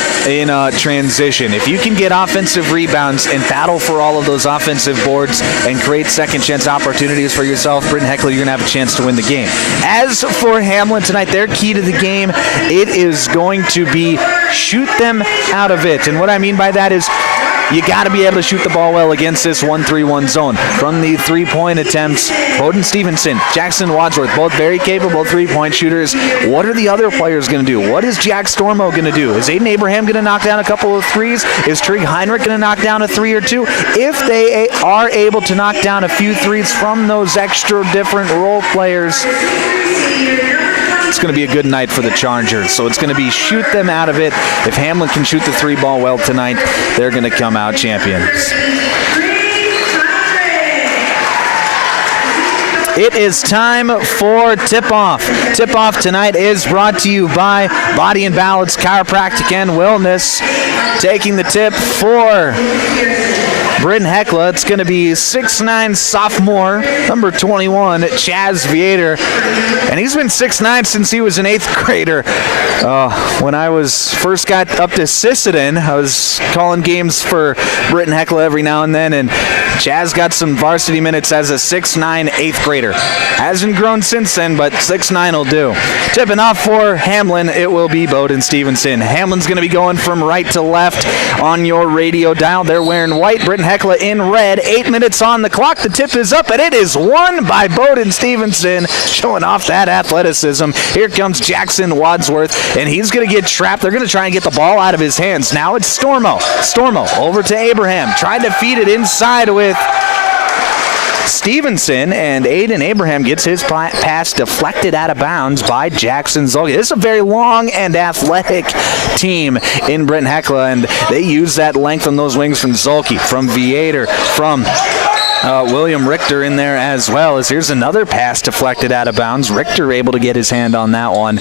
transition. If you can get offensive rebounds and battle for all of those offensive boards and create second chance opportunities for yourself, Britton-Hecla, you're going to have a chance to win the game. As for Hamlin tonight, their key to the game, it is going to be shoot them out of it. And what I mean by that is you got to be able to shoot the ball well against this 1-3-1 zone. From the three-point attempts, Bowden Stevenson, Jackson Wadsworth, both very capable three-point shooters. What are the other players going to do? What is Jack Stormo going to do? Is Aiden Abraham going to knock down a couple of threes? Is Trig Heinrich going to knock down a 3 or 2? If they are able to knock down a few threes from those extra different role players, it's going to be a good night for the Chargers. So it's going to be shoot them out of it. If Hamlin can shoot the 3 ball well tonight, they're going to come out champions. It is time for tip-off. Tip-off tonight is brought to you by Body and Balance Chiropractic and Wellness. Taking the tip for Britton-Hecla, it's going to be 6'9" sophomore, number 21, Chaz Viator. And he's been 6'9" since he was an 8th grader. When I first got up to Sisseton, I was calling games for Britton-Hecla every now and then, and Chaz got some varsity minutes as a 6'9" 8th grader. Hasn't grown since then, but 6'9" will do. Tipping off for Hamlin, it will be Bowden Stevenson. Hamlin's going to be going from right to left on your radio dial. They're wearing white, Britton-Hecla in red. 8 minutes on the clock. The tip is up, and it is won by Bowden Stevenson, showing off that athleticism. Here comes Jackson Wadsworth, and he's going to get trapped. They're going to try and get the ball out of his hands. Now it's Stormo. Stormo over to Abraham, trying to feed it inside with Stevenson, and Aiden Abraham gets his pass deflected out of bounds by Jackson Zulke. This is a very long and athletic team in Britton-Hecla, and they use that length on those wings from Zulke, from Viator, from William Richter in there as well. As here's another pass deflected out of bounds. Richter able to get his hand on that one.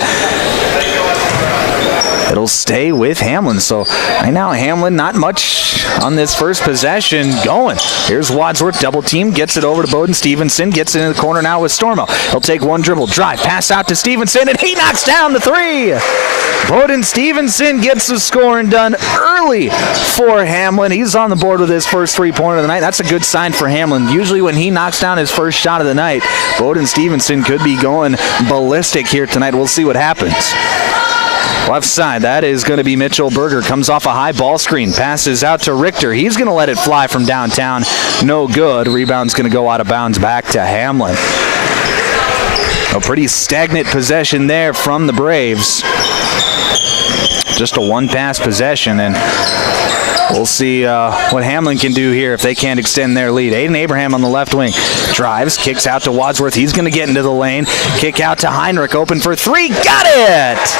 It'll stay with Hamlin. So right now, Hamlin not much on this first possession going. Here's Wadsworth, double team, gets it over to Bowden Stevenson, gets it in the corner now with Stormo. He'll take one dribble, drive, pass out to Stevenson, and he knocks down the three. Bowden Stevenson gets the scoring done early for Hamlin. He's on the board with his first three-pointer of the night. That's a good sign for Hamlin. Usually when he knocks down his first shot of the night, Bowden Stevenson could be going ballistic here tonight. We'll see what happens. Left side, that is going to be Mitchell Berger. Comes off a high ball screen, passes out to Richter. He's going to let it fly from downtown. No good. Rebound's going to go out of bounds back to Hamlin. A pretty stagnant possession there from the Braves. Just a one-pass possession, and we'll see what Hamlin can do here if they can't extend their lead. Aiden Abraham on the left wing. Drives, kicks out to Wadsworth. He's going to get into the lane. Kick out to Heinrich, open for three. Got it!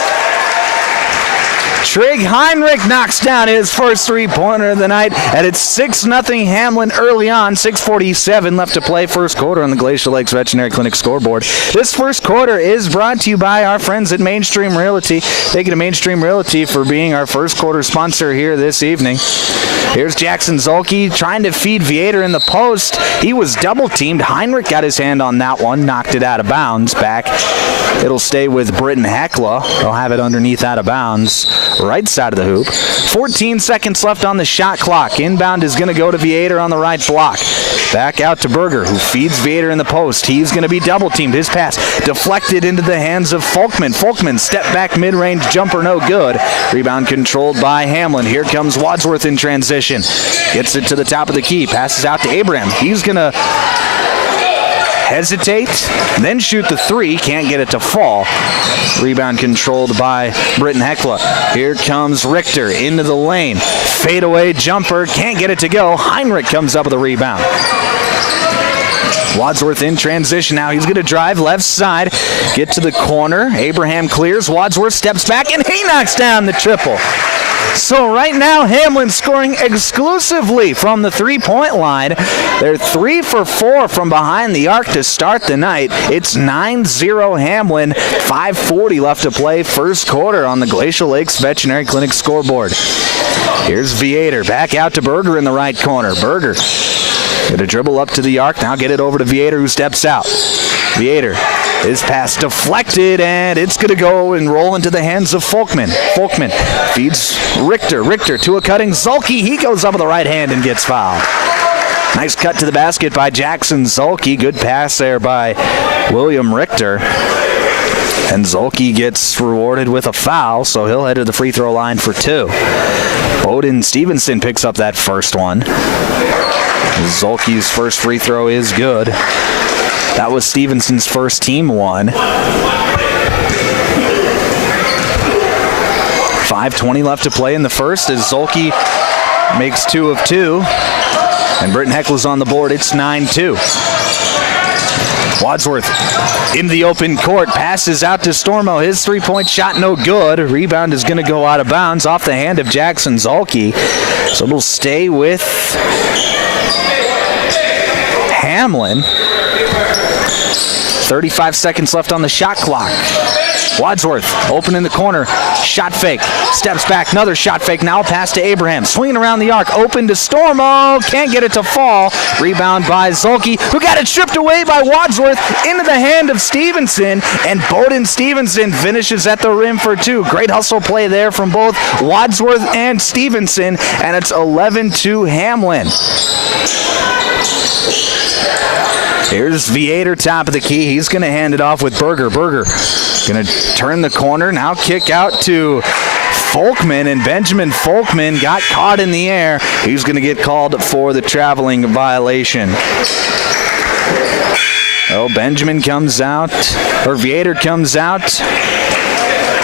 Trig Heinrich knocks down his first three-pointer of the night, and it's 6-0 Hamlin early on. 6:47 left to play, first quarter on the Glacial Lakes Veterinary Clinic scoreboard. This first quarter is brought to you by our friends at Mainstream Realty. Thank you to Mainstream Realty for being our first quarter sponsor here this evening. Here's Jackson Zolke trying to feed Viator in the post. He was double-teamed. Heinrich got his hand on that one, knocked it out of bounds. Back, it'll stay with Britton-Hecla. They'll have it underneath out of bounds. Right side of the hoop. 14 seconds left on the shot clock. Inbound is going to go to Viator on the right block. Back out to Berger, who feeds Viator in the post. He's going to be double-teamed. His pass deflected into the hands of Folkman. Folkman, step back mid-range jumper, no good. Rebound controlled by Hamlin. Here comes Wadsworth in transition. Gets it to the top of the key. Passes out to Abraham. He's going to hesitate, then shoot the three. Can't get it to fall. Rebound controlled by Britton-Hecla. Here comes Richter into the lane. Fadeaway jumper. Can't get it to go. Heinrich comes up with a rebound. Wadsworth in transition now. He's going to drive left side. Get to the corner. Abraham clears. Wadsworth steps back, and he knocks down the triple. So right now, Hamlin scoring exclusively from the three-point line. They're 3 for 4 from behind the arc to start the night. It's 9-0 Hamlin. 5:40 left to play, first quarter on the Glacial Lakes Veterinary Clinic scoreboard. Here's Viator. Back out to Berger in the right corner. Berger going to dribble up to the arc. Now get it over to Viator, who steps out. Viator. His pass deflected, and it's going to go and roll into the hands of Folkman. Folkman feeds Richter. Richter to a cutting Zolke. He goes up with the right hand and gets fouled. Nice cut to the basket by Jackson Zolke. Good pass there by William Richter. And Zolke gets rewarded with a foul, so he'll head to the free throw line for 2. Bowden Stevenson picks up that first one. Zolke's first free throw is good. That was Stevenson's first team one. 5:20 left to play in the first as Zolke makes 2 of 2. And Britton-Hecla's on the board. It's 9-2. Wadsworth in the open court. Passes out to Stormo. His three-point shot no good. Rebound is going to go out of bounds off the hand of Jackson Zolke. So it'll stay with Hamlin. 35 seconds left on the shot clock. Wadsworth open in the corner. Shot fake. Steps back. Another shot fake. Now pass to Abraham. Swinging around the arc. Open to Stormo. Can't get it to fall. Rebound by Zolke, who got it stripped away by Wadsworth into the hand of Stevenson. And Bowden Stevenson finishes at the rim for 2. Great hustle play there from both Wadsworth and Stevenson. And it's 11-2 Hamlin. Here's Viator, top of the key. He's going to hand it off with Berger. Berger going to turn the corner. Now kick out to Folkman, and Benjamin Folkman got caught in the air. He's going to get called for the traveling violation. Oh, Benjamin comes out, or Viator comes out.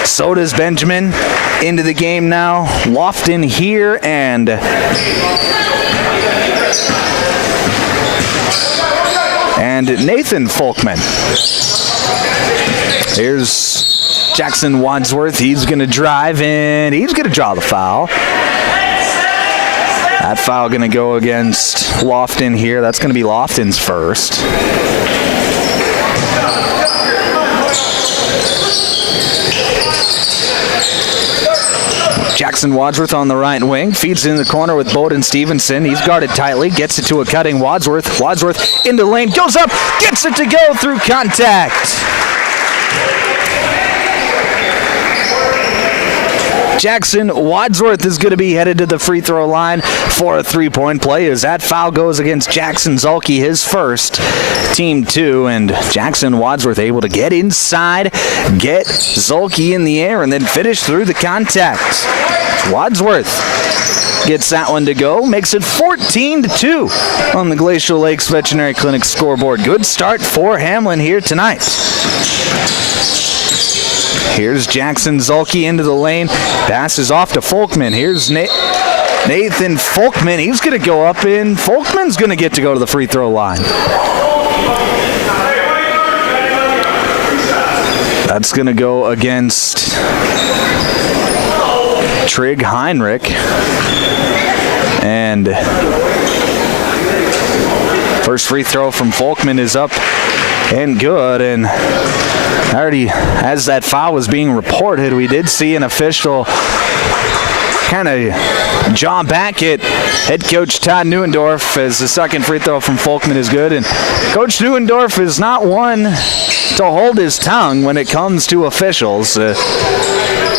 So does Benjamin. Into the game now. Lofton here, and Nathan Folkman. Here's Jackson Wadsworth. He's going to drive, and he's going to draw the foul. That foul going to go against Lofton here. That's going to be Lofton's first. Jackson Wadsworth on the right wing. Feeds in the corner with Bowden Stevenson. He's guarded tightly. Gets it to a cutting Wadsworth. Wadsworth into the lane. Goes up. Gets it to go through contact. Jackson Wadsworth is going to be headed to the free throw line for a three-point play as that foul goes against Jackson Zulke, his first, team 2, and Jackson Wadsworth able to get inside, get Zulke in the air, and then finish through the contact. Wadsworth gets that one to go, makes it 14-2 on the Glacial Lakes Veterinary Clinic scoreboard. Good start for Hamlin here tonight. Here's Jackson Zulke into the lane. Passes off to Folkman. Here's Nathan Folkman. He's going to go up in. Folkman's going to get to go to the free throw line. That's going to go against Trig Heinrich. And first free throw from Folkman is up and good. And already, as that foul was being reported, we did see an official kind of jaw back at head coach Todd Neuendorf as the second free throw from Folkman is good. And Coach Neuendorf is not one to hold his tongue when it comes to officials.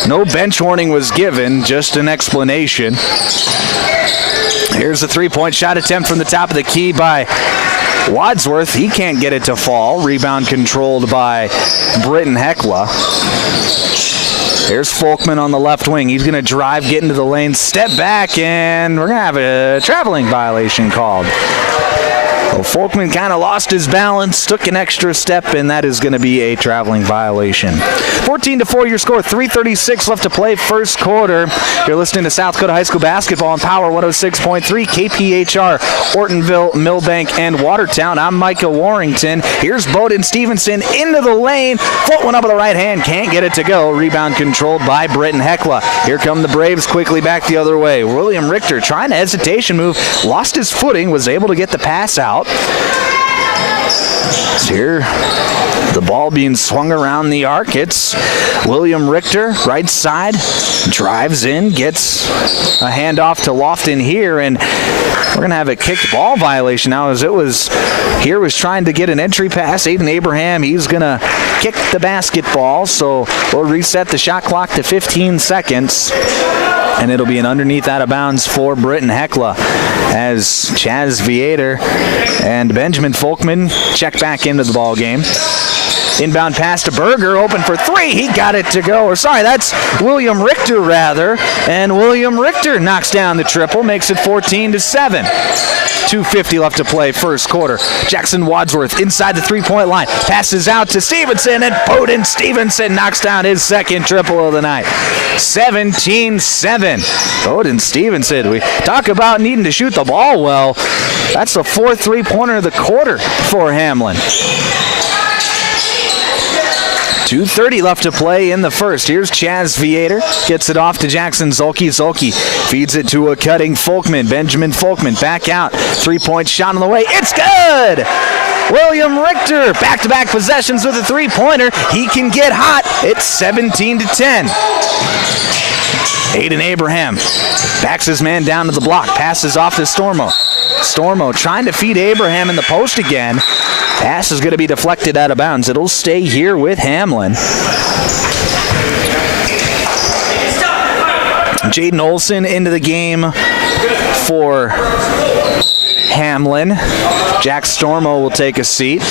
No bench warning was given, just an explanation. Here's a three-point shot attempt from the top of the key by Wadsworth. He can't get it to fall. Rebound controlled by Britton-Hecla. There's Folkman on the left wing. He's going to drive, get into the lane, step back, and we're going to have a traveling violation called. Well, Folkman kind of lost his balance, took an extra step, and that is going to be a traveling violation. 14-4 your score, 3:36 left to play first quarter. You're listening to South Dakota High School basketball on Power 106.3, KPHR, Ortonville, Millbank, and Watertown. I'm Micah Warrington. Here's Bowden Stevenson into the lane. Float one up with the right hand, can't get it to go. Rebound controlled by Britton-Hecla. Here come the Braves quickly back the other way. William Richter trying a hesitation move, lost his footing, was able to get the pass out. Here, the ball being swung around the arc. It's William Richter, right side, drives in, gets a handoff to Lofton here, and we're going to have a kicked ball violation now as it was trying to get an entry pass. Aiden Abraham, he's going to kick the basketball, so we'll reset the shot clock to 15 seconds. And it'll be an underneath out of bounds for Britton-Hecla as Chaz Vieter and Benjamin Folkman check back into the ball game. Inbound pass to Berger, open for three. He got it to go. Or sorry, that's William Richter rather. And William Richter knocks down the triple, makes it 14-7. 2:50 left to play first quarter. Jackson Wadsworth inside the three-point line. Passes out to Stevenson, and Bowden Stevenson knocks down his second triple of the night. 17-7. Bowden Stevenson, we talk about needing to shoot the ball well. That's the fourth three-pointer of the quarter for Hamlin. 2:30 left to play in the first. Here's Chaz Vieter. Gets it off to Jackson Zulke. Zulke feeds it to a cutting Folkman. Benjamin Folkman back out. Three-point shot on the way. It's good! William Richter, back-to-back possessions with a three-pointer. He can get hot. It's 17-10. Aiden Abraham backs his man down to the block. Passes off to Stormo. Stormo trying to feed Abraham in the post again. Pass is going to be deflected out of bounds. It'll stay here with Hamlin. Jaden Olson into the game for Hamlin. Jack Stormo will take a seat.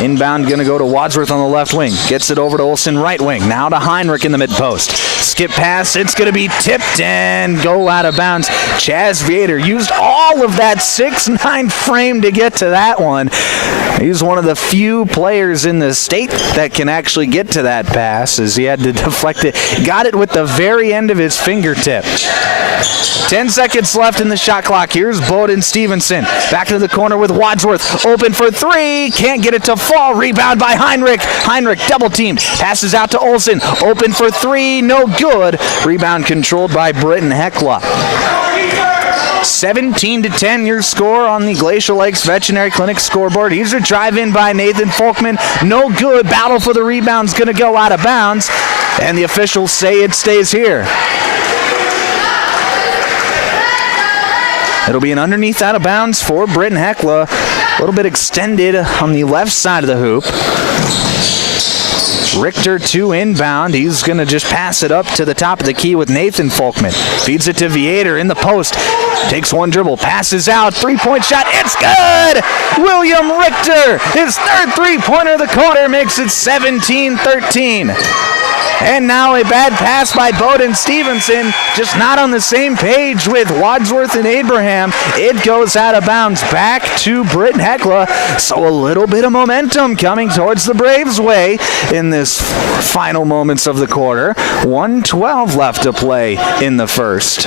Inbound going to go to Wadsworth on the left wing. Gets it over to Olson right wing. Now to Heinrich in the mid post. Skip pass. It's going to be tipped and go out of bounds. Chaz Vieter used all of that 6'9" frame to get to that one. He's one of the few players in the state that can actually get to that pass as he had to deflect it. Got it with the very end of his fingertip. 10 seconds left in the shot clock. Here's Bowden Stevenson. Back into the corner with Wadsworth. Open for three. Can't get it to fall. Rebound by Heinrich. Heinrich double teamed. Passes out to Olson. Open for three. No good. Rebound controlled by Britton-Hecla. 17-10 your score on the Glacial Lakes Veterinary Clinic scoreboard. Here's a drive in by Nathan Folkman. No good. Battle for the rebound's going to go out of bounds. And the officials say it stays here. It'll be an underneath out of bounds for Britton-Hecla. A little bit extended on the left side of the hoop. Richter to inbound. He's going to just pass it up to the top of the key with Nathan Folkman. Feeds it to Viator in the post. Takes one dribble, passes out, three-point shot. It's good! William Richter, his third three-pointer of the quarter, makes it 17-13. And now a bad pass by Bowden Stevenson, just not on the same page with Wadsworth and Abraham. It goes out of bounds back to Britton-Hecla. So a little bit of momentum coming towards the Braves' way in this final moments of the quarter. 1:12 left to play in the first.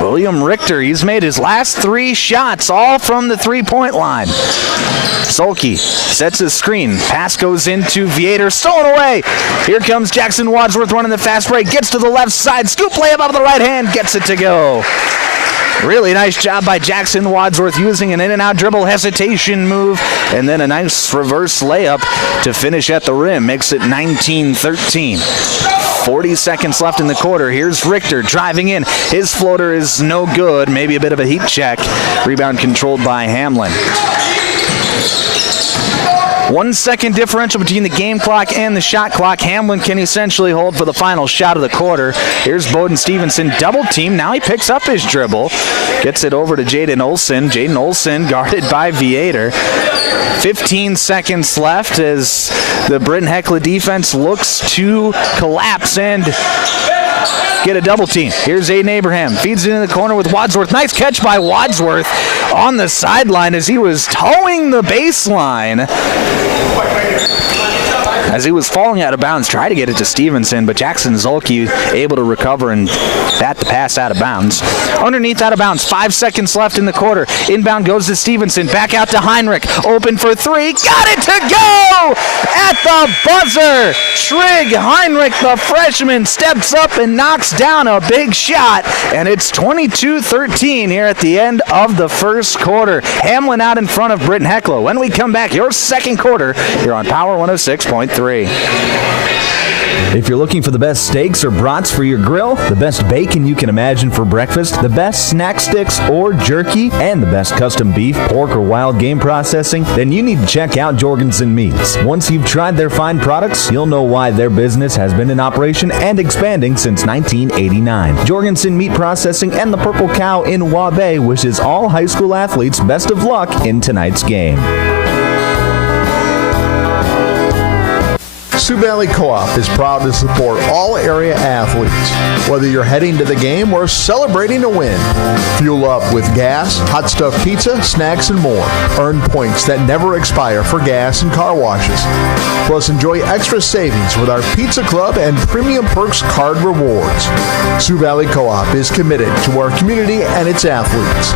William Richter, he's made his last 3 shots, all from the three-point line. Zolke sets his screen. Pass goes into Viator, stolen away. Here comes Jackson Wadsworth running the fast break. Gets to the left side. Scoop layup out of the right hand. Gets it to go. Really nice job by Jackson Wadsworth using an in-and-out dribble hesitation move. And then a nice reverse layup to finish at the rim. Makes it 19-13. 40 seconds left in the quarter. Here's Richter driving in. His floater is no good. Maybe a bit of a heat check. Rebound controlled by Hamlin. 1 second differential between the game clock and the shot clock. Hamlin can essentially hold for the final shot of the quarter. Here's Bowden Stevenson, double team. Now he picks up his dribble. Gets it over to Jaden Olsen. Jaden Olsen guarded by Viator. 15 seconds left as the Britton-Hecla defense looks to collapse and get a double team. Here's Aiden Abraham. Feeds it in the corner with Wadsworth. Nice catch by Wadsworth on the sideline as he was towing the baseline. As he was falling out of bounds, tried to get it to Stevenson, but Jackson Zolke able to recover and bat the pass out of bounds. Underneath out of bounds, 5 seconds left in the quarter. Inbound goes to Stevenson, back out to Heinrich. Open for three, got it to go! At the buzzer, Trigg Heinrich, the freshman, steps up and knocks down a big shot, and it's 22-13 here at the end of the first quarter. Hamlin out in front of Britton-Hecla. When we come back, your second quarter here on Power 106.3. If you're looking for the best steaks or brats for your grill, the best bacon you can imagine for breakfast, the best snack sticks or jerky, and the best custom beef, pork, or wild game processing, then you need to check out Jorgensen Meats. Once you've tried their fine products, you'll know why their business has been in operation and expanding since 1989. Jorgensen Meat Processing and the Purple Cow in Waubay wishes all high school athletes best of luck in tonight's game. Sioux Valley Co-op is proud to support all area athletes. Whether you're heading to the game or celebrating a win, fuel up with gas, hot stuff pizza, snacks, and more. Earn points that never expire for gas and car washes. Plus, enjoy extra savings with our Pizza Club and Premium Perks card rewards. Sioux Valley Co-op is committed to our community and its athletes.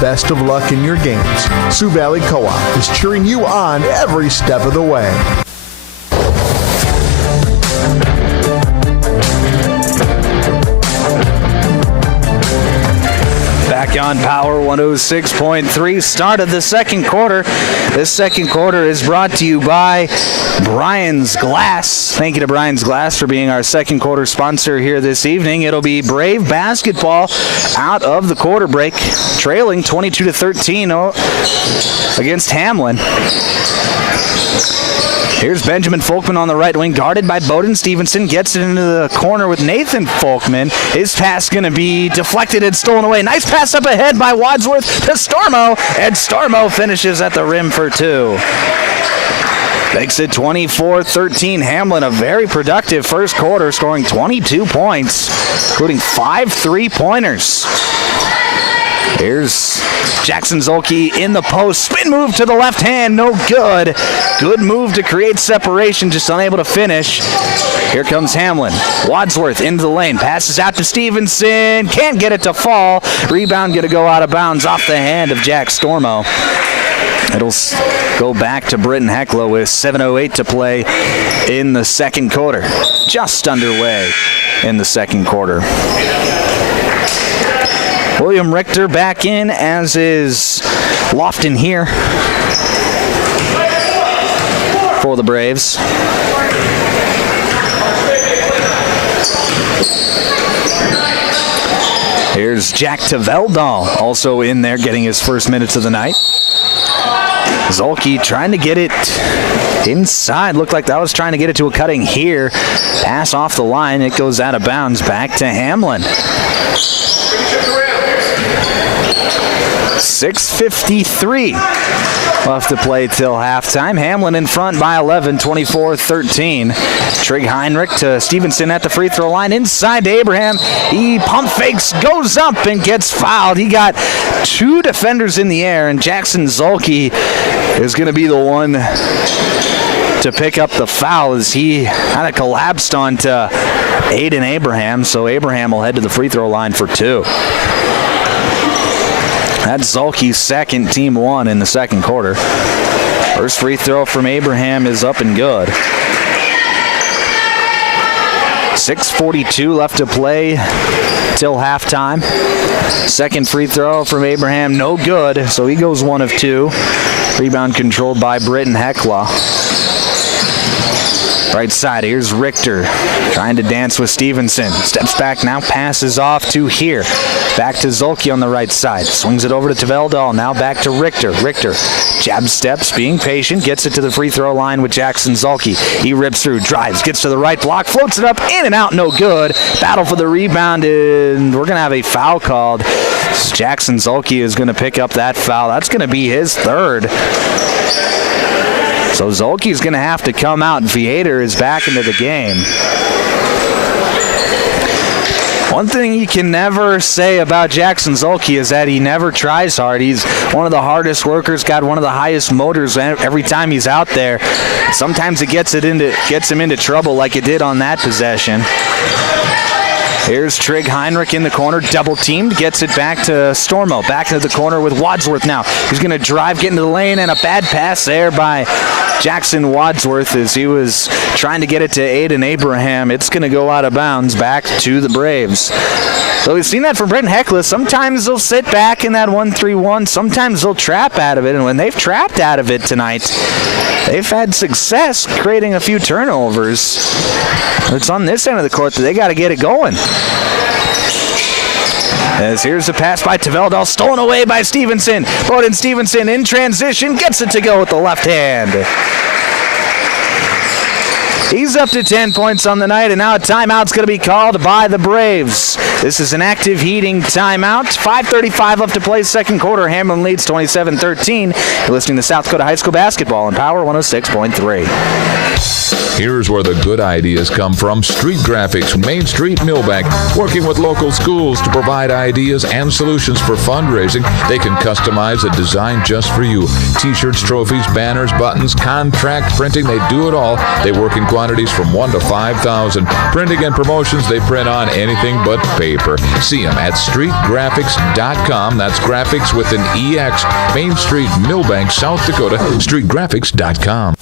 Best of luck in your games. Sioux Valley Co-op is cheering you on every step of the way. On Power 106.3, start of the second quarter. This second quarter is brought to you by Brian's Glass. Thank you to Brian's Glass for being our second quarter sponsor here this evening. It'll be Brave basketball out of the quarter break, trailing 22-13 against Hamlin. Here's Benjamin Folkman on the right wing, guarded by Bowden Stevenson. Gets it into the corner with Nathan Folkman. His pass going to be deflected and stolen away. Nice pass up ahead by Wadsworth to Stormo, and Stormo finishes at the rim for two. Makes it 24-13. Hamlin, a very productive first quarter, scoring 22 points, including 5 three-pointers. Here's Jackson Zolke in the post. Spin move to the left hand, no good. Good move to create separation, just unable to finish. Here comes Hamlin. Wadsworth into the lane. Passes out to Stevenson. Can't get it to fall. Rebound going to go out of bounds off the hand of Jack Stormo. It'll go back to Britton-Hecla with 7:08 to play in the second quarter. Just underway in the second quarter. William Richter back in, as is Lofton here for the Braves. Here's Jack Teveldal also in there getting his first minutes of the night. Zolke trying to get it inside. Looked like that was trying to get it to a cutting here. Pass off the line. It goes out of bounds back to Hamlin. 6:53 left to play till halftime. Hamlin in front by 11, 24-13. Trig Heinrich to Stevenson at the free throw line. Inside to Abraham. He pump fakes, goes up, and gets fouled. He got two defenders in the air, and Jackson Zolke is going to be the one to pick up the foul as he kind of collapsed onto Aiden Abraham. So Abraham will head to the free throw line for two. That's Zolke's second, team one in the second quarter. First free throw from Abraham is up and good. 6:42 left to play till halftime. Second free throw from Abraham, no good, so he goes 1 of 2. Rebound controlled by Britton-Hecla. Right side, here's Richter trying to dance with Stevenson. Steps back now, passes off to here. Back to Zolke on the right side. Swings it over to Teveldal, now back to Richter. Richter, jab steps, being patient, gets it to the free throw line with Jackson Zolke. He rips through, drives, gets to the right block, floats it up, in and out, no good. Battle for the rebound, and we're going to have a foul called. Jackson Zolke is going to pick up that foul. That's going to be his third. So Zolke's going to have to come out, and Viator is back into the game. One thing you can never say about Jackson Zolke is that he never tries hard. He's one of the hardest workers, got one of the highest motors every time he's out there. Sometimes it gets him into trouble like it did on that possession. Here's Trig Heinrich in the corner, double teamed, gets it back to Stormo. Back into the corner with Wadsworth now. He's going to drive, get into the lane, and a bad pass there by Jackson Wadsworth as he was trying to get it to Aiden Abraham. It's going to go out of bounds back to the Braves. So we've seen that from Britton-Hecla. Sometimes they'll sit back in that 1-3-1. Sometimes they'll trap out of it, and when they've trapped out of it tonight, they've had success creating a few turnovers. It's on this end of the court that they got to get it going. As here's a pass by Teveldal, stolen away by Stevenson. Bowden Stevenson in transition, gets it to go with the left hand. He's up to 10 points on the night, and now a timeout's going to be called by the Braves. This is an active heating timeout. 5:35 left to play second quarter. Hamlin leads 27-13. You're listening to South Dakota High School Basketball on Power 106.3. Here's where the good ideas come from. Street Graphics, Main Street, Millbank, working with local schools to provide ideas and solutions for fundraising. They can customize a design just for you. T-shirts, trophies, banners, buttons, contract printing, they do it all. They work in quantities from 1 to 5,000. Printing and promotions, they print on anything but paper. See them at streetgraphics.com. That's graphics with an EX. Main Street, Millbank, South Dakota. Streetgraphics.com.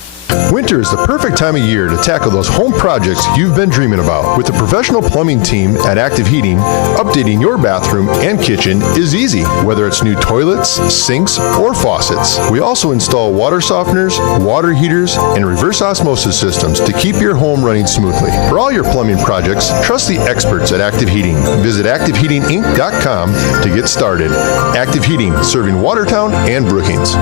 Winter is the perfect time of year to tackle those home projects you've been dreaming about. With the professional plumbing team at Active Heating, updating your bathroom and kitchen is easy, whether it's new toilets, sinks, or faucets. We also install water softeners, water heaters, and reverse osmosis systems to keep your home running smoothly. For all your plumbing projects, trust the experts at Active Heating. Visit ActiveHeatingInc.com to get started. Active Heating, serving Watertown and Brookings.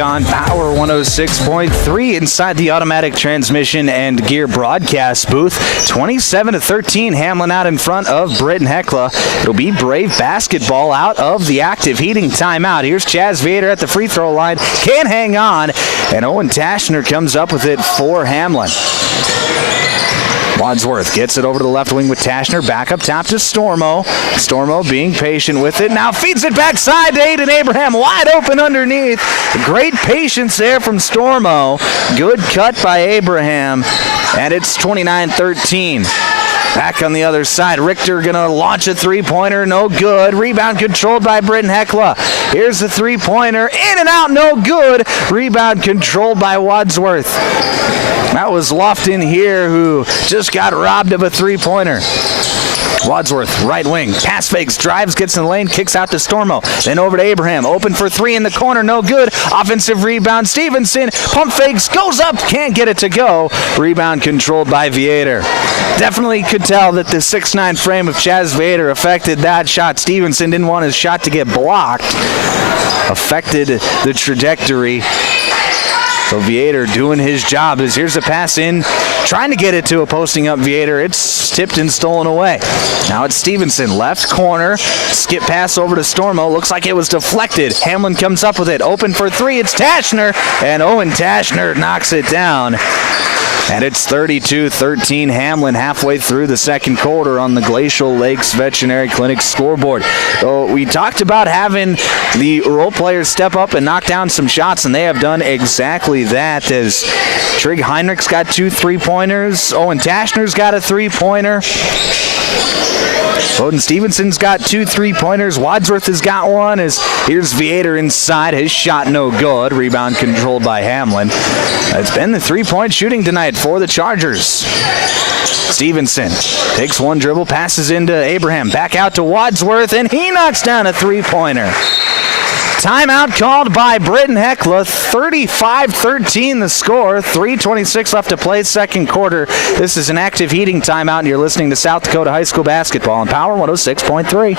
On Power 106.3 inside the automatic transmission and gear broadcast booth. 27-13, Hamlin out in front of Britton-Hecla. It'll be Brave basketball out of the active heating timeout. Here's Chaz Vader at the free throw line. Can't hang on, and Owen Tashner comes up with it for Hamlin. Wadsworth gets it over to the left wing with Tashner. Back up top to Stormo. Stormo being patient with it. Now feeds it backside to Aiden Abraham. Wide open underneath. Great patience there from Stormo. Good cut by Abraham. And it's 29-13. Back on the other side, Richter going to launch a three-pointer, no good. Rebound controlled by Britton-Hecla. Here's the three-pointer, in and out, no good. Rebound controlled by Wadsworth. That was Lofton here who just got robbed of a three-pointer. Wadsworth, right wing, pass fakes, drives, gets in the lane, kicks out to Stormo. Then over to Abraham, open for three in the corner, no good. Offensive rebound, Stevenson, pump fakes, goes up, can't get it to go. Rebound controlled by Viator. Definitely could tell that the 6'9" frame of Chaz Viator affected that shot. Stevenson didn't want his shot to get blocked. Affected the trajectory. So Viator doing his job. As here's a pass in, trying to get it to a posting up Viator. It's tipped and stolen away. Now it's Stevenson, left corner, skip pass over to Stormo. Looks like it was deflected. Hamlin comes up with it, open for three. It's Tashner, and Owen Tashner knocks it down. And it's 32-13 Hamlin halfway through the second quarter on the Glacial Lakes Veterinary Clinic scoreboard. So we talked about having the role players step up and knock down some shots, and they have done exactly that, as Trig Heinrich's got 2 3-pointers. Owen Tashner's got a 3-pointer. Bowden Stevenson's got 2 3-pointers. Wadsworth has got one. As here's Viator inside. His shot no good. Rebound controlled by Hamlin. It's been the 3-point shooting tonight for the Chargers. Stevenson takes one dribble, passes into Abraham. Back out to Wadsworth, and he knocks down a 3-pointer. Timeout called by Britton-Hecla. 35-13 the score. 3:26 left to play second quarter. This is an active heating timeout, and you're listening to South Dakota High School basketball on Power 106.3.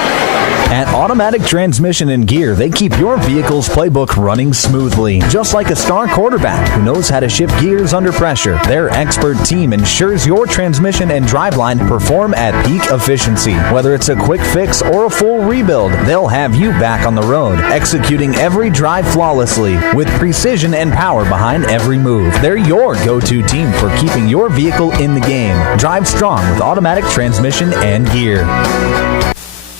At Automatic Transmission and Gear, they keep your vehicle's playbook running smoothly. Just like a star quarterback who knows how to shift gears under pressure, their expert team ensures your transmission and driveline perform at peak efficiency. Whether it's a quick fix or a full rebuild, they'll have you back on the road, executing every drive flawlessly with precision and power behind every move. They're your go-to team for keeping your vehicle in the game. Drive strong with Automatic Transmission and Gear.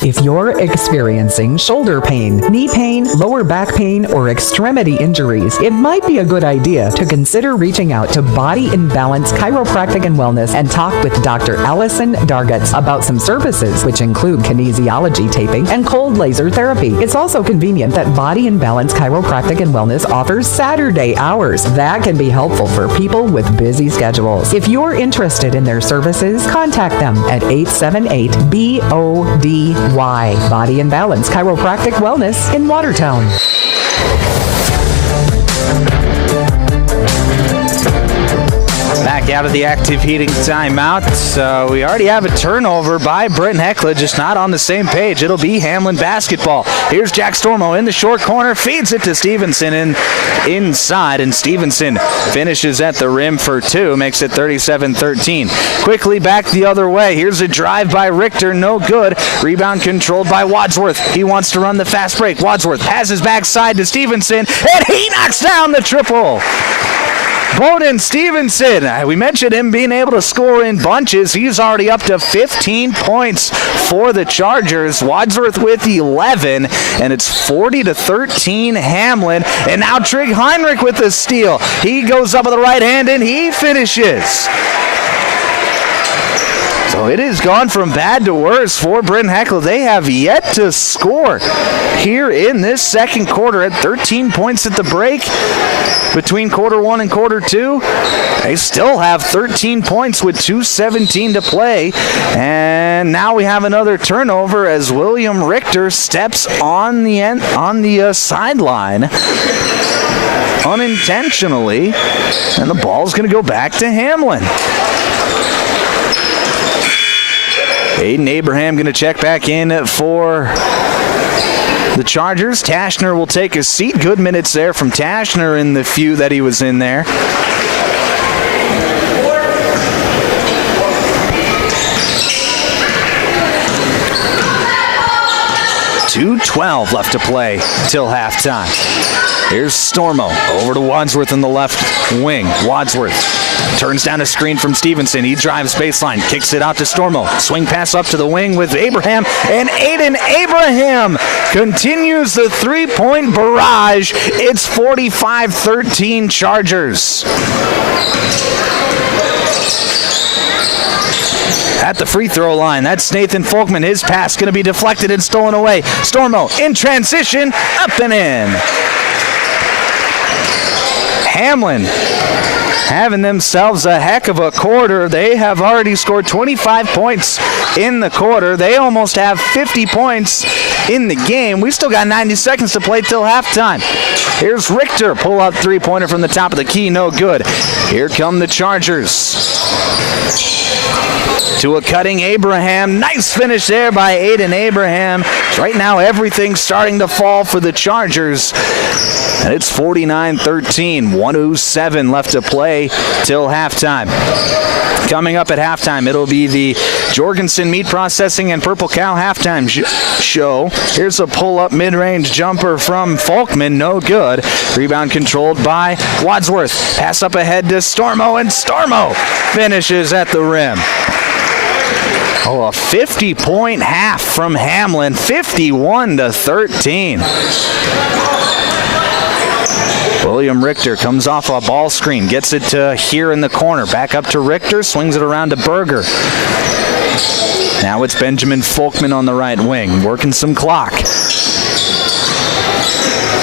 If you're experiencing shoulder pain, knee pain, lower back pain, or extremity injuries, it might be a good idea to consider reaching out to Body and Balance Chiropractic and Wellness and talk with Dr. Allison Dargutz about some services, which include kinesiology taping and cold laser therapy. It's also convenient that Body and Balance Chiropractic and Wellness offers Saturday hours. That can be helpful for people with busy schedules. If you're interested in their services, contact them at 878-BODY. Body and Balance Chiropractic Wellness in Watertown. Back out of the active heating timeout. We already have a turnover by Britton-Hecla, just not on the same page. It'll be Hamlin basketball. Here's Jack Stormo in the short corner, feeds it to Stevenson inside, and Stevenson finishes at the rim for 2, makes it 37-13. Quickly back the other way. Here's a drive by Richter, no good. Rebound controlled by Wadsworth. He wants to run the fast break. Wadsworth passes backside to Stevenson, and he knocks down the triple. Bowden Stevenson, we mentioned him being able to score in bunches. He's already up to 15 points for the Chargers. Wadsworth with 11, and it's 40-13 Hamlin. And now Trig Heinrich with the steal. He goes up with the right hand, and he finishes. So it has gone from bad to worse for Britton-Hecla. They have yet to score here in this second quarter at 13 points at the break. Between quarter 1 and quarter 2, they still have 13 points with 2:17 to play. And now we have another turnover as William Richter steps on the sideline unintentionally, and the ball's going to go back to Hamlin. Aiden Abraham going to check back in for the Chargers. Tashner will take a seat. Good minutes there from Tashner in the few that he was in there. .2:12 left to play till halftime. Here's Stormo over to Wadsworth in the left wing. Wadsworth turns down a screen from Stevenson. He drives baseline, kicks it out to Stormo. Swing pass up to the wing with Abraham, and Aiden Abraham continues the three-point barrage. It's 45-13 Chargers. At the free throw line, that's Nathan Folkman. His pass going to be deflected and stolen away. Stormo in transition, up and in. Hamlin having themselves a heck of a quarter. They have already scored 25 points in the quarter. They almost have 50 points in the game. We still got 90 seconds to play till halftime. Here's Richter. Pull out three-pointer from the top of the key. No good. Here come the Chargers. To a cutting Abraham. Nice finish there by Aiden Abraham. Right now everything's starting to fall for the Chargers. And it's 49-13. 1:07 left to play till halftime. Coming up at halftime, it'll be the Jorgensen Meat Processing and Purple Cow halftime show. Here's a pull-up mid-range jumper from Falkman. No good. Rebound controlled by Wadsworth. Pass up ahead to Stormo, and Stormo finishes at the rim. Oh, a 50-point half from Hamlin, 51-13. William Richter comes off a ball screen, gets it to here in the corner. Back up to Richter, swings it around to Berger. Now it's Benjamin Folkman on the right wing, working some clock.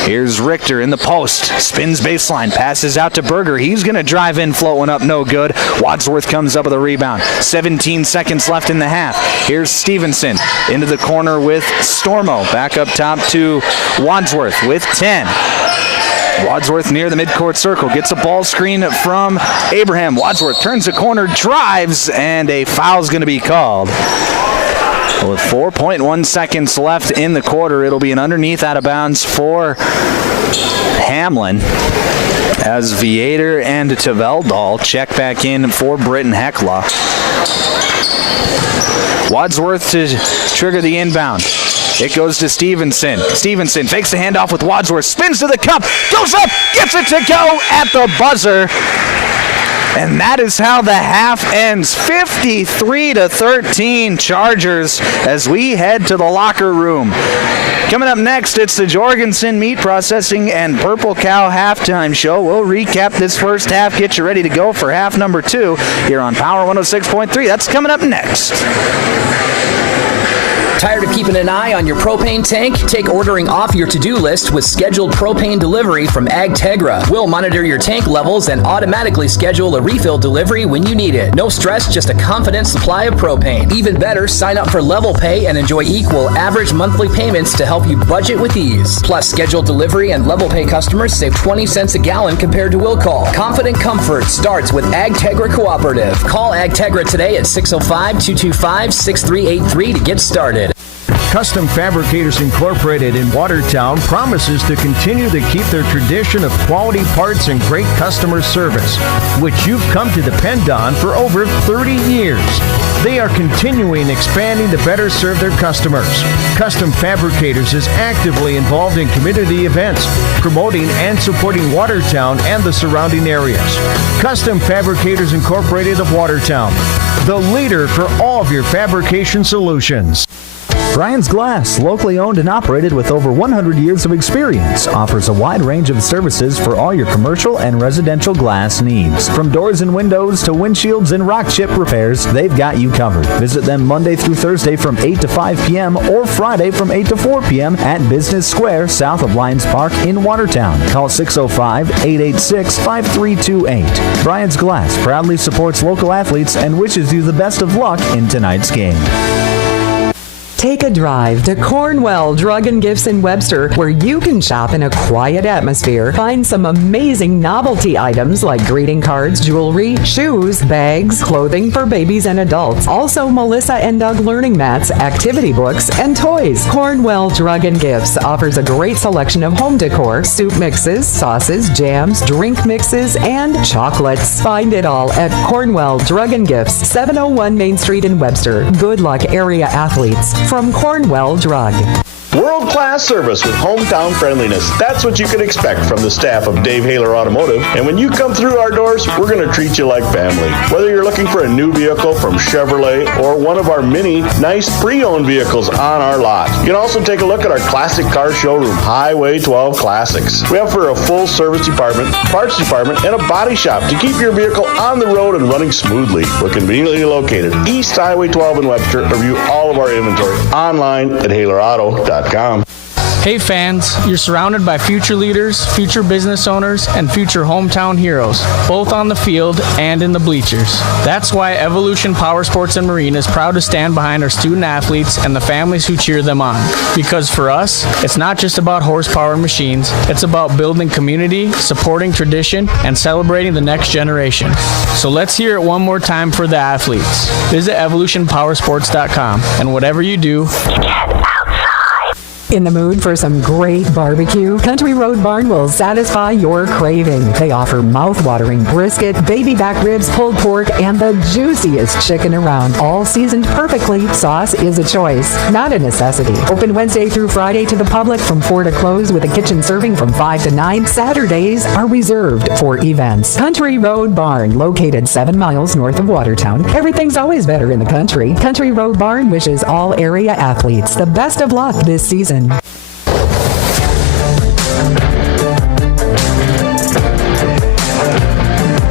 Here's Richter in the post, spins baseline, passes out to Berger. He's going to drive in, float one up, no good. Wadsworth comes up with a rebound. 17 seconds left in the half. Here's Stevenson into the corner with Stormo. Back up top to Wadsworth with 10. Wadsworth near the midcourt circle, gets a ball screen from Abraham. Wadsworth turns the corner, drives, and a foul's going to be called. With 4.1 seconds left in the quarter, it'll be an underneath out of bounds for Hamlin as Viator and Teveldal check back in for Britton-Hecla. Wadsworth to trigger the inbound. It goes to Stevenson. Stevenson fakes the handoff with Wadsworth, spins to the cup, goes up, gets it to go at the buzzer. And that is how the half ends. 53-13 Chargers as we head to the locker room. Coming up next, it's the Jorgensen Meat Processing and Purple Cow halftime show. We'll recap this first half, get you ready to go for half number 2 here on Power 106.3. That's coming up next. Tired of keeping an eye on your propane tank? Take ordering off your to-do list with scheduled propane delivery from AgTegra. We'll monitor your tank levels and automatically schedule a refill delivery when you need it. No stress, just a confident supply of propane. Even better, sign up for Level Pay and enjoy equal average monthly payments to help you budget with ease. Plus, scheduled delivery and Level Pay customers save 20 cents a gallon compared to will call. Confident comfort starts with AgTegra Cooperative. Call AgTegra today at 605-225-6383 to get started. Custom Fabricators Incorporated in Watertown promises to continue to keep their tradition of quality parts and great customer service, which you've come to depend on for over 30 years. They are continuing expanding to better serve their customers. Custom Fabricators is actively involved in community events, promoting and supporting Watertown and the surrounding areas. Custom Fabricators Incorporated of Watertown, the leader for all of your fabrication solutions. Brian's Glass, locally owned and operated with over 100 years of experience, offers a wide range of services for all your commercial and residential glass needs. From doors and windows to windshields and rock chip repairs, they've got you covered. Visit them Monday through Thursday from 8 to 5 p.m. or Friday from 8 to 4 p.m. at Business Square, south of Lions Park in Watertown. Call 605-886-5328. Brian's Glass proudly supports local athletes and wishes you the best of luck in tonight's game. Take a drive to Cornwell Drug and Gifts in Webster, where you can shop in a quiet atmosphere. Find some amazing novelty items like greeting cards, jewelry, shoes, bags, clothing for babies and adults. Also, Melissa and Doug learning mats, activity books, and toys. Cornwell Drug and Gifts offers a great selection of home decor, soup mixes, sauces, jams, drink mixes, and chocolates. Find it all at Cornwell Drug and Gifts, 701 Main Street in Webster. Good luck, area athletes. From Cornwell Drug. World-class service with hometown friendliness. That's what you can expect from the staff of Dave Haler Automotive. And when you come through our doors, we're going to treat you like family. Whether you're looking for a new vehicle from Chevrolet or one of our many nice pre-owned vehicles on our lot. You can also take a look at our classic car showroom, Highway 12 Classics. We offer a full service department, parts department, and a body shop to keep your vehicle on the road and running smoothly. We're conveniently located East Highway 12 in Webster. Review all of our inventory online at HalerAuto.com. Hey fans, you're surrounded by future leaders, future business owners, and future hometown heroes, both on the field and in the bleachers. That's why Evolution Power Sports and Marine is proud to stand behind our student athletes and the families who cheer them on. Because for us, it's not just about horsepower and machines, it's about building community, supporting tradition, and celebrating the next generation. So let's hear it one more time for the athletes. Visit evolutionpowersports.com, and whatever you do, In the mood for some great barbecue? Country Road Barn will satisfy your craving. They offer mouth-watering brisket, baby back ribs, pulled pork, and the juiciest chicken around. All seasoned perfectly. Sauce is a choice, not a necessity. Open Wednesday through Friday to the public from 4 to close with a kitchen serving from 5 to 9. Saturdays are reserved for events. Country Road Barn, located 7 miles north of Watertown. Everything's always better in the country. Country Road Barn wishes all area athletes the best of luck this season.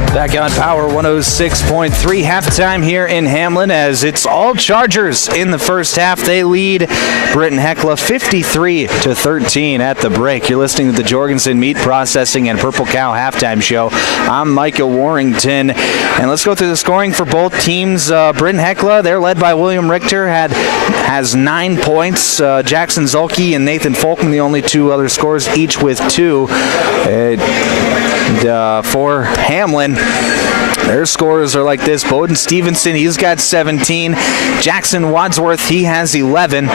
Back on Power 106.3, halftime here in Hamlin as it's all Chargers in the first half. They lead Britton-Hecla 53-13 at the break. You're listening to the Jorgensen Meat Processing and Purple Cow halftime show. I'm Micah Warrington, and let's go through the scoring for both teams. Britton-Hecla, they're led by William Richter, has 9 points. Jackson Zulke and Nathan Folkman, the only two other scorers, each with 2. For Hamlin, their scores are like this. Bowden Stevenson, he's got 17. Jackson Wadsworth, he has 11.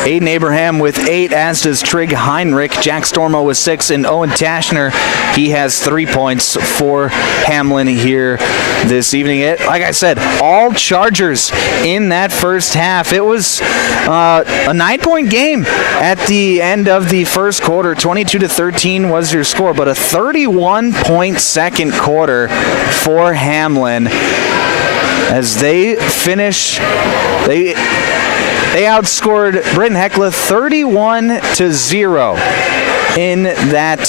Aiden Abraham with 8, as does Trig Heinrich. Jack Stormo with 6, and Owen Tashner, he has 3 points for Hamlin here this evening. Like I said, all Chargers in that first half. It was a 9-point game at the end of the first quarter. 22-13 was your score, but a 31-point second quarter for Hamlin as they finish. They outscored Britton-Hecla 31-0 in that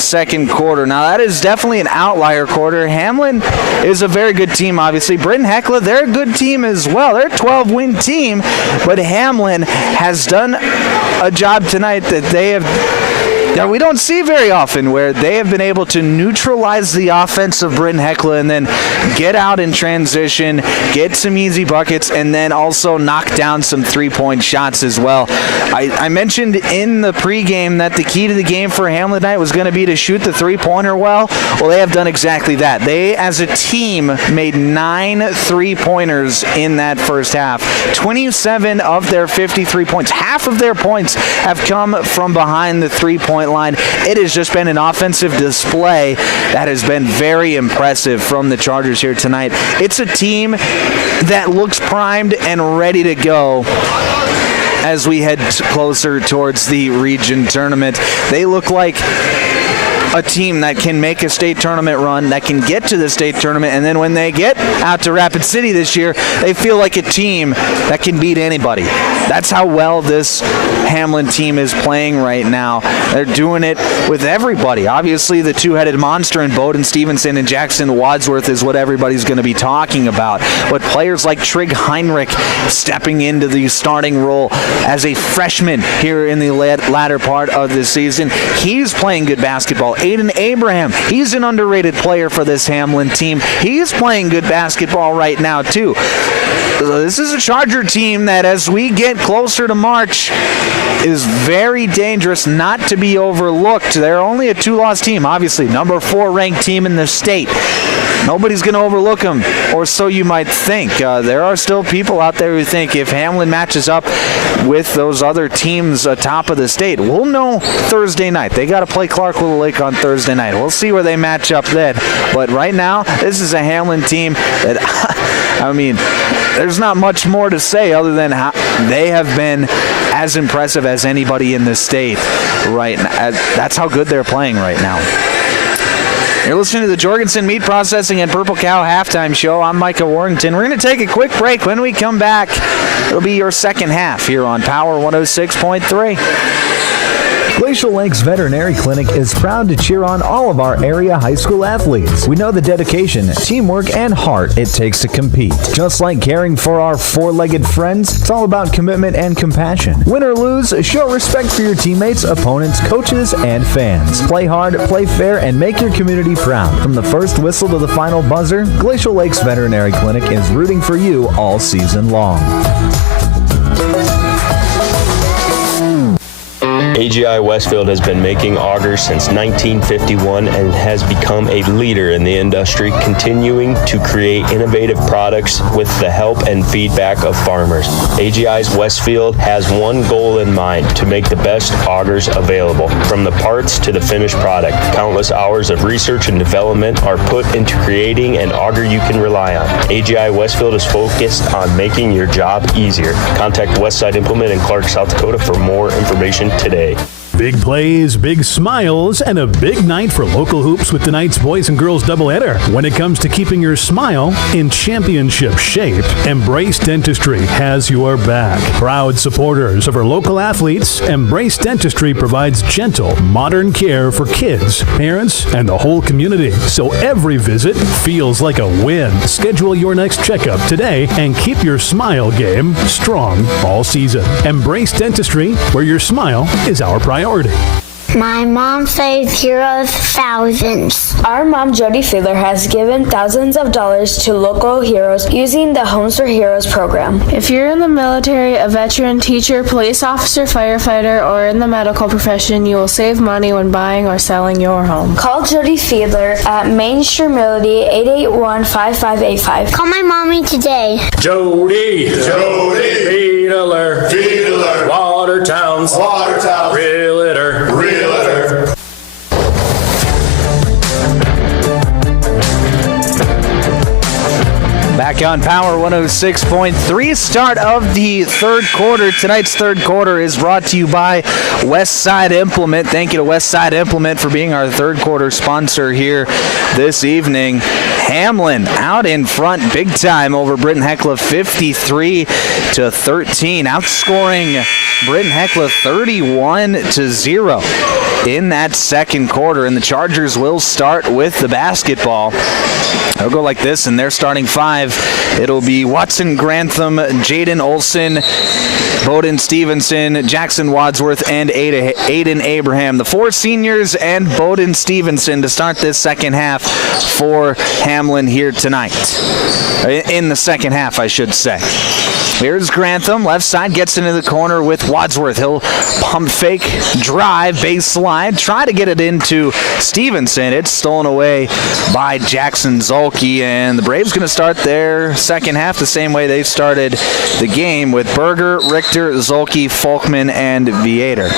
second quarter. Now, that is definitely an outlier quarter. Hamlin is a very good team, obviously. Britton-Hecla, they're a good team as well. They're a 12-win team, but Hamlin has done a job tonight that we don't see very often, where they have been able to neutralize the offense of Britton-Hecla and then get out in transition, get some easy buckets, and then also knock down some three-point shots as well. I mentioned in the pregame that the key to the game for Hamlin tonight was going to be to shoot the three-pointer well. Well, they have done exactly that. They, as a team, made 9 three-pointers in that first half. 27 of their 53 points. Half of their points have come from behind the three-point line. It has just been an offensive display that has been very impressive from the Chargers here tonight. It's a team that looks primed and ready to go as we head closer towards the region tournament. They look like a team that can make a state tournament run, that can get to the state tournament, and then when they get out to Rapid City this year, they feel like a team that can beat anybody. That's how well this Hamlin team is playing right now. They're doing it with everybody. Obviously, the two-headed monster in Bowden Stevenson and Jackson Wadsworth is what everybody's going to be talking about. But players like Trig Heinrich stepping into the starting role as a freshman here in the latter part of the season, he's playing good basketball. Aiden Abraham, he's an underrated player for this Hamlin team. He's playing good basketball right now, too. So this is a Charger team that, as we get closer to March, is very dangerous not to be overlooked. They're only a 2-loss team, obviously, number 4 ranked team in the state. Nobody's going to overlook them, or so you might think. There are still people out there who think if Hamlin matches up with those other teams atop of the state, we'll know Thursday night. They got to play Clark Little Lake on Thursday night. We'll see where they match up then. But right now, this is a Hamlin team that, I mean, there's not much more to say other than how they have been as impressive as anybody in the state right now. That's how good they're playing right now. You're listening to the Jorgensen Meat Processing and Purple Cow halftime show. I'm Micah Warrington. We're going to take a quick break. When we come back, it'll be your second half here on Power 106.3. Glacial Lakes Veterinary Clinic is proud to cheer on all of our area high school athletes. We know the dedication, teamwork, and heart it takes to compete. Just like caring for our four-legged friends, it's all about commitment and compassion. Win or lose, show respect for your teammates, opponents, coaches, and fans. Play hard, play fair, and make your community proud. From the first whistle to the final buzzer, Glacial Lakes Veterinary Clinic is rooting for you all season long. AGI Westfield has been making augers since 1951 and has become a leader in the industry, continuing to create innovative products with the help and feedback of farmers. AGI's Westfield has one goal in mind: to make the best augers available. From the parts to the finished product, countless hours of research and development are put into creating an auger you can rely on. AGI Westfield is focused on making your job easier. Contact Westside Implement in Clark, South Dakota for more information today. Big plays, big smiles, and a big night for local hoops with tonight's boys and girls doubleheader. When it comes to keeping your smile in championship shape, Embrace Dentistry has your back. Proud supporters of our local athletes, Embrace Dentistry provides gentle, modern care for kids, parents, and the whole community, so every visit feels like a win. Schedule your next checkup today and keep your smile game strong all season. Embrace Dentistry, where your smile is our priority. My mom saves heroes thousands. Our mom, Jody Fiedler, has given thousands of dollars to local heroes using the Homes for Heroes program. If you're in the military, a veteran, teacher, police officer, firefighter, or in the medical profession, you will save money when buying or selling your home. Call Jody Fiedler at Main Street Melody 881-5585. Call my mommy today. Jody Fiedler, Watertown's Realtor. Back on Power 106.3, start of the third quarter. Tonight's third quarter is brought to you by Westside Implement. Thank you to Westside Implement for being our third quarter sponsor here this evening. Hamlin out in front big time over Britton-Hecla 53-13, outscoring Britton-Hecla 31-0 in that second quarter, and the Chargers will start with the basketball. They'll go like this, and their starting five, it'll be Watson Grantham, Jaden Olson, Bowden Stevenson, Jackson Wadsworth, and Aiden Abraham. The four seniors and Bowden Stevenson to start this second half for Hamlin here tonight. In the second half, I should say. Here's Grantham, left side, gets into the corner with Wadsworth. He'll pump fake, drive, baseline, try to get it into Stevenson. It's stolen away by Jackson Zolke, and the Braves going to start their second half the same way they started the game, with Berger, Richter, Zolke, Folkman, and Viator.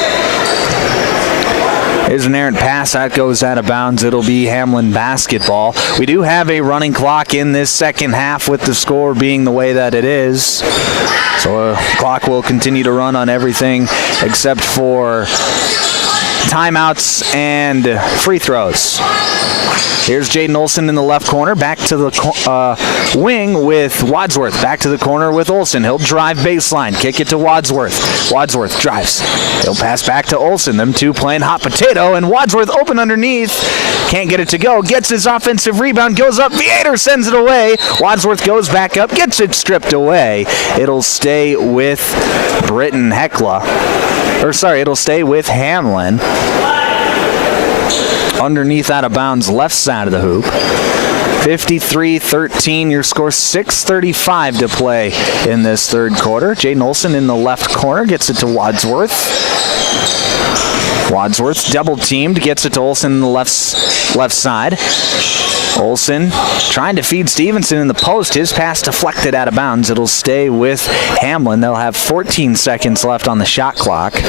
Here's an errant pass. That goes out of bounds. It'll be Hamlin basketball. We do have a running clock in this second half with the score being the way that it is. So a clock will continue to run on everything except for timeouts and free throws. Here's Jaden Olson in the left corner. Back to the wing with Wadsworth. Back to the corner with Olson. He'll drive baseline. Kick it to Wadsworth. Wadsworth drives. He'll pass back to Olson. Them two playing hot potato, and Wadsworth open underneath. Can't get it to go. Gets his offensive rebound. Goes up. Viator sends it away. Wadsworth goes back up. Gets it stripped away. It'll stay with Britton-Hecla. It'll stay with Hamlin. Underneath, out of bounds, left side of the hoop. 53-13, your score, 6:35 to play in this third quarter. Jaden Olson in the left corner gets it to Wadsworth. Wadsworth double teamed, gets it to Olson in the left side. Olson trying to feed Stevenson in the post. His pass deflected out of bounds. It'll stay with Hamlin. They'll have 14 seconds left on the shot clock.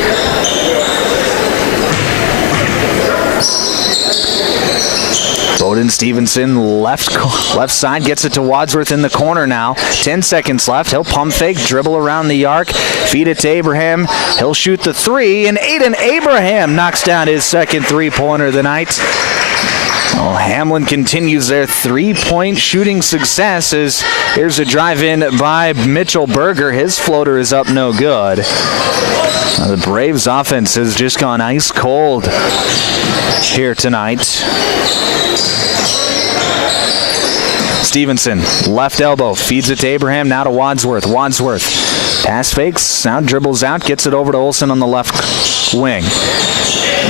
Bowden Stevenson left side gets it to Wadsworth in the corner now. 10 seconds left. He'll pump fake, dribble around the arc, feed it to Abraham. He'll shoot the three, and Aiden Abraham knocks down his second three-pointer of the night. Well, Hamlin continues their three-point shooting success as here's a drive-in by Mitchell Berger. His floater is up no good. The Braves offense has just gone ice cold here tonight. Stevenson, left elbow, feeds it to Abraham, now to Wadsworth. Wadsworth, pass fakes, now dribbles out, gets it over to Olsen on the left wing.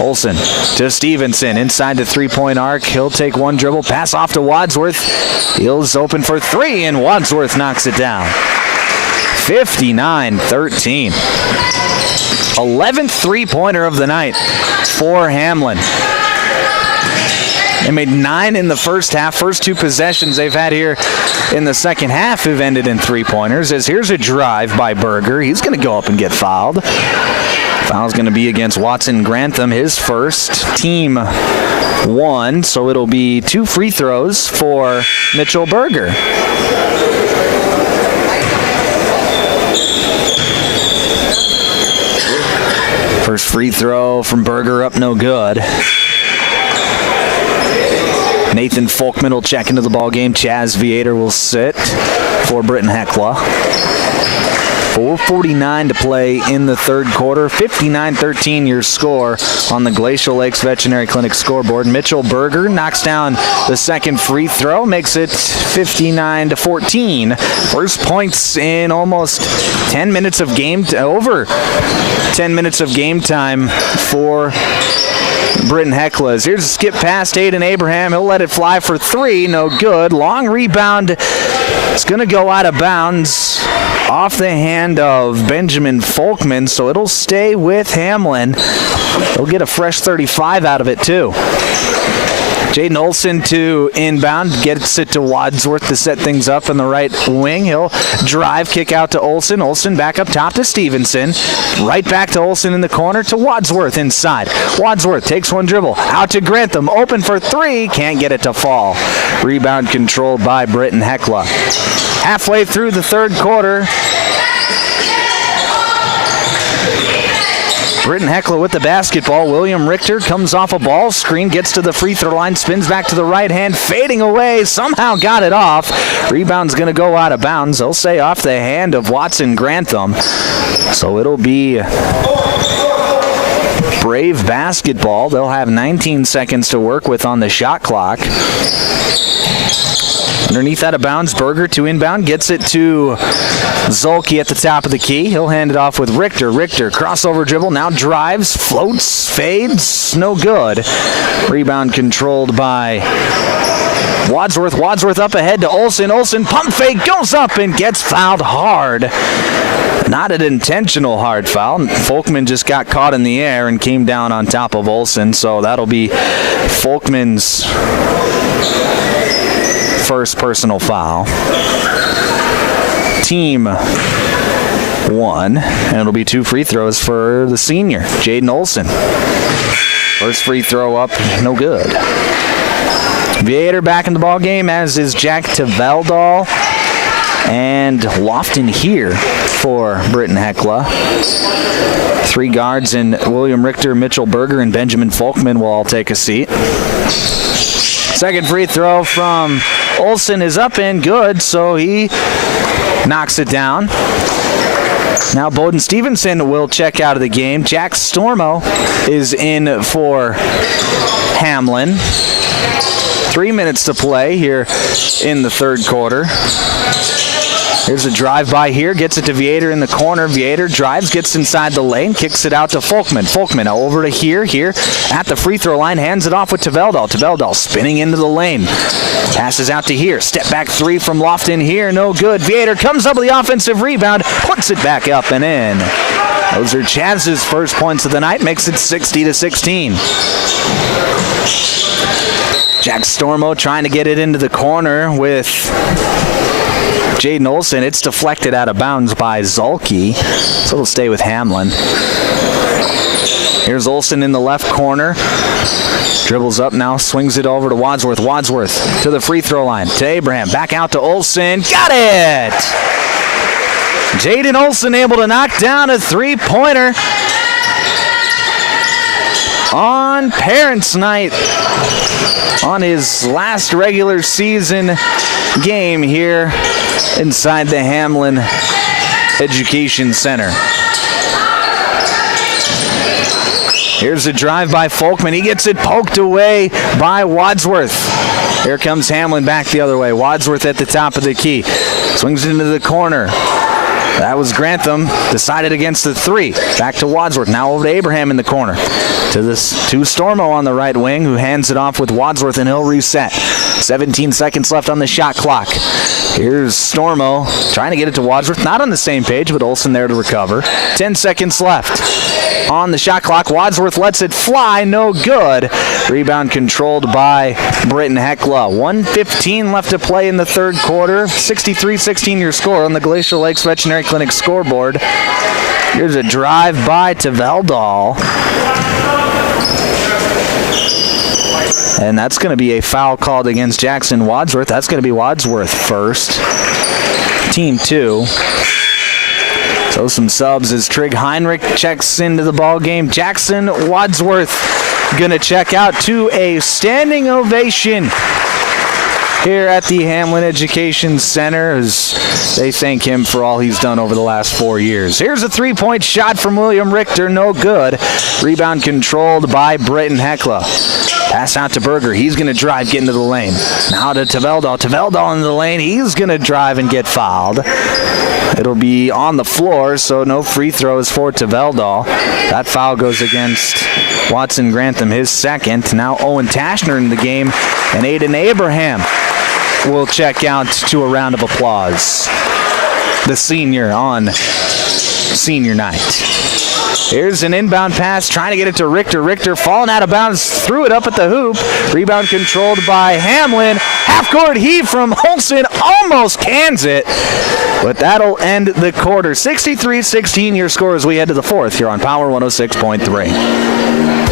Olsen to Stevenson, inside the three-point arc. He'll take one dribble, pass off to Wadsworth. He's open for three, and Wadsworth knocks it down. 59-13. 11th three-pointer of the night for Hamlin. They made 9 in the first half. First two possessions they've had here in the second half have ended in three-pointers. As here's a drive by Berger. He's going to go up and get fouled. Foul's going to be against Watson Grantham, his first, team 1. So it'll be 2 free throws for Mitchell Berger. First free throw from Berger up no good. Nathan Folkman will check into the ballgame. Chaz Viator will sit for Britton-Hecla. 4:49 to play in the third quarter. 59-13 your score on the Glacial Lakes Veterinary Clinic scoreboard. Mitchell Berger knocks down the second free throw, makes it 59-14. First points in almost 10 minutes of game, over 10 minutes of game time for Britton-Hecla. Here's a skip past Aiden Abraham. He'll let it fly for three. No good. Long rebound. It's going to go out of bounds off the hand of Benjamin Folkman, so it'll stay with Hamlin. They'll get a fresh 35 out of it, too. Jaden Olsen to inbound, gets it to Wadsworth to set things up in the right wing. He'll drive, kick out to Olsen. Olsen back up top to Stevenson. Right back to Olsen in the corner to Wadsworth inside. Wadsworth takes one dribble, out to Grantham, open for three, can't get it to fall. Rebound controlled by Britton-Hecla. Halfway through the third quarter, Britton-Hecla with the basketball. William Richter comes off a ball screen, gets to the free throw line, spins back to the right hand, fading away, somehow got it off. Rebound's going to go out of bounds. They'll say off the hand of Watson Grantham. So it'll be Brave basketball. They'll have 19 seconds to work with on the shot clock. Underneath out of bounds, Berger to inbound, gets it to Zolke at the top of the key. He'll hand it off with Richter. Richter, crossover dribble, now drives, floats, fades, no good. Rebound controlled by Wadsworth. Wadsworth up ahead to Olsen. Olsen, pump fake, goes up and gets fouled hard. Not an intentional hard foul. Folkman just got caught in the air and came down on top of Olsen, so that'll be Folkman's first personal foul. Team 1, and it'll be 2 free throws for the senior, Jaden Olsen. First free throw up, no good. Viator back in the ball game, as is Jack Teveldal and Lofton here for Britton-Hecla. 3 guards in William Richter, Mitchell Berger, and Benjamin Folkman will all take a seat. Second free throw from Olsen is up and good, so he knocks it down. Now Bowden Stevenson will check out of the game. Jack Stormo is in for Hamlin. 3 minutes to play here in the third quarter. Here's a drive-by here, gets it to Viator in the corner. Viator drives, gets inside the lane, kicks it out to Folkman. Folkman over to here at the free throw line, hands it off with Teveldal. Teveldal spinning into the lane. Passes out to here. Step back 3 from Lofton here, no good. Viator comes up with the offensive rebound, puts it back up and in. Those are Chaz's first points of the night, makes it 60-16. Jack Stormo trying to get it into the corner with Jaden Olsen. It's deflected out of bounds by Zolke, so it'll stay with Hamlin. Here's Olsen in the left corner. Dribbles up now, swings it over to Wadsworth. Wadsworth to the free throw line. To Abraham, back out to Olsen. Got it! Jaden Olsen able to knock down a three-pointer. on Parents' Night on his last regular season game here inside the Hamlin Education Center. Here's a drive by Folkman. He gets it poked away by Wadsworth. Here comes Hamlin back the other way. Wadsworth at the top of the key. Swings it into the corner. That was Grantham. Decided against the 3. Back to Wadsworth. Now over to Abraham in the corner. To Stormo on the right wing, who hands it off with Wadsworth, and he'll reset. 17 seconds left on the shot clock. Here's Stormo trying to get it to Wadsworth. Not on the same page, but Olsen there to recover. 10 seconds left on the shot clock. Wadsworth lets it fly. No good. Rebound controlled by Britton-Hecla. 1:15 left to play in the third quarter. 63-16 your score on the Glacial Lakes Veterinary Clinic scoreboard. Here's a drive by to Veldal. And that's going to be a foul called against Jackson Wadsworth. That's going to be Wadsworth first. Team 2. So some subs as Trig Heinrich checks into the ball game. Jackson Wadsworth going to check out to a standing ovation here at the Hamlin Education Center as they thank him for all he's done over the last 4 years. Here's a three-point shot from William Richter. No good. Rebound controlled by Britton-Hecla. Pass out to Berger. He's going to drive, get into the lane. Now to Taveldal. Taveldal into the lane. He's going to drive and get fouled. It'll be on the floor, so no free throws for Taveldal. That foul goes against Watson Grantham, his second. Now Owen Tashner in the game, and Aiden Abraham will check out to a round of applause. The senior on senior night. Here's an inbound pass, trying to get it to Richter. Richter falling out of bounds, threw it up at the hoop. Rebound controlled by Hamlin. Half-court heave from Olsen, almost cans it. But that'll end the quarter. 63-16 your score as we head to the fourth here on Power 106.3.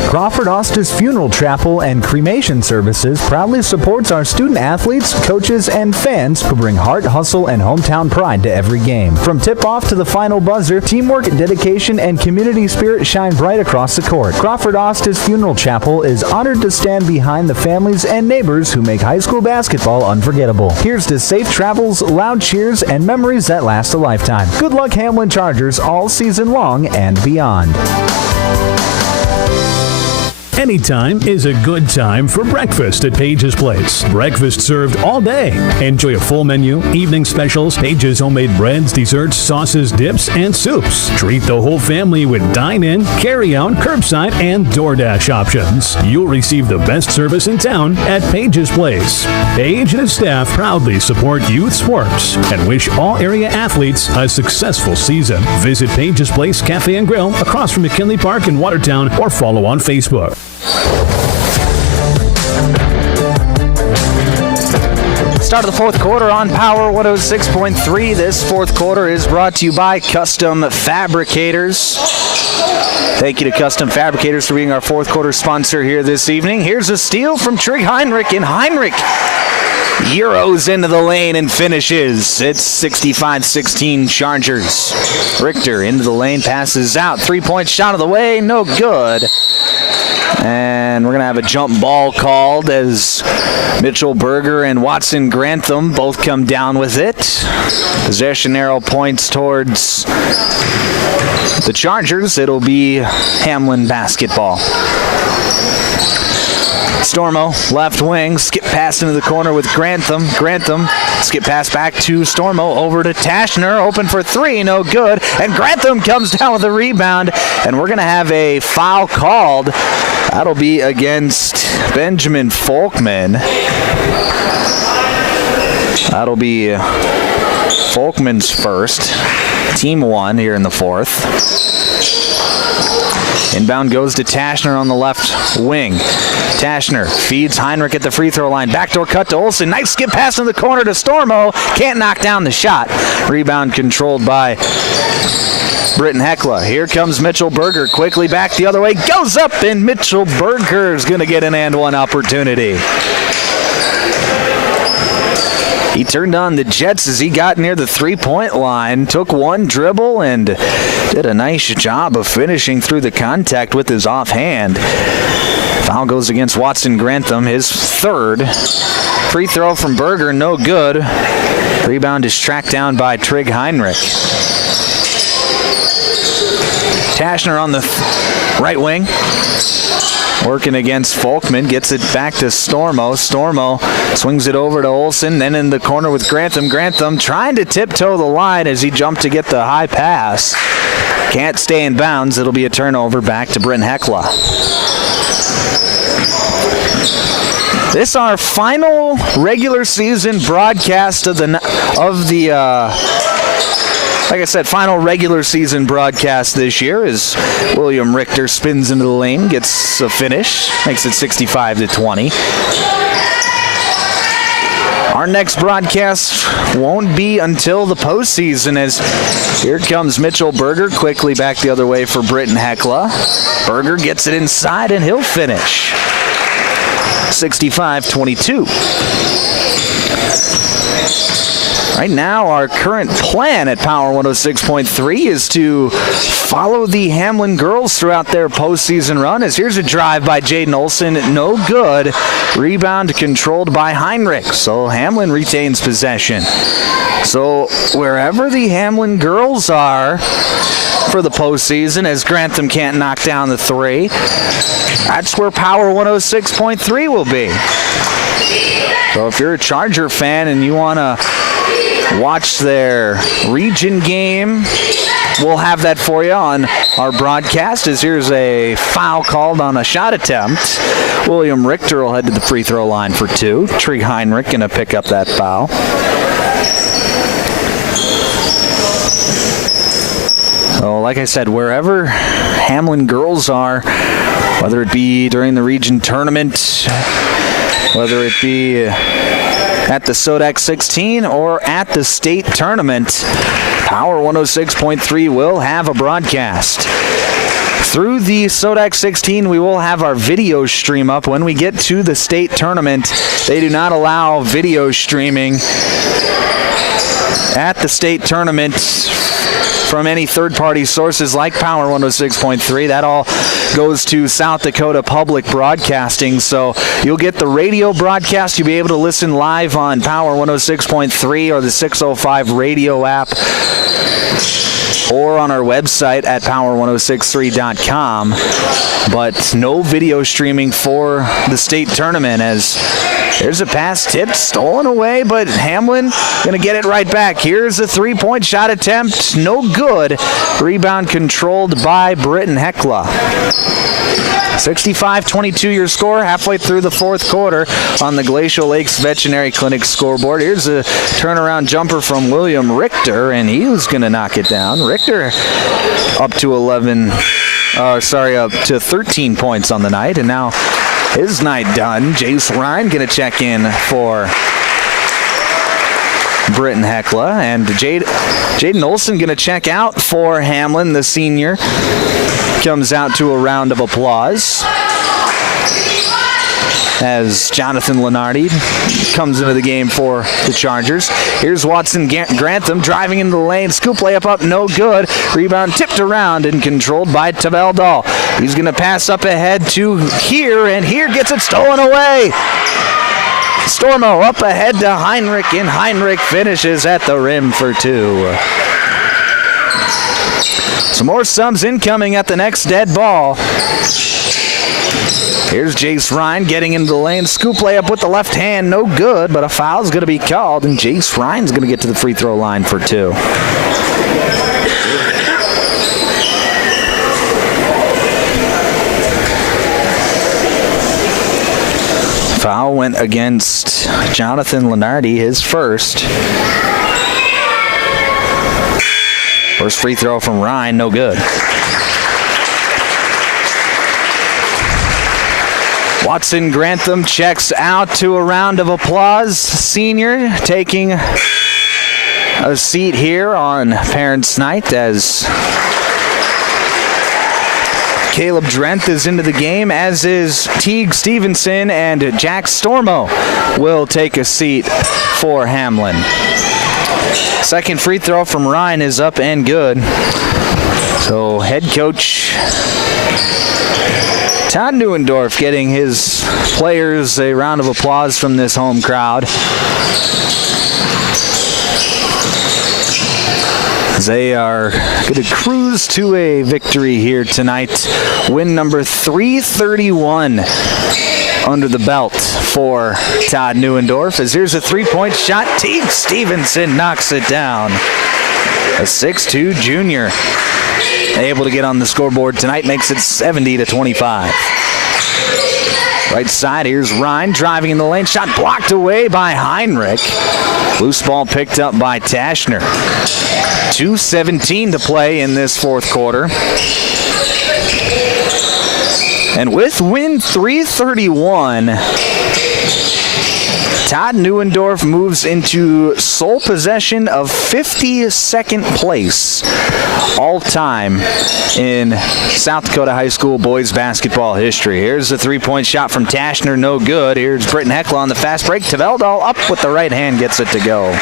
Crawford Ostis Funeral Chapel and Cremation Services proudly supports our student athletes, coaches, and fans who bring heart, hustle, and hometown pride to every game. From tip-off to the final buzzer, teamwork, dedication, and community spirit shine bright across the court. Crawford Ostis Funeral Chapel is honored to stand behind the families and neighbors who make high school basketball unforgettable. Here's to safe travels, loud cheers, and memories that last a lifetime. Good luck, Hamlin Chargers, all season long and beyond. Anytime is a good time for breakfast at Page's Place. Breakfast served all day. Enjoy a full menu, evening specials, Page's homemade breads, desserts, sauces, dips, and soups. Treat the whole family with dine-in, carry-out, curbside, and DoorDash options. You'll receive the best service in town at Page's Place. Page and his staff proudly support youth sports and wish all area athletes a successful season. Visit Page's Place Cafe and Grill across from McKinley Park in Watertown or follow on Facebook. Start of the fourth quarter on Power 106.3. This fourth quarter is brought to you by Custom Fabricators. Thank you to Custom Fabricators for being our fourth quarter sponsor here this evening. Here's a steal from Trig Heinrich, and Heinrich Euros into the lane and finishes. It's 65-16 Chargers. Richter into the lane, passes out. Three-point shot of the way, no good. And we're going to have a jump ball called as Mitchell Berger and Watson Grantham both come down with it. Possession arrow points towards the Chargers. It'll be Hamlin basketball. Stormo, left wing, skip pass into the corner with Grantham. Grantham, skip pass back to Stormo, over to Tashner, open for three, no good. And Grantham comes down with a rebound, and we're going to have a foul called. That'll be against Benjamin Folkman. That'll be Folkman's first. Team 1 here in the fourth. Inbound goes to Tashner on the left wing. Tashner feeds Heinrich at the free throw line. Backdoor cut to Olsen. Nice skip pass in the corner to Stormo. Can't knock down the shot. Rebound controlled by Britton-Hecla. Here comes Mitchell Berger. Quickly back the other way. Goes up, and Mitchell Berger is going to get an and one opportunity. He turned on the Jets as he got near the three-point line, took one dribble, and did a nice job of finishing through the contact with his offhand. Foul goes against Watson Grantham, his third. Free throw from Berger, no good. Rebound is tracked down by Trig Heinrich. Tashner on the right wing. Working against Folkman, gets it back to Stormo. Stormo swings it over to Olsen, then in the corner with Grantham. Grantham trying to tiptoe the line as he jumped to get the high pass. Can't stay in bounds. It'll be a turnover back to Britton-Hecla. This is our final regular season broadcast like I said, final regular season broadcast this year as William Richter spins into the lane, gets a finish, makes it 65-20. Our next broadcast won't be until the postseason as here comes Mitchell Berger quickly back the other way for Britton-Hecla. Berger gets it inside and he'll finish. 65-22. Right now, our current plan at Power 106.3 is to follow the Hamlin girls throughout their postseason run. As here's a drive by Jaden Olsen, no good. Rebound controlled by Heinrich, so Hamlin retains possession. So wherever the Hamlin girls are for the postseason, as Grantham can't knock down the three, that's where Power 106.3 will be. So if you're a Charger fan and you want to watch their region game, we'll have that for you on our broadcast. As here's a foul called on a shot attempt. William Richter will head to the free throw line for two. Trig Heinrich going to pick up that foul. So like I said, wherever Hamlin girls are, whether it be during the region tournament, whether it be at the Sodak 16 or at the state tournament, Power 106.3 will have a broadcast. Through the Sodak 16, we will have our video stream up. When we get to the state tournament, they do not allow video streaming at the state tournament from any third-party sources like Power 106.3. That all goes to South Dakota Public Broadcasting. So you'll get the radio broadcast. You'll be able to listen live on Power 106.3 or the 605 radio app, or on our website at power1063.com. But no video streaming for the state tournament, as there's a pass tipped, stolen away, but Hamlin going to get it right back. Here's a three-point shot attempt, no good. Rebound controlled by Britton-Hecla. 65-22 your score, halfway through the fourth quarter on the Glacial Lakes Veterinary Clinic scoreboard. Here's a turnaround jumper from William Richter, and he was going to knock it down. Richter up to 13 points on the night, and now his night done. Jace Ryan going to check in for Britton-Hecla, and Jaden Olsen going to check out for Hamlin, the senior. Comes out to a round of applause as Jonathan Lenardi comes into the game for the Chargers. Here's Watson Grantham driving into the lane. Scoop layup up, no good. Rebound tipped around and controlled by Taveldal. He's going to pass up ahead to here, and here gets it stolen away. Stormo up ahead to Heinrich, and Heinrich finishes at the rim for two. Some more subs incoming at the next dead ball. Here's Jace Ryan getting into the lane. Scoop layup with the left hand, no good, but a foul's going to be called, and Jace Ryan's going to get to the free throw line for two. Foul went against Jonathan Lenardi, his first. First free throw from Ryan, no good. Watson Grantham checks out to a round of applause. Senior taking a seat here on Parents' Night as Caleb Drenth is into the game, as is Teague Stevenson, and Jack Stormo will take a seat for Hamlin. Second free throw from Ryan is up and good. So head coach Todd Neuendorf getting his players a round of applause from this home crowd. They are going to cruise to a victory here tonight. Win number 331 under the belt for Todd Neuendorf. As here's a three-point shot. Teague Stevenson knocks it down. A 6'2 junior able to get on the scoreboard tonight, makes it 70-25. Right side, here's Ryan driving in the lane. Shot blocked away by Heinrich. Loose ball picked up by Tashner. 2:17 to play in this fourth quarter. And with win 331, Todd Neuendorf moves into sole possession of 52nd place all-time in South Dakota high school boys basketball history. Here's a three-point shot from Tashner, no good. Here's Britton-Hecla on the fast break. Tveldal up with the right hand, gets it to go.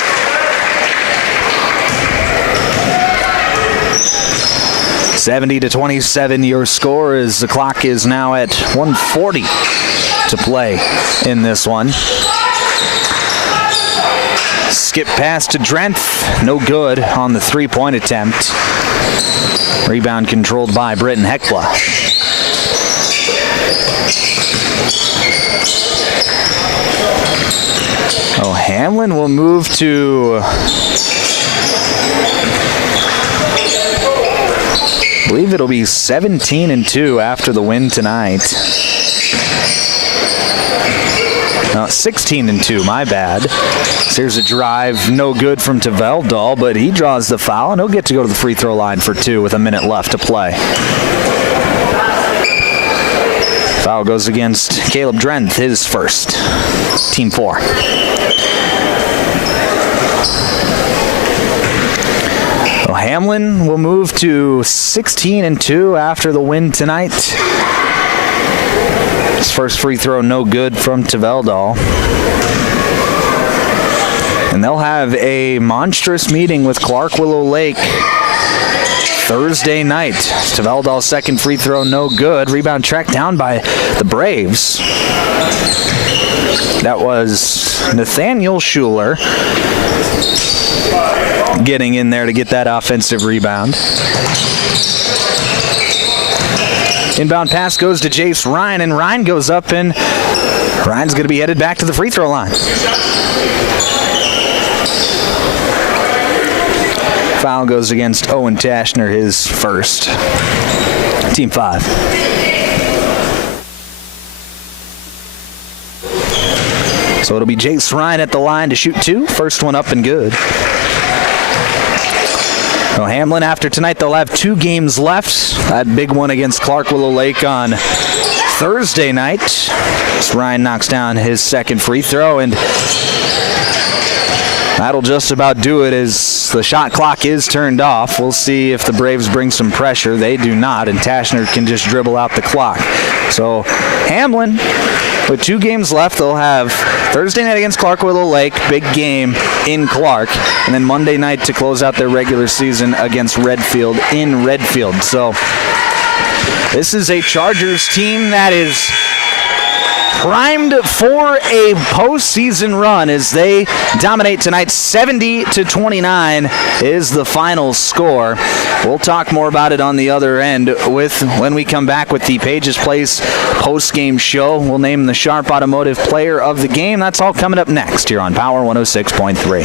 (70-27) your score, as the clock is now at 1:40 to play in this one. Skip pass to Drenth, no good on the three-point attempt. Rebound controlled by Britton-Hecla. Oh, Hamlin will move to, I believe it'll be 17-2 after the win tonight. No, 16-2, my bad. So here's a drive, no good from Tveldal, but he draws the foul, and he'll get to go to the free throw line for two with a minute left to play. Foul goes against Caleb Drenth, his first. Team 4. Well, Hamlin will move to 16-2 after the win tonight. His first free throw, no good from Tveldal. And they'll have a monstrous meeting with Clark Willow Lake Thursday night. Tveldal's second free throw, no good. Rebound tracked down by the Braves. That was Nathaniel Schuler getting in there to get that offensive rebound. Inbound pass goes to Jace Ryan, and Ryan goes up, and Ryan's going to be headed back to the free throw line. Foul goes against Owen Tashner, his first. Team 5. So it'll be Jace Ryan at the line to shoot two. First one up and good. Well, Hamlin, after tonight, they'll have 2 games left. That big one against Clark Willow Lake on Thursday night. As Ryan knocks down his second free throw, and that'll just about do it as the shot clock is turned off. We'll see if the Braves bring some pressure. They do not, and Tashner can just dribble out the clock. So Hamlin, with 2 games left, they'll have Thursday night against Clark Willow Lake, big game in Clark, and then Monday night to close out their regular season against Redfield in Redfield. So this is a Chargers team that is primed for a postseason run as they dominate tonight. 70-29 is the final score. We'll talk more about it on the other end when we come back with the Pages Place post-game show. We'll name the Sharp Automotive Player of the Game. That's all coming up next here on Power 106.3.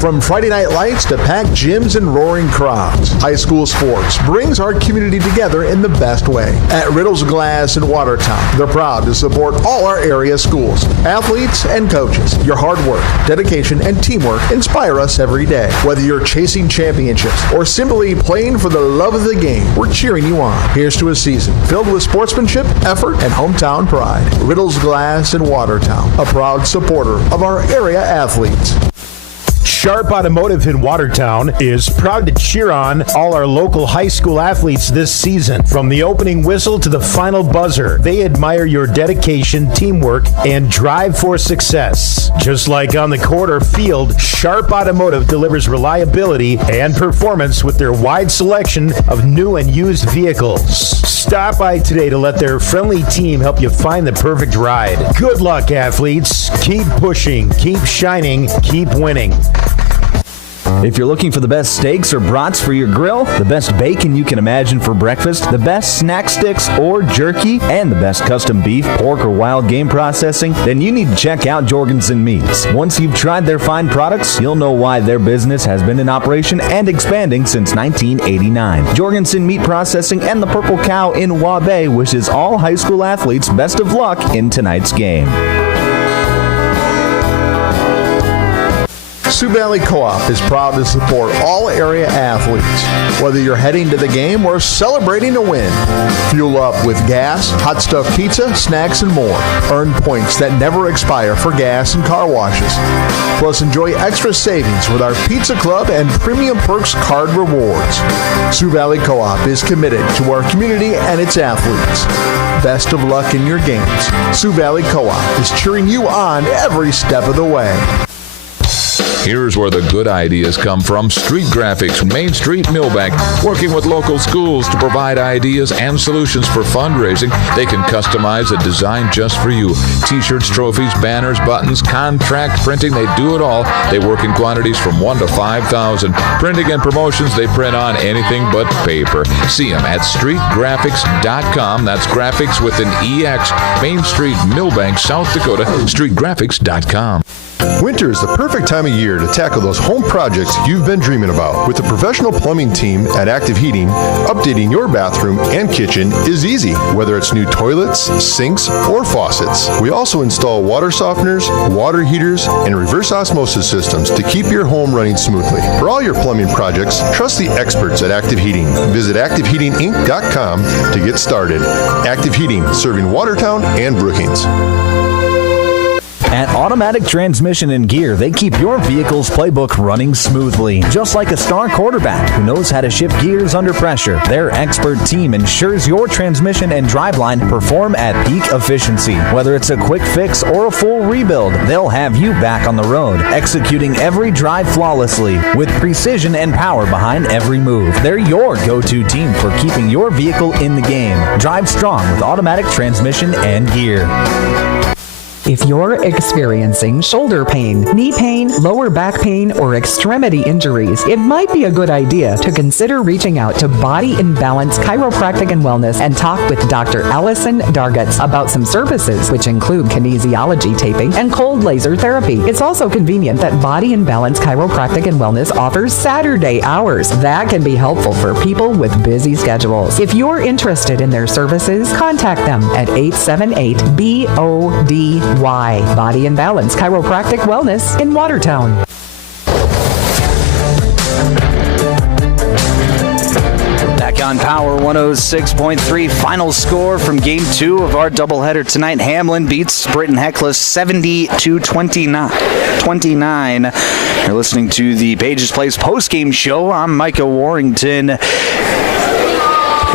From Friday night lights to packed gyms and roaring crowds, high school sports brings our community together in the best way. At Riddle's Glass in Watertown, they're proud to support all our area schools, athletes, and coaches. Your hard work, dedication, and teamwork inspire us every day. Whether you're chasing championships or simply playing for the love of the game, we're cheering you on. Here's to a season filled with sportsmanship, effort, and hometown pride. Riddle's Glass in Watertown, a proud supporter of our area athletes. Sharp Automotive in Watertown is proud to cheer on all our local high school athletes this season. From the opening whistle to the final buzzer, they admire your dedication, teamwork, and drive for success. Just like on the court or field, Sharp Automotive delivers reliability and performance with their wide selection of new and used vehicles. Stop by today to let their friendly team help you find the perfect ride. Good luck, athletes. Keep pushing, keep shining, keep winning. If you're looking for the best steaks or brats for your grill, the best bacon you can imagine for breakfast, the best snack sticks or jerky, and the best custom beef, pork, or wild game processing, then you need to check out Jorgensen Meats. Once you've tried their fine products, you'll know why their business has been in operation and expanding since 1989. Jorgensen Meat Processing and the Purple Cow in Waubay wishes all high school athletes best of luck in tonight's game. Sioux Valley Co-op is proud to support all area athletes. Whether you're heading to the game or celebrating a win, fuel up with gas, hot stuff pizza, snacks, and more. Earn points that never expire for gas and car washes. Plus, enjoy extra savings with our Pizza Club and Premium Perks card rewards. Sioux Valley Co-op is committed to our community and its athletes. Best of luck in your games. Sioux Valley Co-op is cheering you on every step of the way. Here's where the good ideas come from. Street Graphics, Main Street, Millbank, working with local schools to provide ideas and solutions for fundraising. They can customize a design just for you. T-shirts, trophies, banners, buttons, contract printing, they do it all. They work in quantities from 1 to 5,000. Printing and promotions, they print on anything but paper. See them at streetgraphics.com. That's graphics with an EX. Main Street, Millbank, South Dakota, streetgraphics.com. Winter is the perfect time of year to tackle those home projects you've been dreaming about. With the professional plumbing team at Active Heating, updating your bathroom and kitchen is easy, whether it's new toilets, sinks, or faucets. We also install water softeners, water heaters, and reverse osmosis systems to keep your home running smoothly. For all your plumbing projects, trust the experts at Active Heating. Visit ActiveHeatingInc.com to get started. Active Heating, serving Watertown and Brookings. At Automatic Transmission and Gear, they keep your vehicle's playbook running smoothly. Just like a star quarterback who knows how to shift gears under pressure, their expert team ensures your transmission and driveline perform at peak efficiency. Whether it's a quick fix or a full rebuild, they'll have you back on the road, executing every drive flawlessly with precision and power behind every move. They're your go-to team for keeping your vehicle in the game. Drive strong with Automatic Transmission and Gear. If you're experiencing shoulder pain, knee pain, lower back pain, or extremity injuries, it might be a good idea to consider reaching out to Body and Balance Chiropractic and Wellness and talk with Dr. Allison Dargutz about some services, which include kinesiology taping and cold laser therapy. It's also convenient that Body and Balance Chiropractic and Wellness offers Saturday hours. That can be helpful for people with busy schedules. If you're interested in their services, contact them at 878-BODY. Body and Balance Chiropractic Wellness in Watertown. Back on Power 106.3, final score from Game 2 of our doubleheader tonight. Hamlin beats Britton-Hecla 70-29. You're listening to the Pages Place postgame show. I'm Micah Warrington.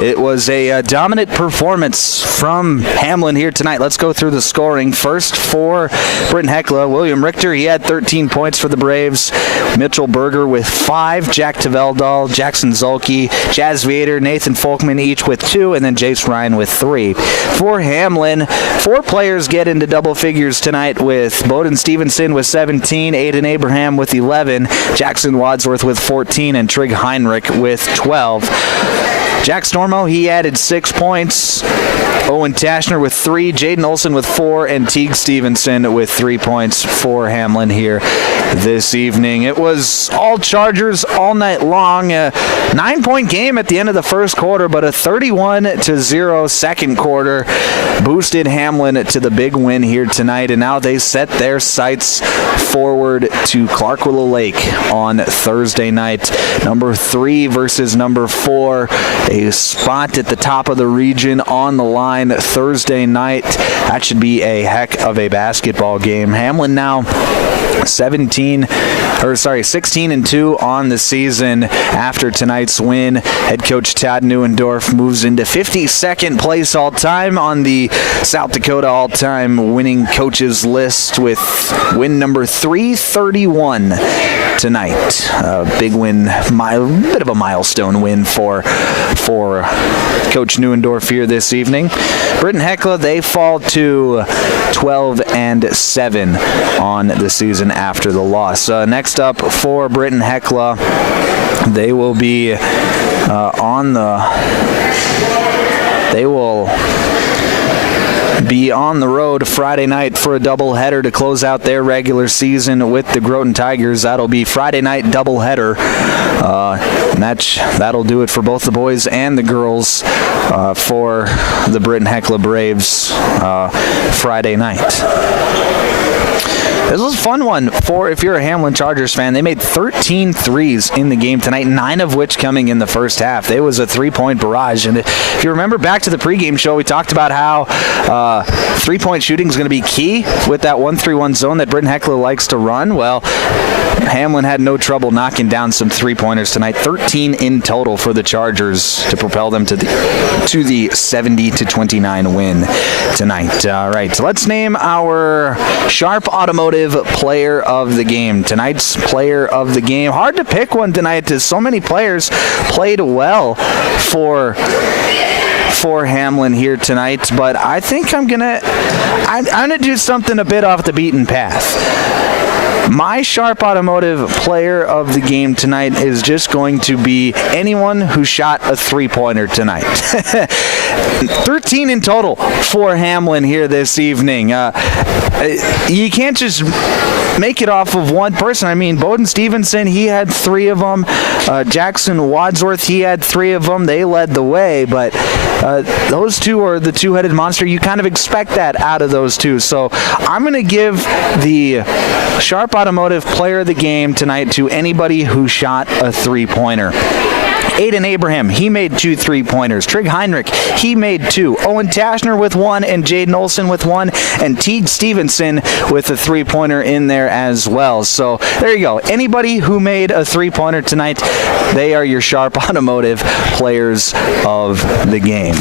It was a dominant performance from Hamlin here tonight. Let's go through the scoring. First for Britton-Hecla, William Richter, he had 13 points for the Braves. Mitchell Berger with 5, Jack Taveldal, Jackson Zulke, Jazz Vader, Nathan Folkman each with 2, and then Jace Ryan with 3. For Hamlin, 4 players get into double figures tonight with Bowden Stevenson with 17, Aiden Abraham with 11, Jackson Wadsworth with 14, and Trig Heinrich with 12. Jack Stormo, he added 6 points. Owen Tashner with 3, Jaden Olson with 4, and Teague Stevenson with 3 points for Hamlin here this evening. It was all Chargers all night long. A 9-point game at the end of the first quarter, but a 31-0 second quarter boosted Hamlin to the big win here tonight, and now they set their sights forward to Clark Willow Lake on Thursday night. Number 3 versus number 4. A spot at the top of the region on the line Thursday night. That should be a heck of a basketball game. Hamlin now 16-2 on the season after tonight's win. Head coach Todd Neuendorf moves into 52nd place all-time on the South Dakota all-time winning coaches list with win number 331 tonight. Big win, bit of a milestone win for Coach Neuendorf here this evening. Britton-Hecla, they fall to 12-7 on the season after the loss. Next up for Britton-Hecla, they will be on the road Friday night for a doubleheader to close out their regular season with the Groton Tigers. That'll be Friday night doubleheader. That'll do it for both the boys and the girls for the Britton-Hecla Braves Friday night. This was a fun one if you're a Hamlin Chargers fan. They made 13 threes in the game tonight, 9 of which coming in the first half. It was a 3-point barrage. And if you remember back to the pregame show, we talked about how 3-point shooting is going to be key with that 1-3-1 zone that Britton-Hecla likes to run. Well, Hamlin had no trouble knocking down some 3-pointers tonight. 13 in total for the Chargers to propel them to the 70-29 win tonight. All right, so let's name our Sharp Automotive player of the game. Tonight's player of the game. Hard to pick one tonight as so many players played well for Hamlin here tonight, but I think I'm gonna do something a bit off the beaten path. My Sharp Automotive player of the game tonight is just going to be anyone who shot a 3-pointer tonight. 13 in total for Hamlin here this evening. You can't just make it off of one person. I mean, Bowden Stevenson, he had 3 of them. Jackson Wadsworth, he had 3 of them. They led the way, but those two are the two-headed monster. You kind of expect that out of those two. So I'm going to give the Sharp Automotive player of the game tonight to anybody who shot a 3-pointer. Aiden Abraham, he made 2 3-pointers. Trig Heinrich, he made 2. Owen Tashner with 1, and Jaden Olson with 1, and Teague Stevenson with a 3-pointer in there as well. So there you go. Anybody who made a 3-pointer tonight, they are your Sharp Automotive players of the game.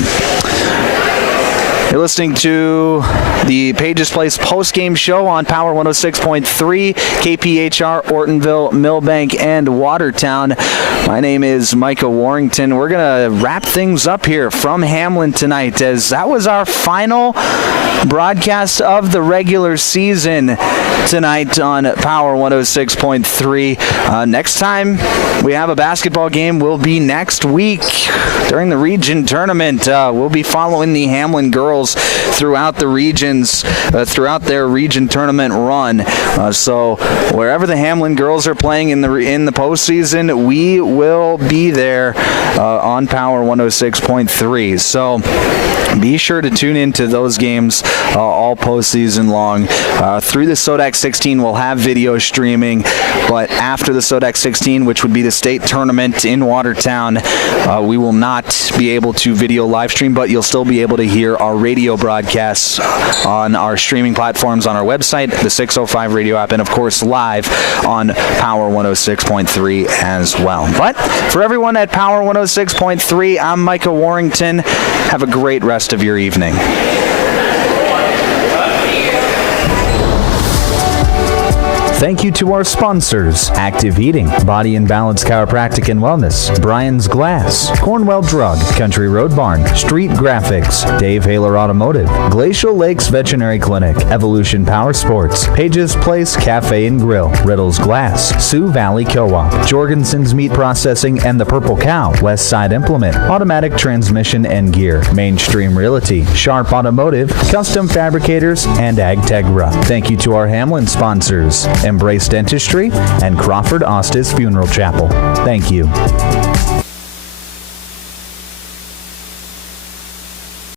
You're listening to the Pages Place post-game show on Power 106.3, KPHR, Ortonville, Millbank, and Watertown. My name is Micah Warrington. We're going to wrap things up here from Hamlin tonight, as that was our final broadcast of the regular season tonight on Power 106.3. Next time we have a basketball game will be next week during the region tournament. We'll be following the Hamlin girls throughout the regions, throughout their region tournament run. So wherever the Hamlin girls are playing in the postseason, we will be there on Power 106.3. So be sure to tune into those games all postseason long. Through the SODAC 16, we'll have video streaming, but after the SODAC 16, which would be the state tournament in Watertown, we will not be able to video live stream, but you'll still be able to hear our radio broadcasts on our streaming platforms on our website, the 605 radio app, and of course live on Power 106.3 as well. But for everyone at Power 106.3, I'm Micah Warrington. Have a great rest of your evening. Thank you to our sponsors: Active Heating, Body and Balance Chiropractic and Wellness, Brian's Glass, Cornwell Drug, Country Road Barn, Street Graphics, Dave Haler Automotive, Glacial Lakes Veterinary Clinic, Evolution Power Sports, Pages Place Cafe and Grill, Riddles Glass, Sioux Valley Co-op, Jorgensen's Meat Processing and the Purple Cow, West Side Implement, Automatic Transmission and Gear, Mainstream Realty, Sharp Automotive, Custom Fabricators, and AgTegra. Thank you to our Hamlin sponsors: Embrace Dentistry and Crawford Ostis Funeral Chapel. Thank you.